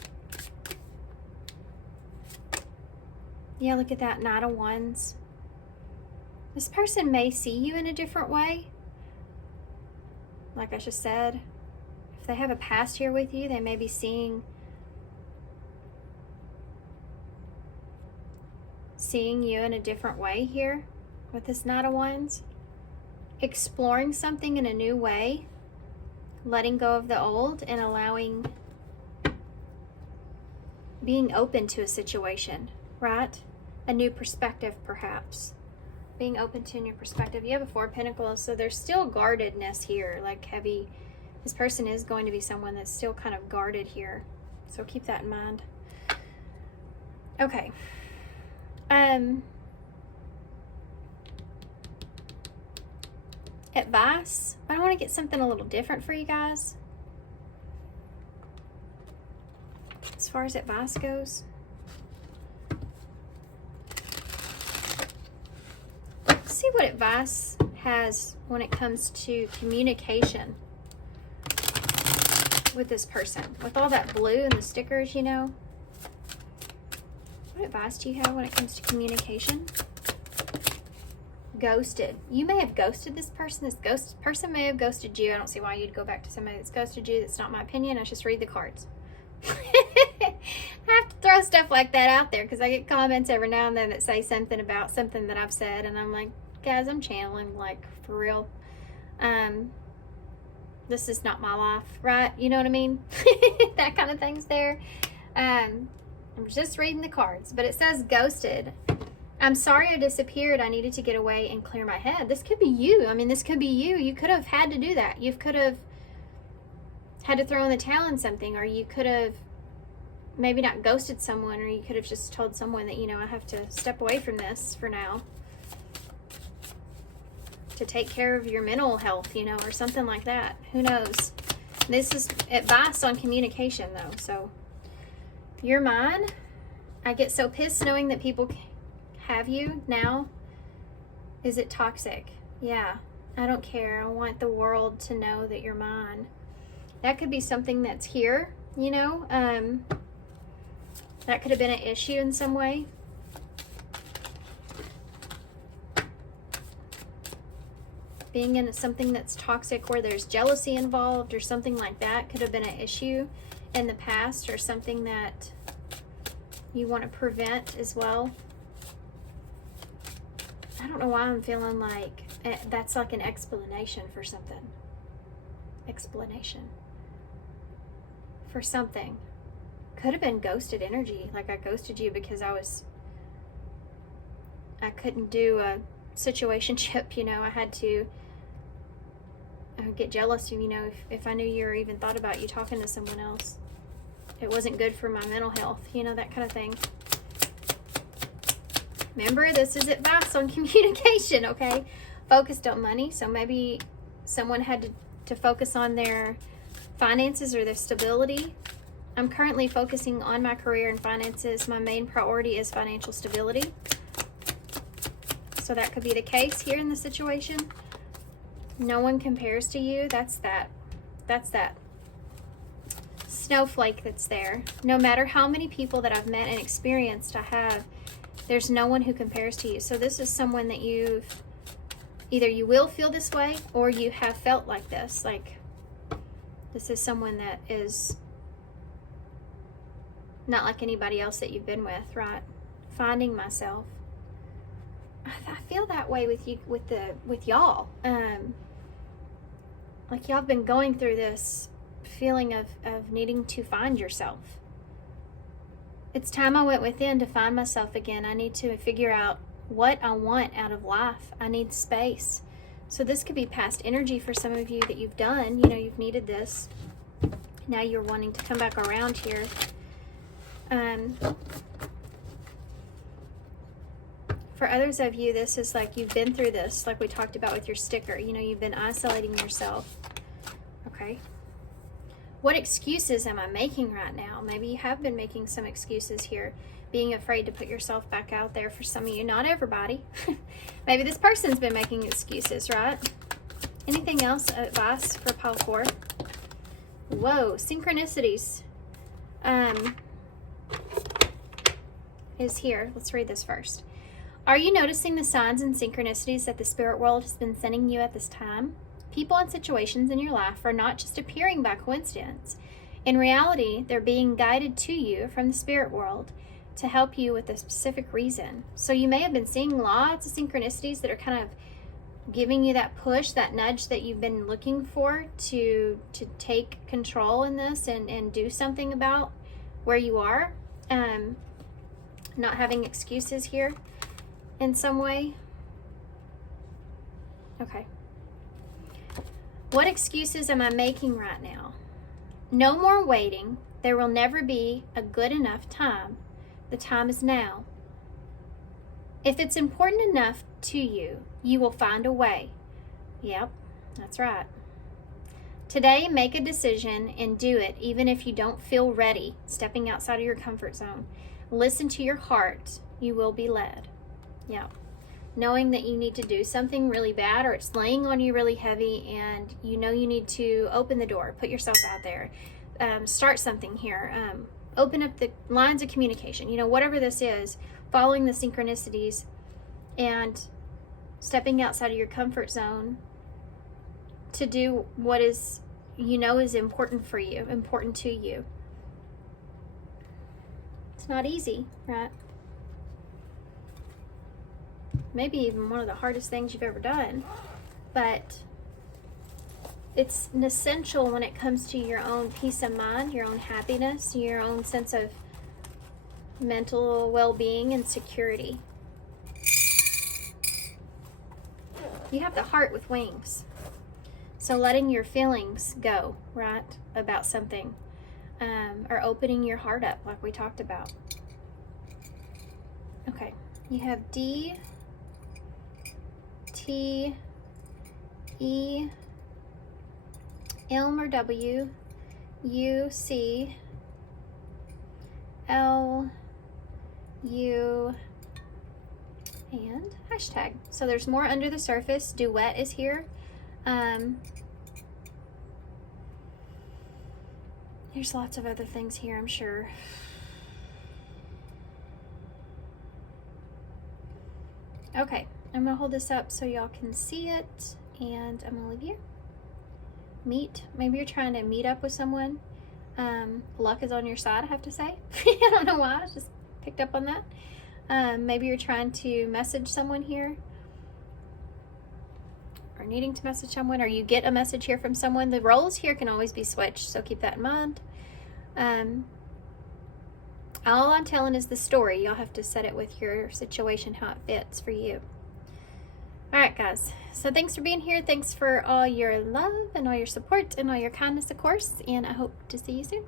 Yeah, look at that Knight of Wands. This person may see you in a different way. Like I just said, if they have a past here with you, they may be seeing you in a different way here with this Knight of Wands. Exploring something in a new way. Letting go of the old and being open to a situation, right? A new perspective, perhaps. Being open to a new perspective. You have a Four of Pentacles, so there's still guardedness here, like heavy. This person is going to be someone that's still kind of guarded here, so keep that in mind. Okay. Advice. I want to get something a little different for you guys. As far as advice goes. Let's see what advice has when it comes to communication with this person. With all that blue and the stickers, What advice do you have when it comes to communication? Ghosted. You may have ghosted this person. This person may have ghosted you. I don't see why you'd go back to somebody that's ghosted you. That's not my opinion. I just read the cards. I have to throw stuff like that out there because I get comments every now and then that say something about something that I've said, and I'm like, guys, I'm channeling, like, for real. This is not my life, right? You know what I mean? That kind of thing's there. I'm just reading the cards, but it says ghosted. I'm sorry I disappeared. I needed to get away and clear my head. This could be you. I mean, this could be you. You could have had to do that. You could have had to throw in the towel in something, or you could have maybe not ghosted someone, or you could have just told someone that, you know, I have to step away from this for now to take care of your mental health, you know, or something like that. Who knows? This is advice on communication, though. So you're mine. I get so pissed knowing that people have you now. Is it toxic? Yeah, I don't care. I want the world to know that you're mine. That could be something that's here, you know. That could have been an issue in some way. Being in something that's toxic where there's jealousy involved or something like that could have been an issue in the past, or something that you want to prevent as well. I don't know why I'm feeling like that's like an explanation for something. Explanation for something. Could have been ghosted energy, like I ghosted you because I couldn't do a situationship, you know. I had to get jealous, you know, if I knew you or even thought about you talking to someone else. It wasn't good for my mental health, you know, that kind of thing. Remember, this is advice on communication, okay? Focused on money, so maybe someone had to focus on their finances or their stability. I'm currently focusing on my career and finances. My main priority is financial stability. So that could be the case here in the situation. No one compares to you. That's that snowflake that's there. No matter how many people that I've met and experienced there's no one who compares to you. So this is someone that either you will feel this way, or you have felt like this. Like, this is someone that is not like anybody else that you've been with, right? Finding myself. I feel that way with you, with y'all. Like y'all have been going through this feeling of needing to find yourself. It's time I went within to find myself again. I need to figure out what I want out of life. I need space. So this could be past energy for some of you that you've done. You know, you've needed this. Now you're wanting to come back around here. For others of you, this is like you've been through this, like we talked about with your sticker. You know, you've been isolating yourself. Okay. What excuses am I making right now? Maybe you have been making some excuses here, being afraid to put yourself back out there for some of you. Not everybody. Maybe this person's been making excuses, right? Anything else? Advice for pile 4? Whoa, synchronicities is here. Let's read this first. Are you noticing the signs and synchronicities that the spirit world has been sending you at this time? People and situations in your life are not just appearing by coincidence. In reality, they're being guided to you from the spirit world to help you with a specific reason. So you may have been seeing lots of synchronicities that are kind of giving you that push, that nudge that you've been looking for to take control in this and do something about where you are. Not having excuses here in some way. Okay. What excuses am I making right now? No more waiting. There will never be a good enough time. The time is now. If it's important enough to you, you will find a way. Yep, that's right. Today, make a decision and do it, even if you don't feel ready, stepping outside of your comfort zone. Listen to your heart. You will be led. Yeah. Knowing that you need to do something really bad, or it's laying on you really heavy, and you know you need to open the door, put yourself out there, start something here, open up the lines of communication, you know, whatever this is, following the synchronicities and stepping outside of your comfort zone to do what is, you know, is important for you, important to you. It's not easy, right? Maybe even one of the hardest things you've ever done, but it's an essential when it comes to your own peace of mind, your own happiness, your own sense of mental well-being and security. You have the heart with wings. So letting your feelings go, right, about something, or opening your heart up like we talked about. Okay, you have D, T, E, M or W, U, C, L, U, and hashtag. So there's more under the surface. Duet is here. There's lots of other things here, I'm sure. Okay, I'm gonna hold this up so y'all can see it, and I'm gonna leave you. Meet. Maybe you're trying to meet up with someone. Luck is on your side, I have to say. I don't know why, I just picked up on that. Maybe you're trying to message someone here, or needing to message someone, or you get a message here from someone. The roles here can always be switched, so keep that in mind. All I'm telling is the story. Y'all have to set it with your situation, how it fits for you. All right, guys. So thanks for being here. Thanks for all your love and all your support and all your kindness, of course. And I hope to see you soon.